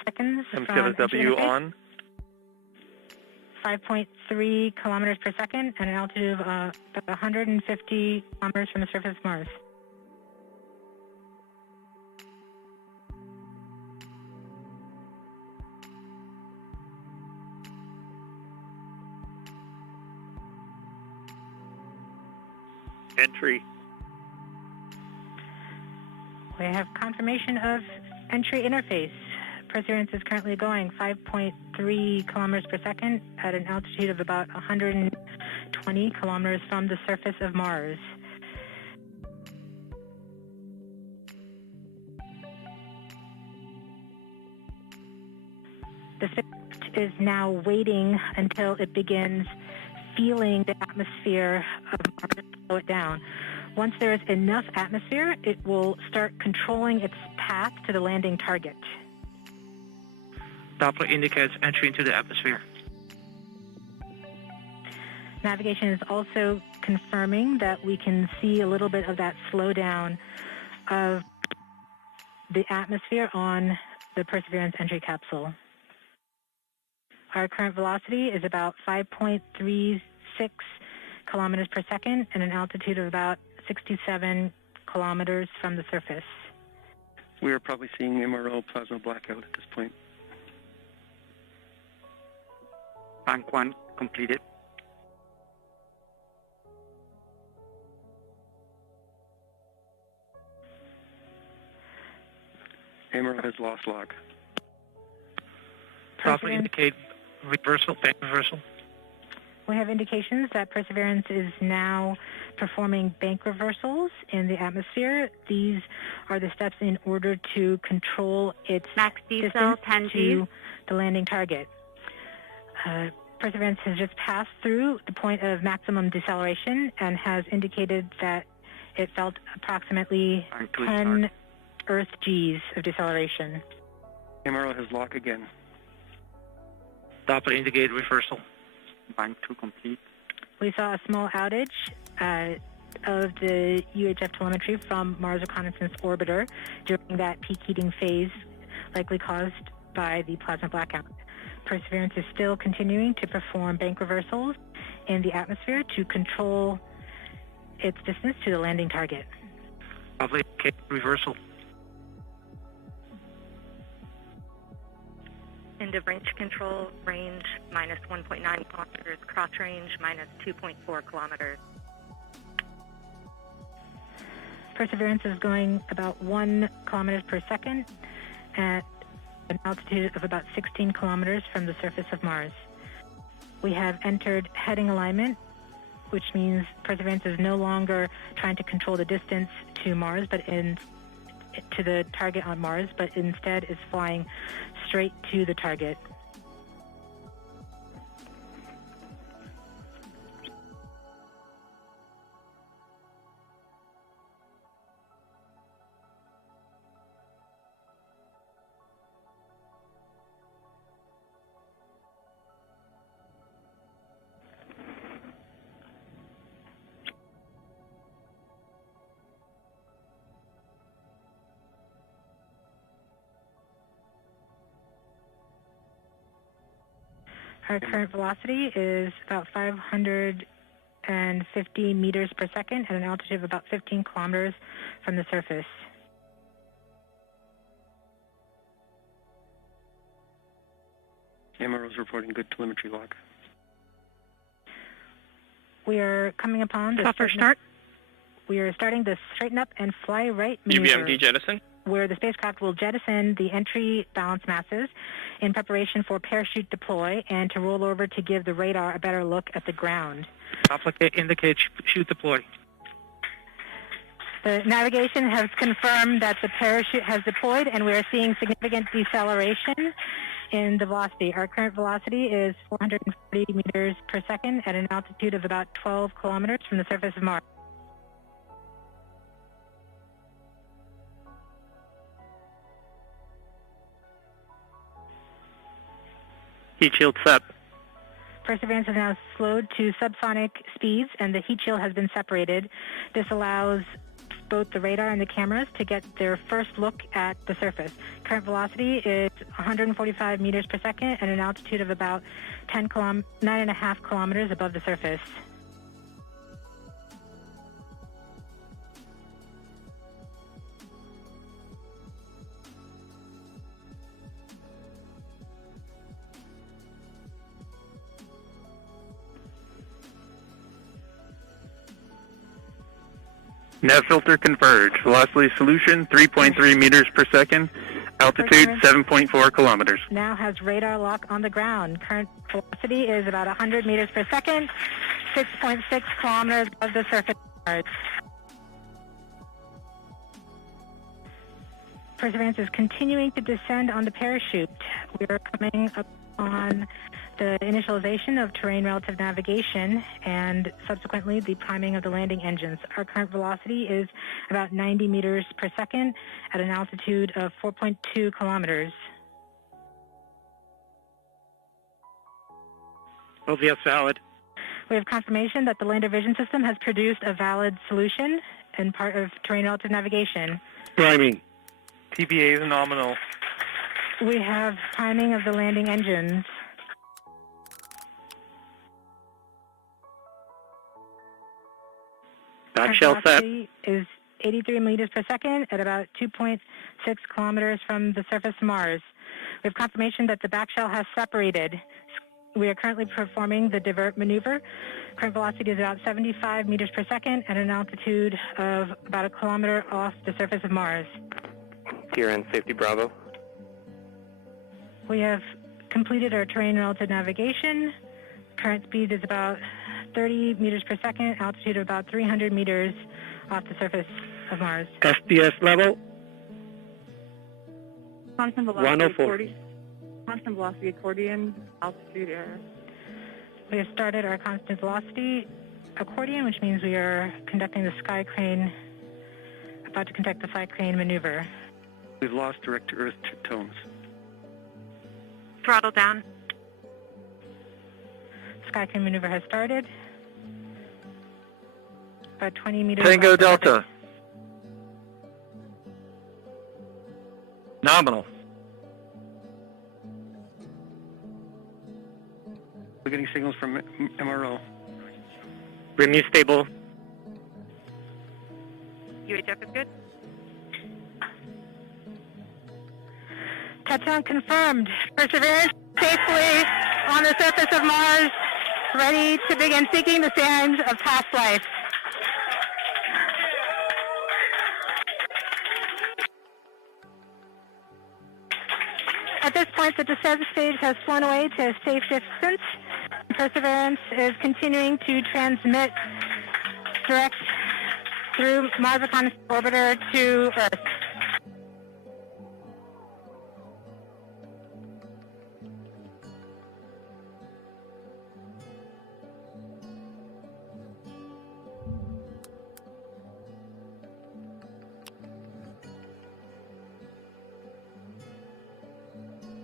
seconds from MTLW entry interface. on. 5.3 kilometers per second at an altitude of about 150 kilometers from the surface of Mars. Entry. We have confirmation of entry interface. Perseverance is currently going 5.3 kilometers per second at an altitude of about 120 kilometers from the surface of Mars. The spacecraft is now waiting until it begins feeling the atmosphere of Mars to slow it down. Once there is enough atmosphere, it will start controlling its path to the landing target. Doppler indicates entry into the atmosphere. Navigation is also confirming that we can see a little bit of that slowdown of the atmosphere on the Perseverance entry capsule. Our current velocity is about 5.36 kilometers per second and an altitude of about 67 kilometers from the surface. We are probably seeing MRO plasma blackout at this point. Bank 1 completed. MRO has lost log. Doppler indicate reversal, bank reversal. We have indications that Perseverance is now performing bank reversals in the atmosphere. These are the steps in order to control its distance to the landing target. Perseverance has just passed through the point of maximum deceleration and has indicated that it felt approximately 10 Earth Gs of deceleration. MRO has lock again. Doppler indicate reversal. Bank 2 complete. We saw a small outage of the UHF telemetry from Mars Reconnaissance Orbiter during that peak heating phase, likely caused by the plasma blackout. Perseverance is still continuing to perform bank reversals in the atmosphere to control its distance to the landing target. Doppler indicate reversal. End of range control, range minus 1.9 kilometers, cross range minus 2.4 kilometers. Perseverance is going about 1 kilometers per second at an altitude of about 16 kilometers from the surface of Mars. We have entered heading alignment, which means Perseverance is no longer trying to control the distance to Mars, but to the target on Mars, but instead is flying straight to the target. Our current velocity is about 550 meters per second at an altitude of about 15 kilometers from the surface. MRO is reporting good telemetry log. We are coming upon the start. We are starting the straighten up and fly right maneuver, UBMD jettison, where the spacecraft will jettison the entry balance masses in preparation for parachute deploy and to roll over to give the radar a better look at the ground. Doppler indicates chute deploy. The navigation has confirmed that the parachute has deployed and we are seeing significant deceleration in the velocity. Our current velocity is 440 meters per second at an altitude of about 12 kilometers from the surface of Mars. heat shield set. Perseverance is now slowed to subsonic speeds and the heat shield has been separated. This allows both the radar and the cameras to get their first look at the surface. Current velocity is 145 meters per second at an altitude of about 9.5 kilometers above the surface. Nav filter converge. Velocity solution 3.3 meters per second. Altitude 7.4 kilometers. Now has radar lock on the ground. Current velocity is about 100 meters per second, 6.6 kilometers above the surface of Mars. Perseverance is continuing to descend on the parachute. We are coming up on the initialization of terrain relative navigation and subsequently the priming of the landing engines. Our current velocity is about 90 meters per second at an altitude of 4.2 kilometers. OVS valid. We have confirmation that the lander vision system has produced a valid solution and part of terrain relative navigation. Priming. TBA is nominal. We have priming of the landing engines. Back shell set. Is 83 meters per second at about 2.6 kilometers from the surface of Mars. We have confirmation that the back shell has separated. We are currently performing the divert maneuver. Current velocity is about 75 meters per second at an altitude of about a kilometer off the surface of Mars. Here in Safety Bravo. We have completed our terrain relative navigation. Current speed is about 30 meters per second, altitude of about 300 meters off the surface of Mars. SDS level. Constant velocity 104. accordion. Constant velocity accordion, altitude error. We have started our constant velocity accordion, which means we are conducting the sky crane, about to conduct the sky crane maneuver. We've lost direct to Earth tones. Throttle down. Sky crane maneuver has started. About 20 meters. Tango Delta. Nominal. We're getting signals from MRO. Bring me stable. UHF is good. Touchdown confirmed. Perseverance safely on the surface of Mars, ready to begin seeking the signs of past life. At this point, the descent stage has flown away to a safe distance. Perseverance is continuing to transmit direct through Mars Reconnaissance Orbiter to Earth.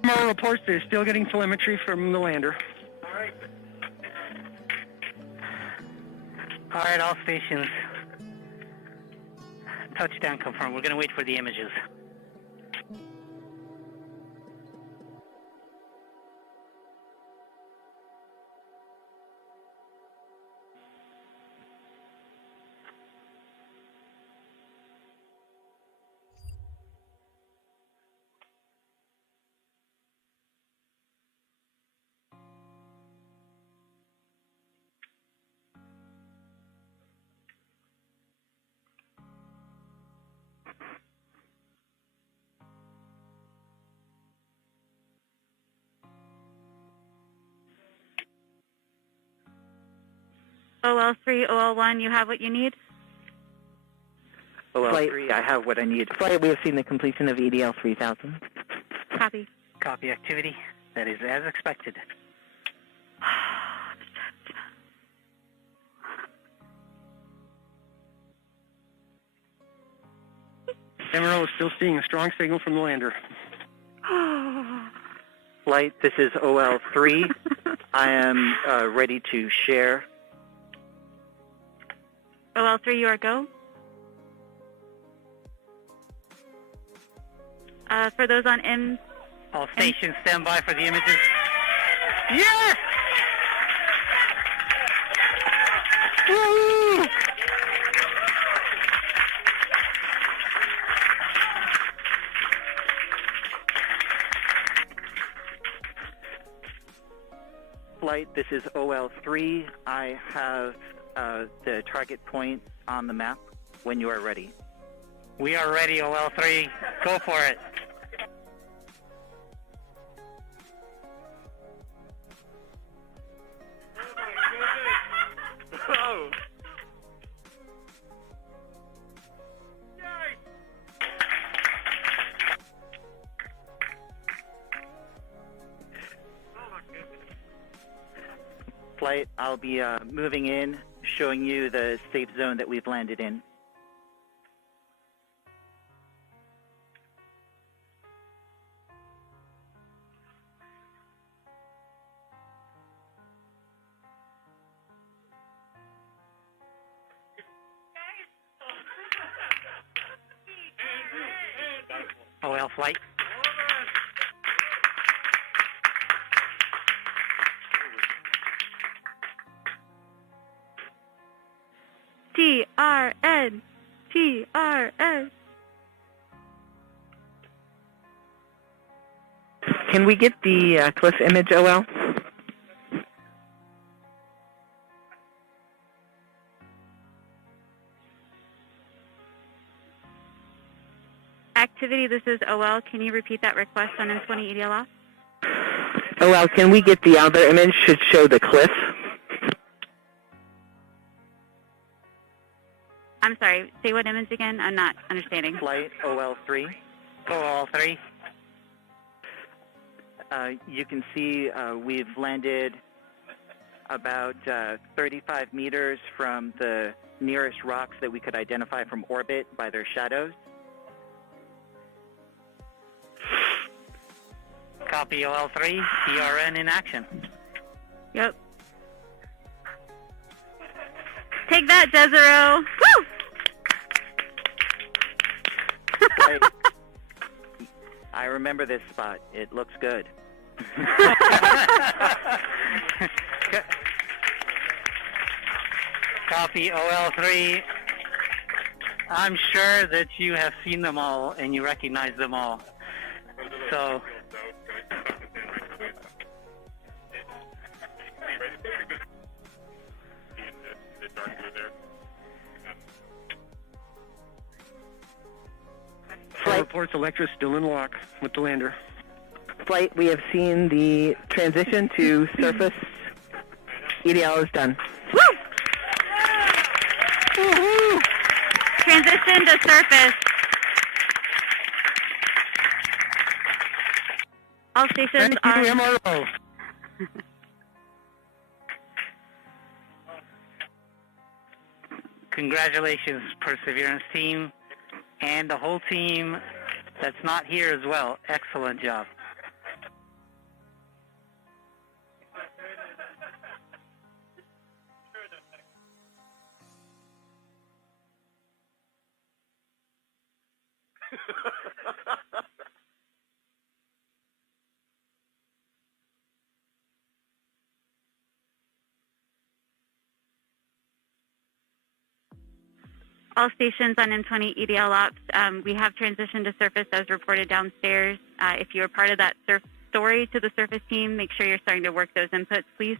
MRO reports they're still getting telemetry from the lander. All right, all stations. Touchdown confirmed. We're going to wait for the images. OL3, OL1, you have what you need? OL3, I have what I need. Flight, we have seen the completion of EDL 3000. Copy. Copy activity. That is as expected. MRO is still seeing a strong signal from the lander. Flight, this is OL3. I am ready to share. OL3, you are go? For those on M. All stations stand by for the images. Yes! Woo! Flight, this is OL3. I have the target point on the map when you are ready. We are ready, OL3. Go for it. Oh. Flight, I'll be moving in, showing you the safe zone that we've landed in. OL flight. TRN. TRN. Can we get the cliff image, OL? Activity, this is OL. Can you repeat that request on M20 EDL off? OL, can we get the other image? Should show the cliff. I'm sorry, say what image again? I'm not understanding. Flight OL3. OL3. You can see we've landed about 35 meters from the nearest rocks that we could identify from orbit by their shadows. Copy OL3. TRN in action. Yep. Take that, Jezero. Woo! Right. I remember this spot. It looks good. Copy OL3. I'm sure that you have seen them all and you recognize them all. So Flight reports Electra still in lock with the lander. Flight, we have seen the transition to surface. EDL is done. Woo! Woo-hoo! Transition to surface. All stations are... Thank you, MRO. congratulations, Perseverance team, and the whole team that's not here as well. Excellent job. All stations on M20 EDL ops, we have transitioned to surface as reported downstairs. If you're part of that story to the surface team, make sure you're starting to work those inputs, please.